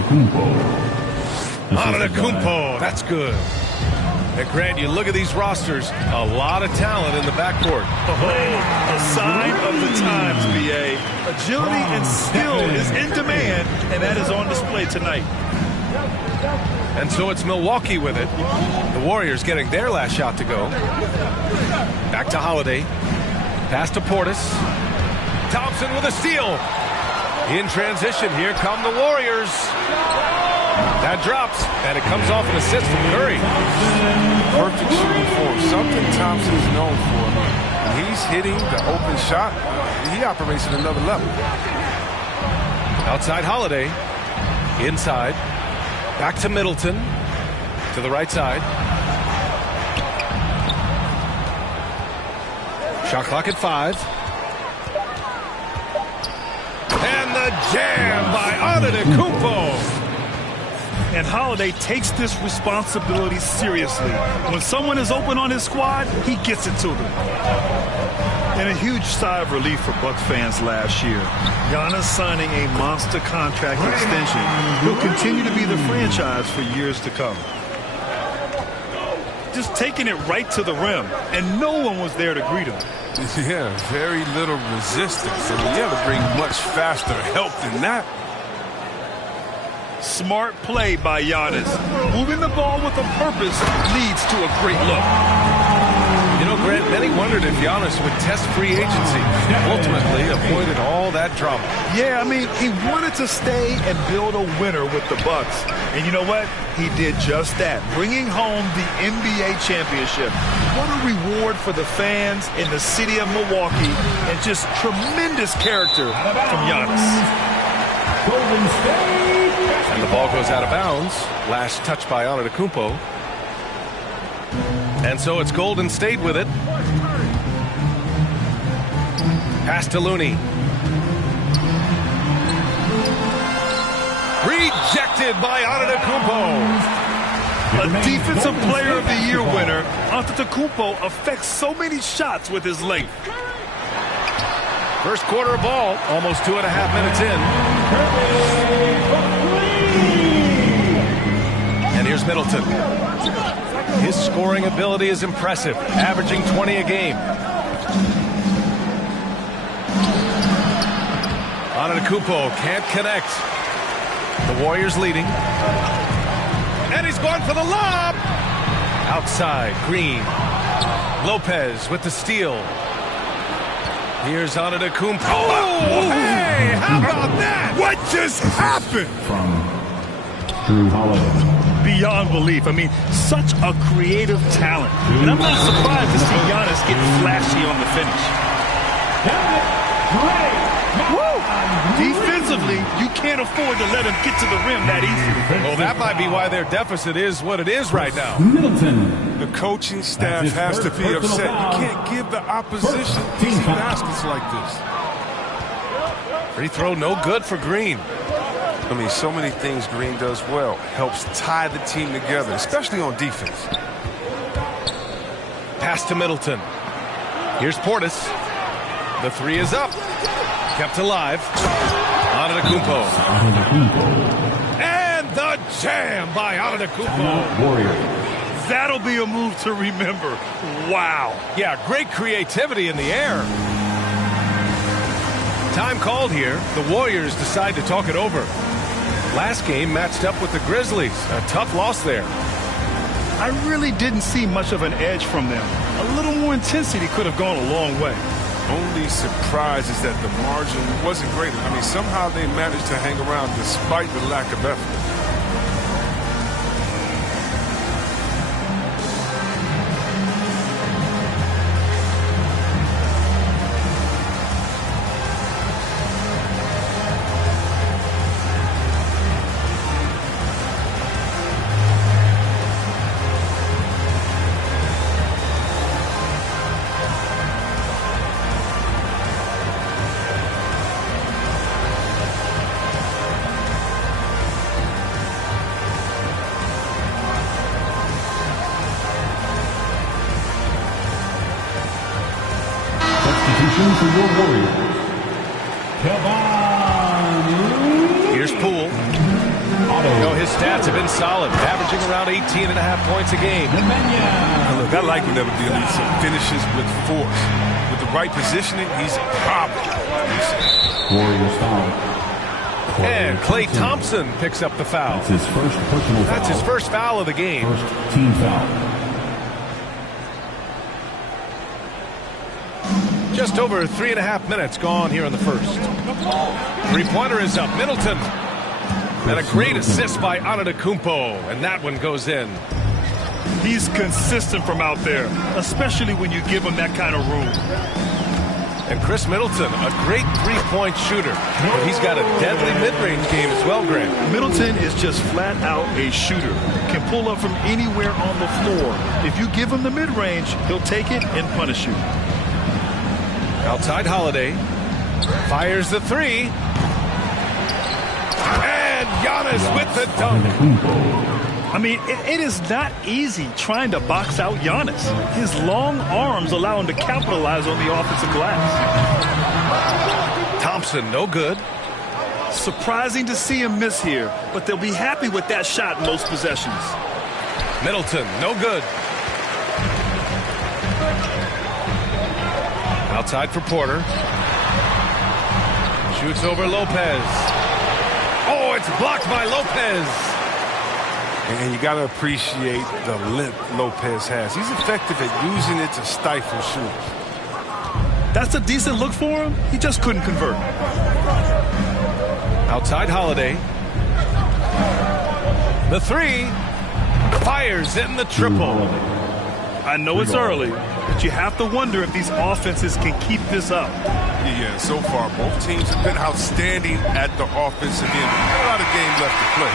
Antetokounmpo, that's good. And Grant, you look at these rosters, a lot of talent in the backcourt. A sign of the times, B.A. Agility and skill is in demand, and that is on display tonight. And so it's Milwaukee with it. The Warriors getting their last shot to go. Back to Holiday. Pass to Portis. Thompson with a steal. In transition, here come the Warriors. That drops, and it comes off an assist from Curry. Perfect shooting form, something Thompson is known for. When he's hitting the open shot, he operates at another level. Outside Holiday. Inside. Back to Middleton. To the right side. Shot clock at 5. And the jam by Antetokounmpo. And Holiday takes this responsibility seriously. When someone is open on his squad, he gets it to them. And a huge sigh of relief for Bucks fans last year. Giannis signing a monster contract extension. He'll continue to be the franchise for years to come. Just taking it right to the rim, and no one was there to greet him. Yeah, very little resistance. I mean, you have to bring much faster help than that. Smart play by Giannis. Moving the ball with a purpose leads to a great look. You know, Grant, many wondered if Giannis would test free agency. Ultimately, avoided all that drama. Yeah, I mean, he wanted to stay and build a winner with the Bucks. And you know what? He did just that, bringing home the NBA championship. What a reward for the fans in the city of Milwaukee, and just tremendous character from Giannis. Golden State. And the ball goes out of bounds. Last touch by Antetokounmpo. And so it's Golden State with it. Pass to Looney. Rejected by Antetokounmpo. A Defensive Player of the Year winner, Antetokounmpo affects so many shots with his length. First quarter of ball, almost 2.5 minutes in. And here's Middleton. His scoring ability is impressive, averaging 20 a game. Antetokounmpo can't connect. The Warriors leading. And he's going for the lob. Outside, Green. Lopez with the steal. Here's Antetokounmpo. Oh, hey, how about that? What just happened? From Drew Holiday. Beyond belief. I mean, such a creative talent. And I'm not surprised to see Giannis get flashy on the finish. Woo! Defensively, you can't afford to let him get to the rim that easy. Well, that might be why their deficit is what it is right now. The coaching staff has to be upset. You can't give the opposition easy baskets like this. Free throw no good for Green. I mean, so many things Green does well. Helps tie the team together, especially on defense. Pass to Middleton. Here's Portis. The three is up. Kept alive. Antetokounmpo. And the jam by Antetokounmpo. Warrior. That'll be a move to remember. Wow. Yeah, great creativity in the air. Time called here. The Warriors decide to talk it over. Last game matched up with the Grizzlies. A tough loss there. I really didn't see much of an edge from them. A little more intensity could have gone a long way. Only surprise is that the margin wasn't greater. I mean, somehow they managed to hang around despite the lack of effort. Substitution for your Warriors. Kevon. Here's Poole. His stats have been solid, averaging around 18.5 points a game. Look, I like whenever the elite finishes with force. With the right positioning, he's a problem. Warriors foul. And Klay Thompson picks up the foul. That's his first personal foul. That's his first foul of the game. First team foul. Just over 3.5 minutes gone here in the first. Three-pointer is up. Middleton. And a great assist by Antetokounmpo. And that one goes in. He's consistent from out there, especially when you give him that kind of room. And Chris Middleton, a great three-point shooter. But he's got a deadly mid-range game as well, Grant. Middleton is just flat out a shooter. Can pull up from anywhere on the floor. If you give him the mid-range, he'll take it and punish you. Outside Holiday. Fires the three. And Giannis with the dunk. I mean, it is not easy trying to box out Giannis. His long arms allow him to capitalize on the offensive glass. Thompson, no good. Surprising to see him miss here, but they'll be happy with that shot most possessions. Middleton, no good. Outside for Porter. Shoots over Lopez. Oh, it's blocked by Lopez. And you got to appreciate the limp Lopez has. He's effective at using it to stifle shooters. That's a decent look for him. He just couldn't convert. Outside Holiday. The three. Fires in the triple. I know it's early, but you have to wonder if these offenses can keep this up. Yeah, so far both teams have been outstanding at the offensive end. A lot of game left to play.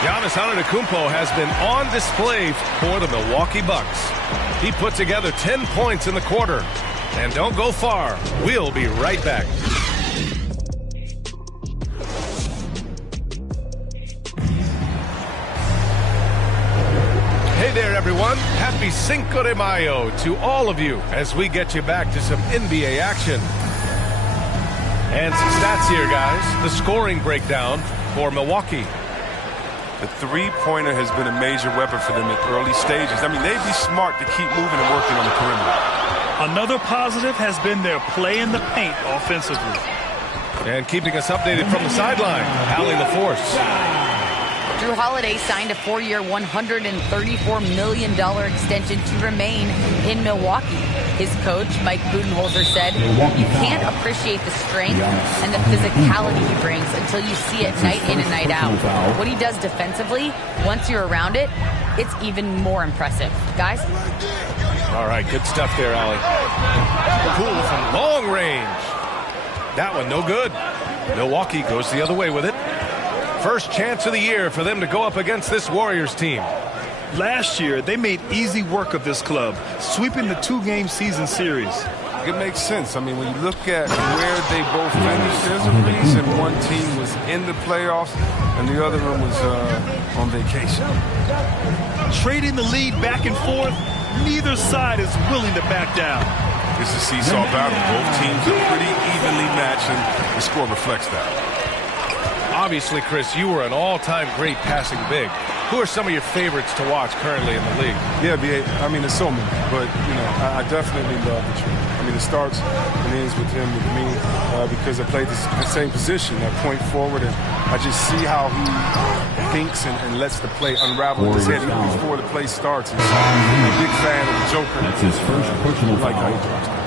Giannis Antetokounmpo has been on display for the Milwaukee Bucks. He put together 10 points in the quarter. And don't go far. We'll be right back. Hey there, everyone. Happy Cinco de Mayo to all of you as we get you back to some NBA action. And some stats here, guys. The scoring breakdown for Milwaukee. The three-pointer has been a major weapon for them at early stages. I mean, they'd be smart to keep moving and working on the perimeter. Another positive has been their play in the paint offensively. And keeping us updated from the sideline, Allie LaForce. Drew Holiday signed a 4-year, $134 million extension to remain in Milwaukee. His coach, Mike Budenholzer, said, "You can't appreciate the strength and the physicality he brings until you see it night in and night out. What he does defensively, once you're around it, it's even more impressive." Guys? All right, good stuff there, Allie. Poole from long range. That one, no good. Milwaukee goes the other way with it. First chance of the year for them to go up against this Warriors team. Last year, they made easy work of this club, sweeping the two-game season series. It makes sense. I mean, when you look at where they both finished, there's a reason one team was in the playoffs and the other one was on vacation. Trading the lead back and forth, neither side is willing to back down. It's a seesaw battle. Both teams are pretty evenly matched, and the score reflects that. Obviously, Chris, you were an all-time great passing big. Who are some of your favorites to watch currently in the league? Yeah, I mean, there's so many, but, you know, I definitely love the trade. I mean, it starts and ends with him, with me, because I played the same position, that point forward, and I just see how he thinks and lets the play unravel in his head even before the play starts. And so I'm a big fan of the Joker. That's his first personal foul. Like how he drives the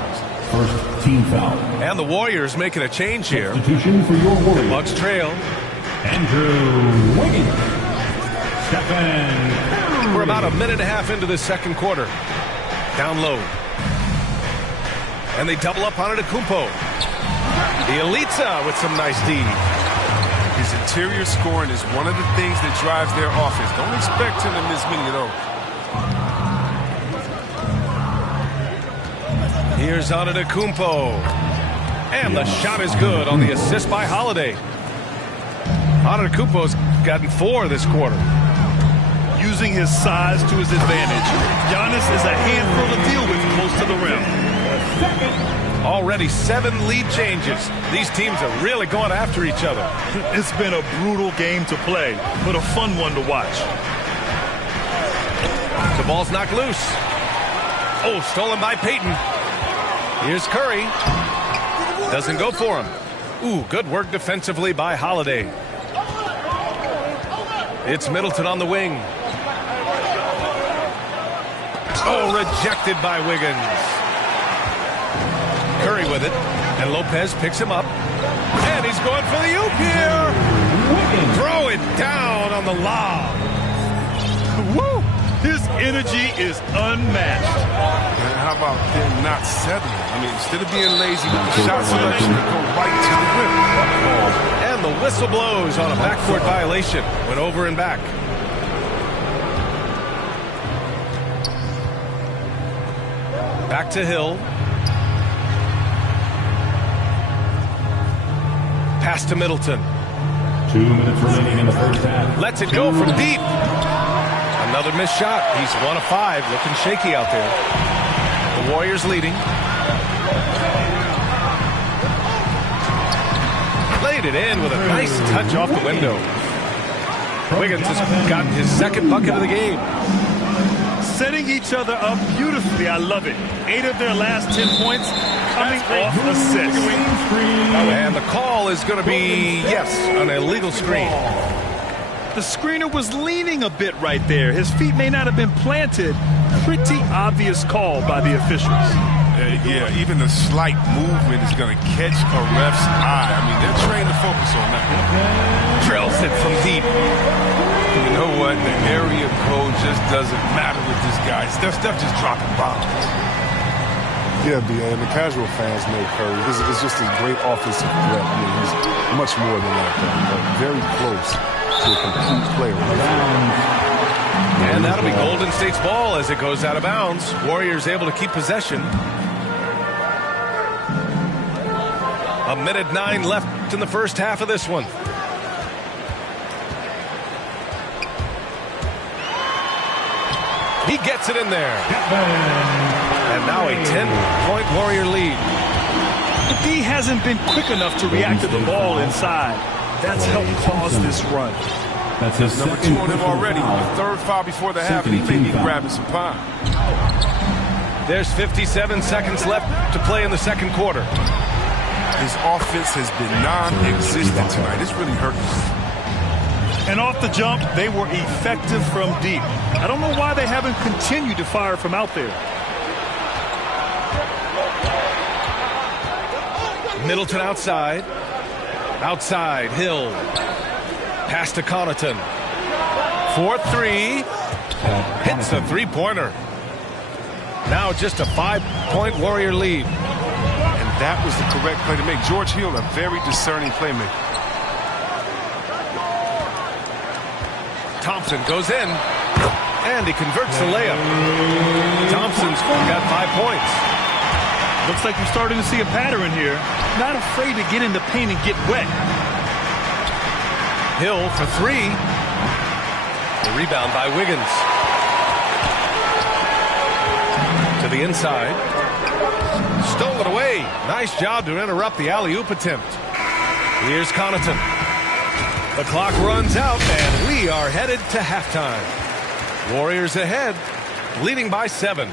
First team foul. And the Warriors making a change here. Substitution for your Warriors. The Bucks trail. Andrew Wiggins. We're about a minute and a half into the second quarter. Down low. And they double up on Antetokounmpo. Bielitsa with some nice D. His interior scoring is one of the things that drives their offense. Don't expect him to miss many of those. Here's Antetokounmpo. And the shot is good on the assist by Holiday. Antetokounmpo's gotten 4 this quarter. Using his size to his advantage, Giannis is a handful to deal with close to the rim. Already 7 lead changes. These teams are really going after each other. It's been a brutal game to play, but a fun one to watch. The ball's knocked loose. Oh, stolen by Payton. Here's Curry. Doesn't go for him. Ooh, good work defensively by Holiday. It's Middleton on the wing. Oh, rejected by Wiggins. Curry with it, and Lopez picks him up. And he's going for the oop here. Throw it down on the lob. Woo! His energy is unmatched. And how about them not settling? I mean, instead of being lazy with the shot selection, they go right to the rim. And the whistle blows on a backcourt violation. Went over and back. Back to Hill. Pass to Middleton. 2 minutes remaining in the first half. Lets it go from deep. Another missed shot. He's 1 of 5. Looking shaky out there. The Warriors leading. Played it in with a nice touch off the window. Wiggins has gotten his 2nd bucket of the game. Setting each other up beautifully. I love it. 8 of their last 10 points coming off assists. And the call is going to be, yes, an illegal screen. The screener was leaning a bit right there. His feet may not have been planted. Pretty obvious call by the officials. Yeah, even a slight movement is going to catch a ref's eye. I mean, they're trained to focus on that. Drills it from deep. You know what? The area code just doesn't matter with this guy. Steph just dropping bombs. Yeah, and the casual fans know Curry. It's just a great offensive threat. I mean, he's much more than that, but very close to a complete player. And that'll be Golden State's ball as it goes out of bounds. Warriors able to keep possession. 1:09 left in the first half of this one. He gets it in there. And now a 10-point Warrior lead. D hasn't been quick enough to react to the ball inside. That's helped cause this run. That's his number 2 on him already. The 3rd foul before the half, and he may be grabbing some pie. There's 57 seconds left to play in the 2nd quarter. His offense has been non-existent tonight. It's really hurting. And off the jump, they were effective from deep. I don't know why they haven't continued to fire from out there. Middleton outside. Outside, Hill. Pass to Connaughton. 4-3. Hits the 3-pointer. Now just a 5-point Warrior lead. And that was the correct play to make. George Hill, a very discerning playmaker. Thompson goes in. And he converts the layup. Thompson's got 5 points. Looks like you're starting to see a pattern here. Not afraid to get in the paint and get wet. Hill for 3. The rebound by Wiggins. To the inside. Stolen away. Nice job to interrupt the alley-oop attempt. Here's Connaughton. The clock runs out, and we are headed to halftime. Warriors ahead, leading by 7.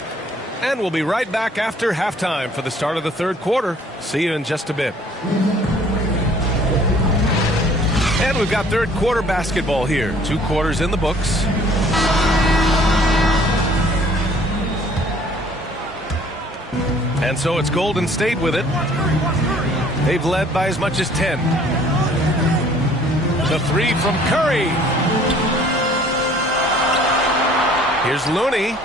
And we'll be right back after halftime for the start of the 3rd quarter. See you in just a bit. And we've got 3rd quarter basketball here. 2 quarters in the books. And so it's Golden State with it. They've led by as much as 10. The 3 from Curry. Here's Looney.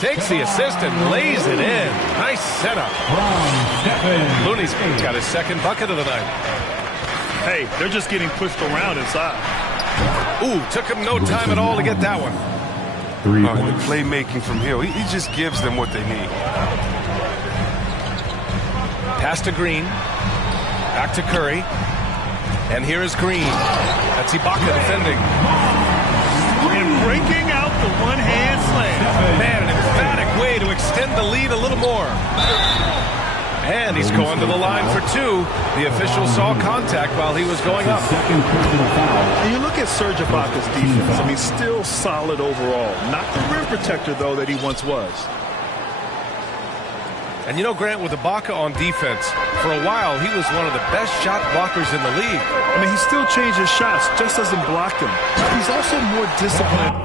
Takes the assist and lays it in. Nice setup. Looney's got his 2nd bucket of the night. Hey, they're just getting pushed around inside. Ooh, took him no time at all to get that one. The playmaking from Hill, he just gives them what they need. Pass to Green. Back to Curry. And here is Green. That's Ibaka defending. And breaking out the one-hand slam. Man, an emphatic way to extend the lead a little more. And he's going to the line for two. The official saw contact while he was going up. And you look at Serge Ibaka's defense. I mean, still solid overall. Not the rim protector, though, that he once was. And you know, Grant, with Ibaka on defense, for a while he was one of the best shot blockers in the league. I mean, he still changes shots, just doesn't block them. He's also more disciplined.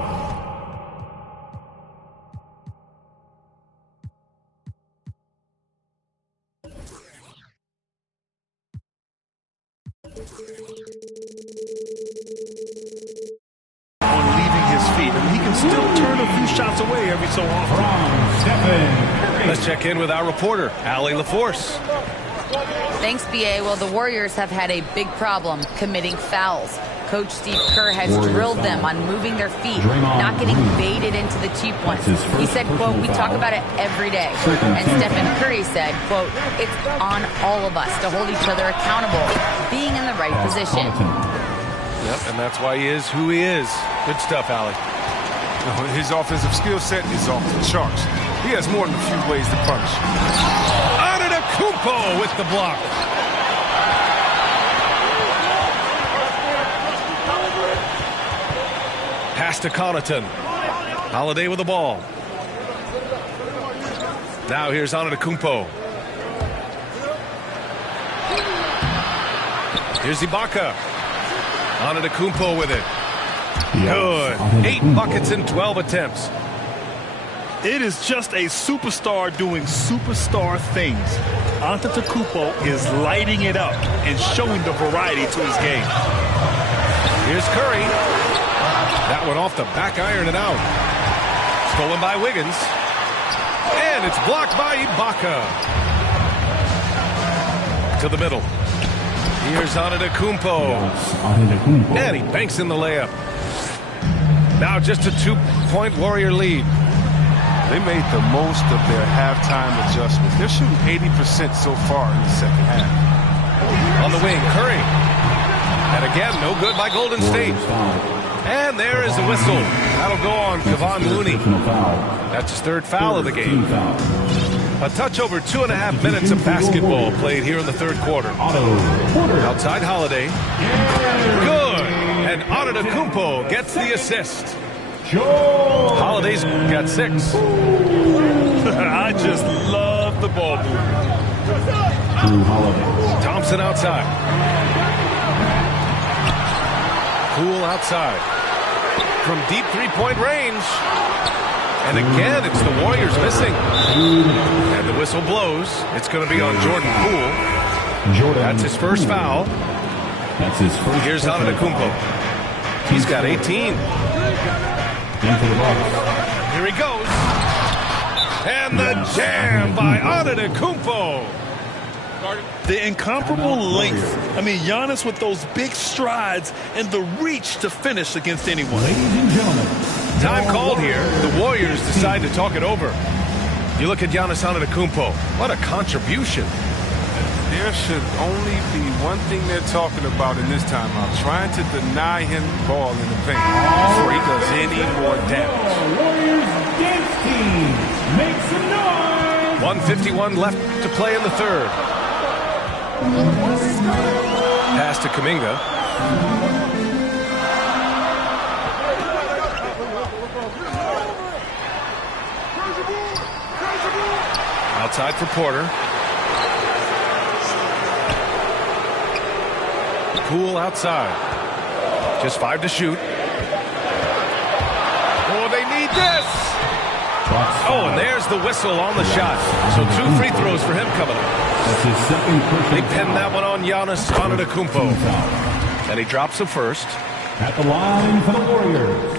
On leaving his feet. I mean, he can still turn a few shots away every so often. Let's check in with our reporter, Allie LaForce. Thanks, B.A. Well, the Warriors have had a big problem committing fouls. Coach Steve Kerr has drilled them on moving their feet, not getting baited into the cheap ones. He said, quote, we talk about it every day. And Stephen Curry said, quote, it's on all of us to hold each other accountable, being in the right position. Yep, and that's why he is who he is. Good stuff, Allie. His offensive skill set is off the charts. He has more than a few ways to punish. Antetokounmpo with the block. Pass to Connaughton. Holiday with the ball. Now here's Antetokounmpo. Here's Ibaka. Antetokounmpo with it. Good. 8 buckets in 12 attempts. It is just a superstar doing superstar things. Antetokounmpo is lighting it up and showing the variety to his game. Here's Curry. That one off the back iron and out. Stolen by Wiggins. And it's blocked by Ibaka. To the middle. Here's Antetokounmpo. And he banks in the layup. Now just a 2-point Warrior lead. They made the most of their halftime adjustments. They're shooting 80% so far in the second half. On the wing, Curry. And again, no good by Golden State. And there is the whistle. That'll go on Kevon Looney. That's his third foul of the game. A touch over 2.5 minutes of basketball played here in the third quarter. Outside Holiday. Good. And Antetokounmpo gets the assist. Holiday's got 6. I just love the ball movement. Thompson outside. Poole outside. From deep three-point range. And again, it's the Warriors missing. And the whistle blows. It's going to be on Jordan Poole. That's his first foul. Here's Antetokounmpo. He's got 18. Here he goes. And the jam by Antetokounmpo. The incomparable length. I mean, Giannis with those big strides and the reach to finish against anyone. Ladies and gentlemen. Time called here. The Warriors decide to talk it over. You look at Giannis Antetokounmpo. What a contribution. There should only be one thing they're talking about in this timeout. Trying to deny him the ball in the paint before he does any more damage. Warriors dance team, make some noise. 1:51 left to play in the third. Pass to Kuminga. Outside for Porter. Poole outside. Just 5 to shoot. Oh, they need this. Oh, and there's the whistle on the shot. So 2 free throws for him coming up. That's his second personal They pin that one on Giannis Antetokounmpo. And he drops the first. At the line for the Warriors.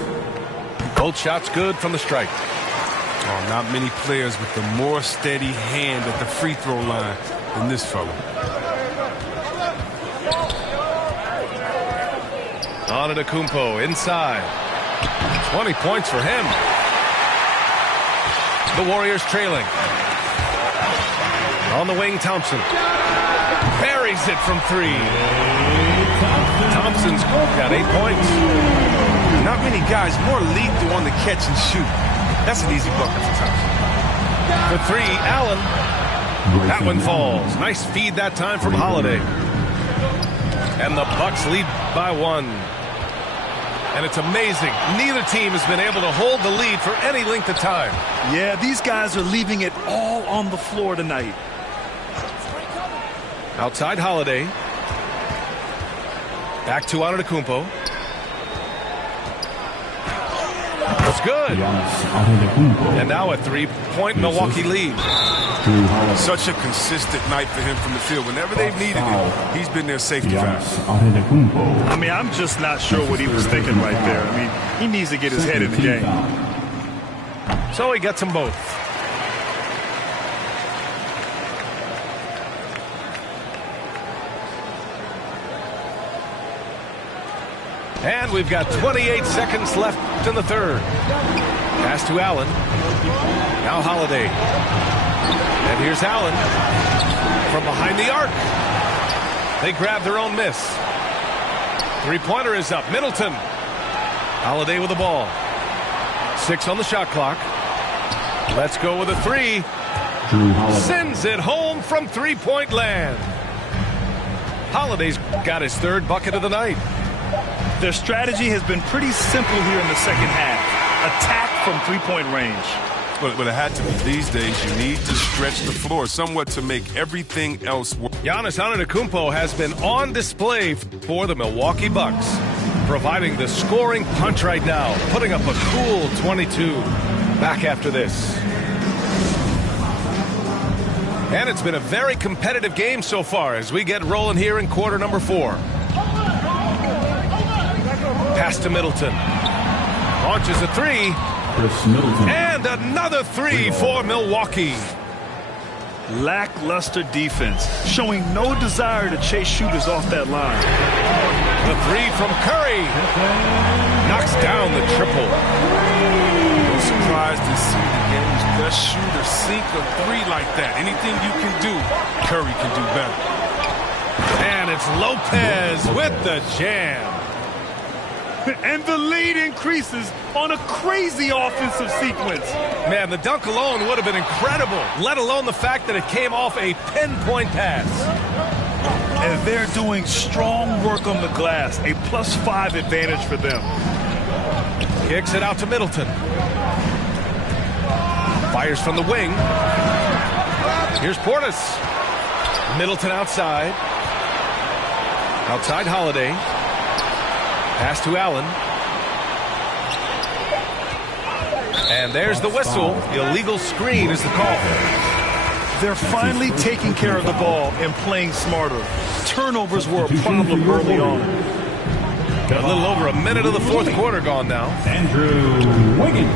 Both shots good from the stripe. Oh, not many players with the more steady hand at the free throw line than this fella. Antetokounmpo inside. 20 points for him. The Warriors trailing. On the wing, Thompson. Buries it from 3. Thompson's got 8 points. Not many guys more lethal on the catch and shoot. That's an easy bucket for Thompson. For 3, Allen. That one falls. Nice feed that time from Holiday. And the Bucks lead by 1. And it's amazing. Neither team has been able to hold the lead for any length of time. Yeah, these guys are leaving it all on the floor tonight. Outside Holiday. Back to Antetokounmpo. That's good. And now a 3-point Milwaukee lead. Such a consistent night for him from the field. Whenever they've needed it, he's been their safety valve. I mean, I'm just not sure what he was thinking right there. I mean, he needs to get his head in the game. So he gets them both. And we've got 28 seconds left in the third. Pass to Allen. Now Holiday. And here's Allen from behind the arc. They grab their own miss. Three-pointer is up. Middleton. Holiday with the ball. 6 on the shot clock. Let's go with a 3. Sends it home from three-point land. Holiday's got his third bucket of the night. Their strategy has been pretty simple here in the second half. Attack from three-point range. But it had to be these days. You need to stretch the floor somewhat to make everything else work. Giannis Antetokounmpo has been on display for the Milwaukee Bucks, providing the scoring punch right now, putting up a cool 22. Back after this. And it's been a very competitive game so far as we get rolling here in quarter number 4. Pass to Middleton. Launches a 3. And another 3 for Milwaukee. Lackluster defense, showing no desire to chase shooters off that line. The 3 from Curry. Knocks down the triple. No surprise to see the game's best shooter sink a 3 like that. Anything you can do, Curry can do better. And it's Lopez with the jam. And the lead increases on a crazy offensive sequence. Man, the dunk alone would have been incredible, let alone the fact that it came off a pinpoint pass. And they're doing strong work on the glass, a +5 advantage for them. Kicks it out to Middleton. Fires from the wing. Here's Portis. Middleton outside. Outside Holiday. Pass to Allen. And there's the whistle. Illegal screen is the call. They're finally taking care of the ball and playing smarter. Turnovers were a problem early on. A little over a minute of the fourth quarter gone now. Andrew Wiggins.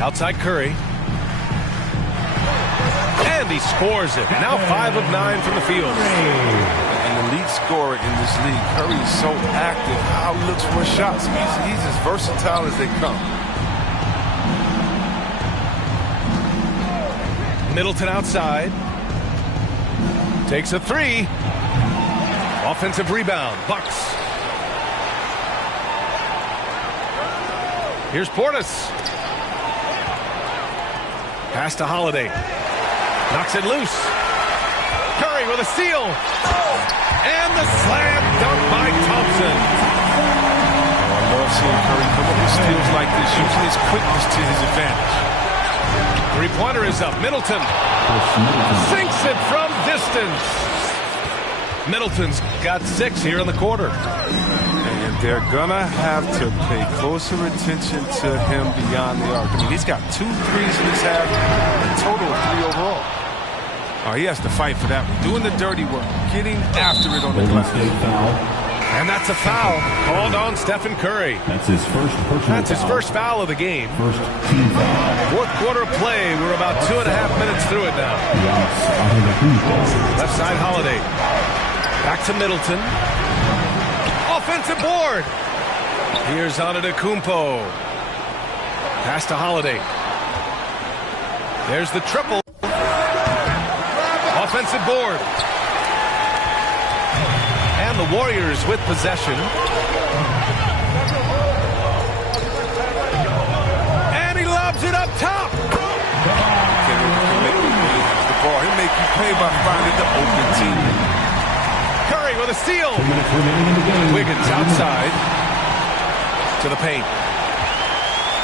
Outside Curry. And he scores it. Now 5 of 9 from the field. An elite scorer in this league. Curry is so active. How he looks for shots. He's as versatile as they come. Middleton outside. Takes a 3. Offensive rebound. Bucks. Here's Portis. Pass to Holiday. Knocks it loose. Curry with a steal. And the slam dunk by Thompson. I love seeing Curry come up with steals like this, using his quickness to his advantage. Three-pointer is up. Middleton sinks it from distance. Middleton's got 6 here in the quarter. And they're going to have to pay closer attention to him beyond the arc. I mean, he's got 2 threes in this half, a total of 3 overall. He has to fight for that one. Doing the dirty work, getting after it on the glass. And that's a foul called on Stephen Curry. That's his first personal foul. That's his first foul of the game. First team foul. Fourth quarter play. We're about 2.5 minutes through it now. Left side Holiday. Back to Middleton. Offensive board. Here's Antetokounmpo. Pass to Holiday. There's the triple. Offensive board. And the Warriors with possession. And he lobs it up top. Can make you pay by finding the open team. Curry with a steal. Wiggins outside to the paint.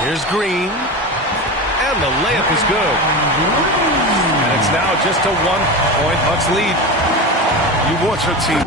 Here's Green. And the layup is good. And it's now just a 1-point Bucks lead. You want your team.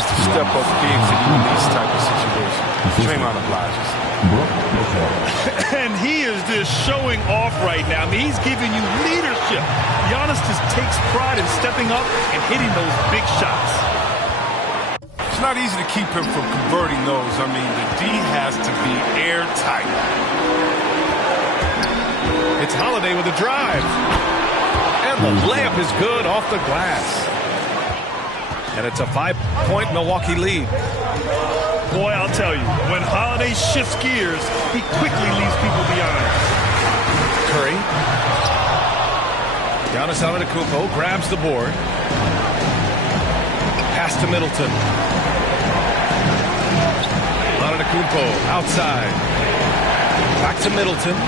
To step up big to you in these type of situations. Draymond obliges. And he is just showing off right now. I mean, he's giving you leadership. Giannis just takes pride in stepping up and hitting those big shots. It's not easy to keep him from converting those. I mean, the D has to be airtight. It's Holiday with a drive. And the layup is good off the glass. And it's a 5-point Milwaukee lead. Boy, I'll tell you, when Holiday shifts gears, he quickly leaves people behind. Curry. Giannis Antetokounmpo grabs the board. Pass to Middleton. Antetokounmpo outside. Back to Middleton.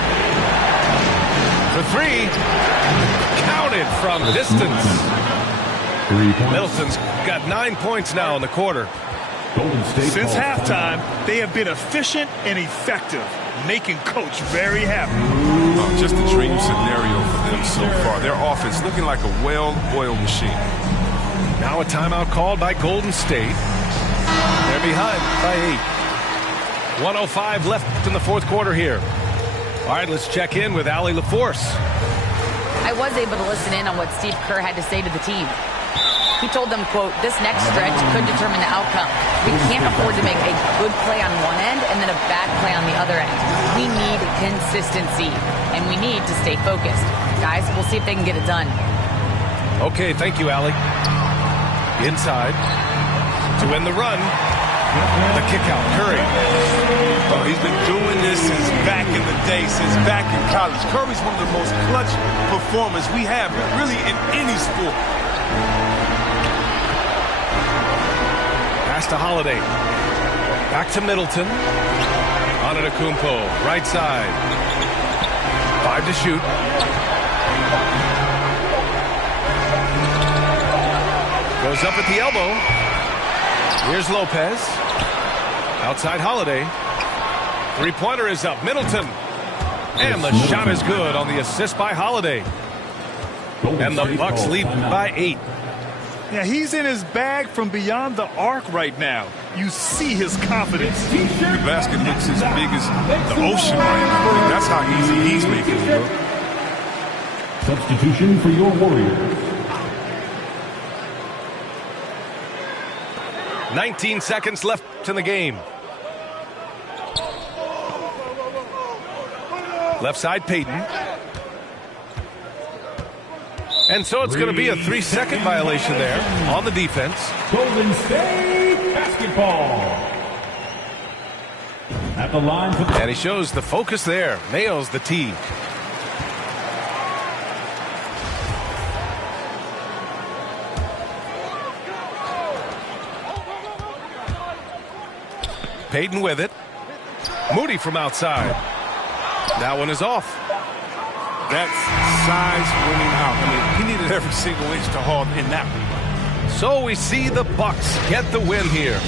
For three. Counted from distance. Middleton's got 9 points now in the quarter. Since halftime, they have been efficient and effective, making Coach very happy. Just a dream scenario for them so far. Their offense looking like a well-oiled machine. Now a timeout called by Golden State. They're behind by 8. 1:05 left in the fourth quarter here. All right, let's check in with Allie LaForce. I was able to listen in on what Steve Kerr had to say to the team. He told them, quote, this next stretch could determine the outcome. We can't afford to make a good play on one end and then a bad play on the other end. We need consistency, and we need to stay focused. Guys, we'll see if they can get it done. Okay, thank you, Allie. Inside to win the run. The kick out, Curry. Oh, he's been doing this since back in the day, since back in college. Curry's one of the most clutch performers we have, really, in any sport. Pass to Holiday. Back to Middleton. Antetokounmpo, right side. 5 to shoot. Goes up at the elbow. Here's Lopez. Outside Holiday. Three-pointer is up. Middleton. And the shot is good on the assist by Holiday. And the Bucks lead by 8. Yeah, he's in his bag from beyond the arc right now. You see his confidence. The basket looks as big as the ocean right now. That's how easy he's making it look. Substitution for your Warriors. 19 seconds left in the game. Left side, Payton. And so it's going to be a 3-second violation there on the defense. Golden State basketball. At the line for and he shows the focus there. Nails the tee. Payton with it. Moody from outside. That one is off. That's size winning out. I mean, he needed every single inch to haul in that one. So we see the Bucks get the win here.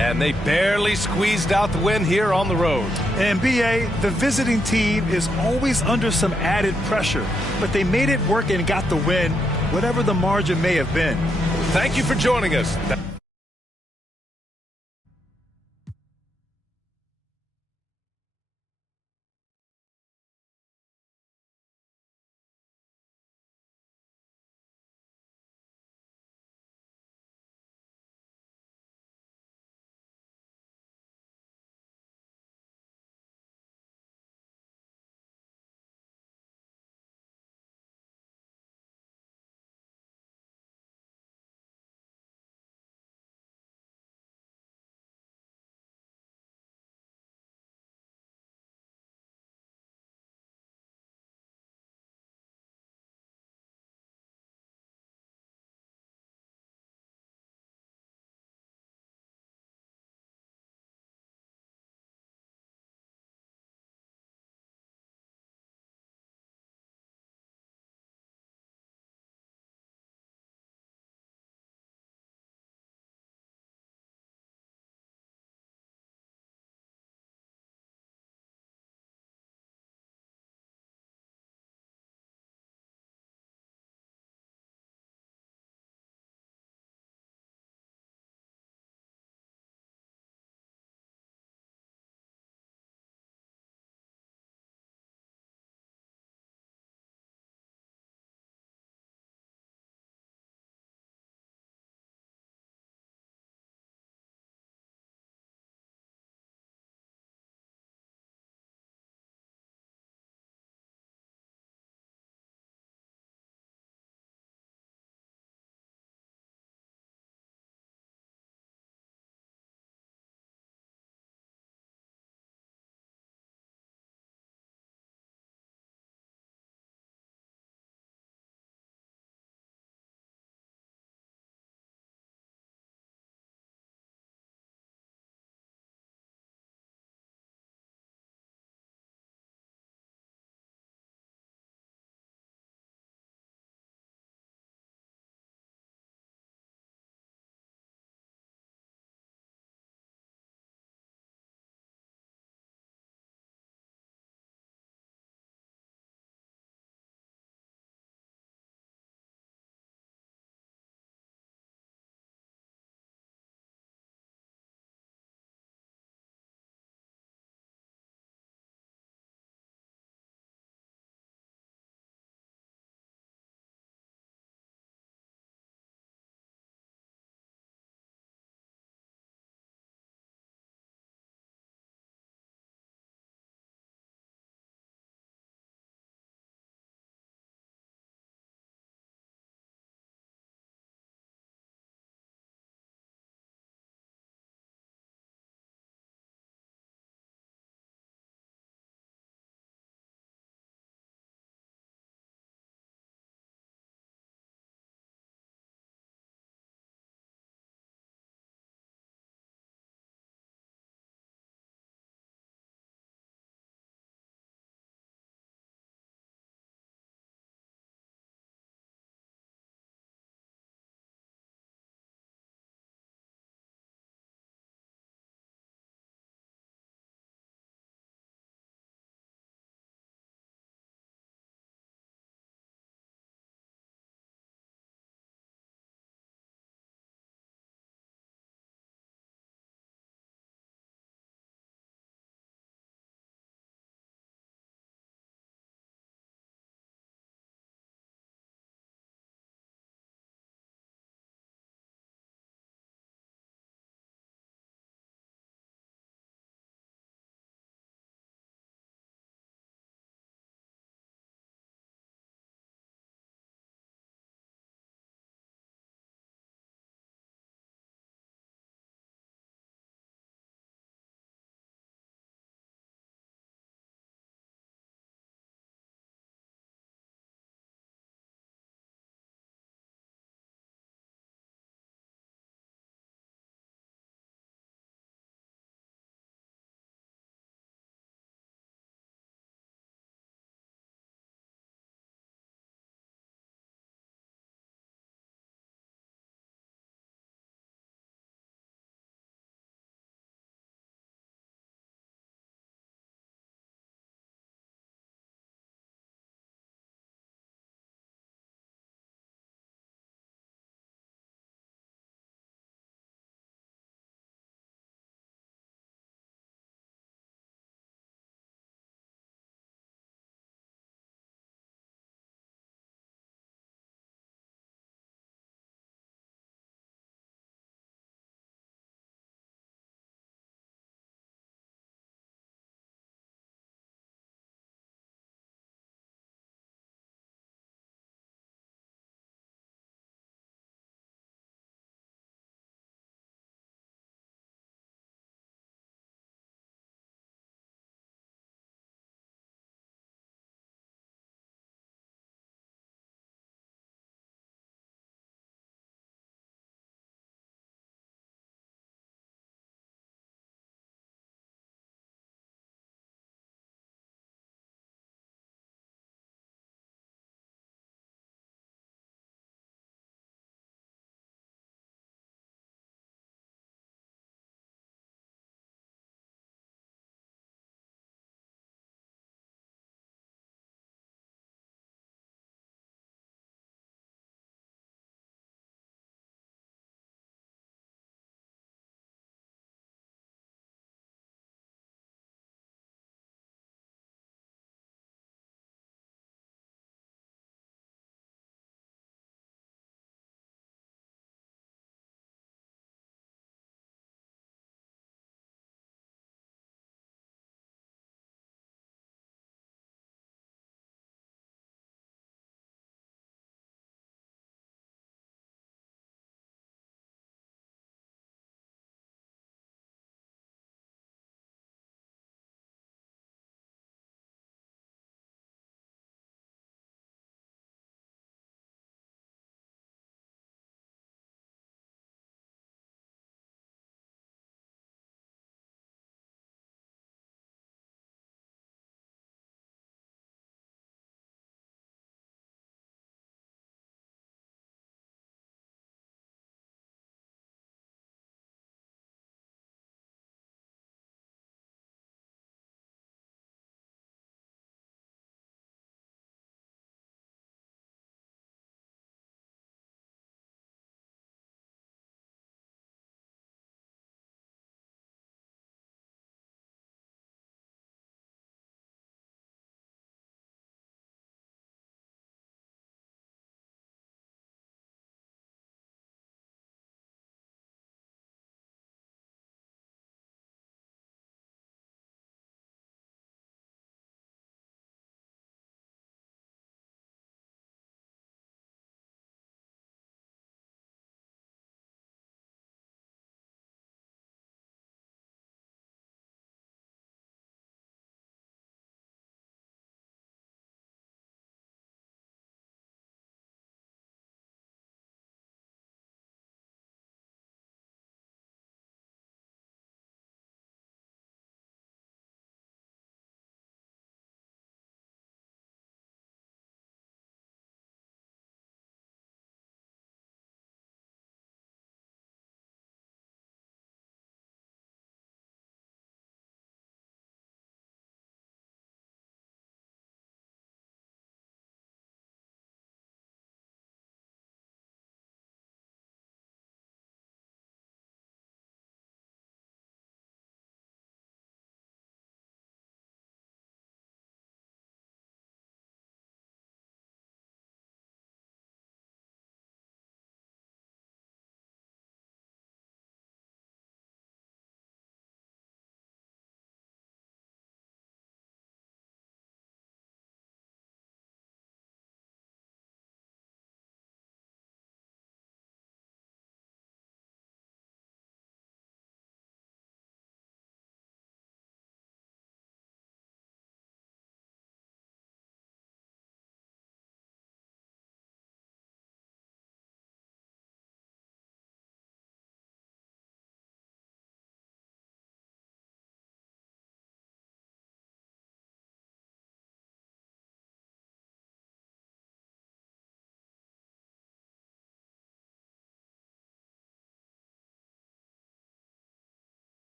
And they barely squeezed out the win here on the road. And BA, the visiting team is always under some added pressure. But they made it work and got the win, whatever the margin may have been. Thank you for joining us.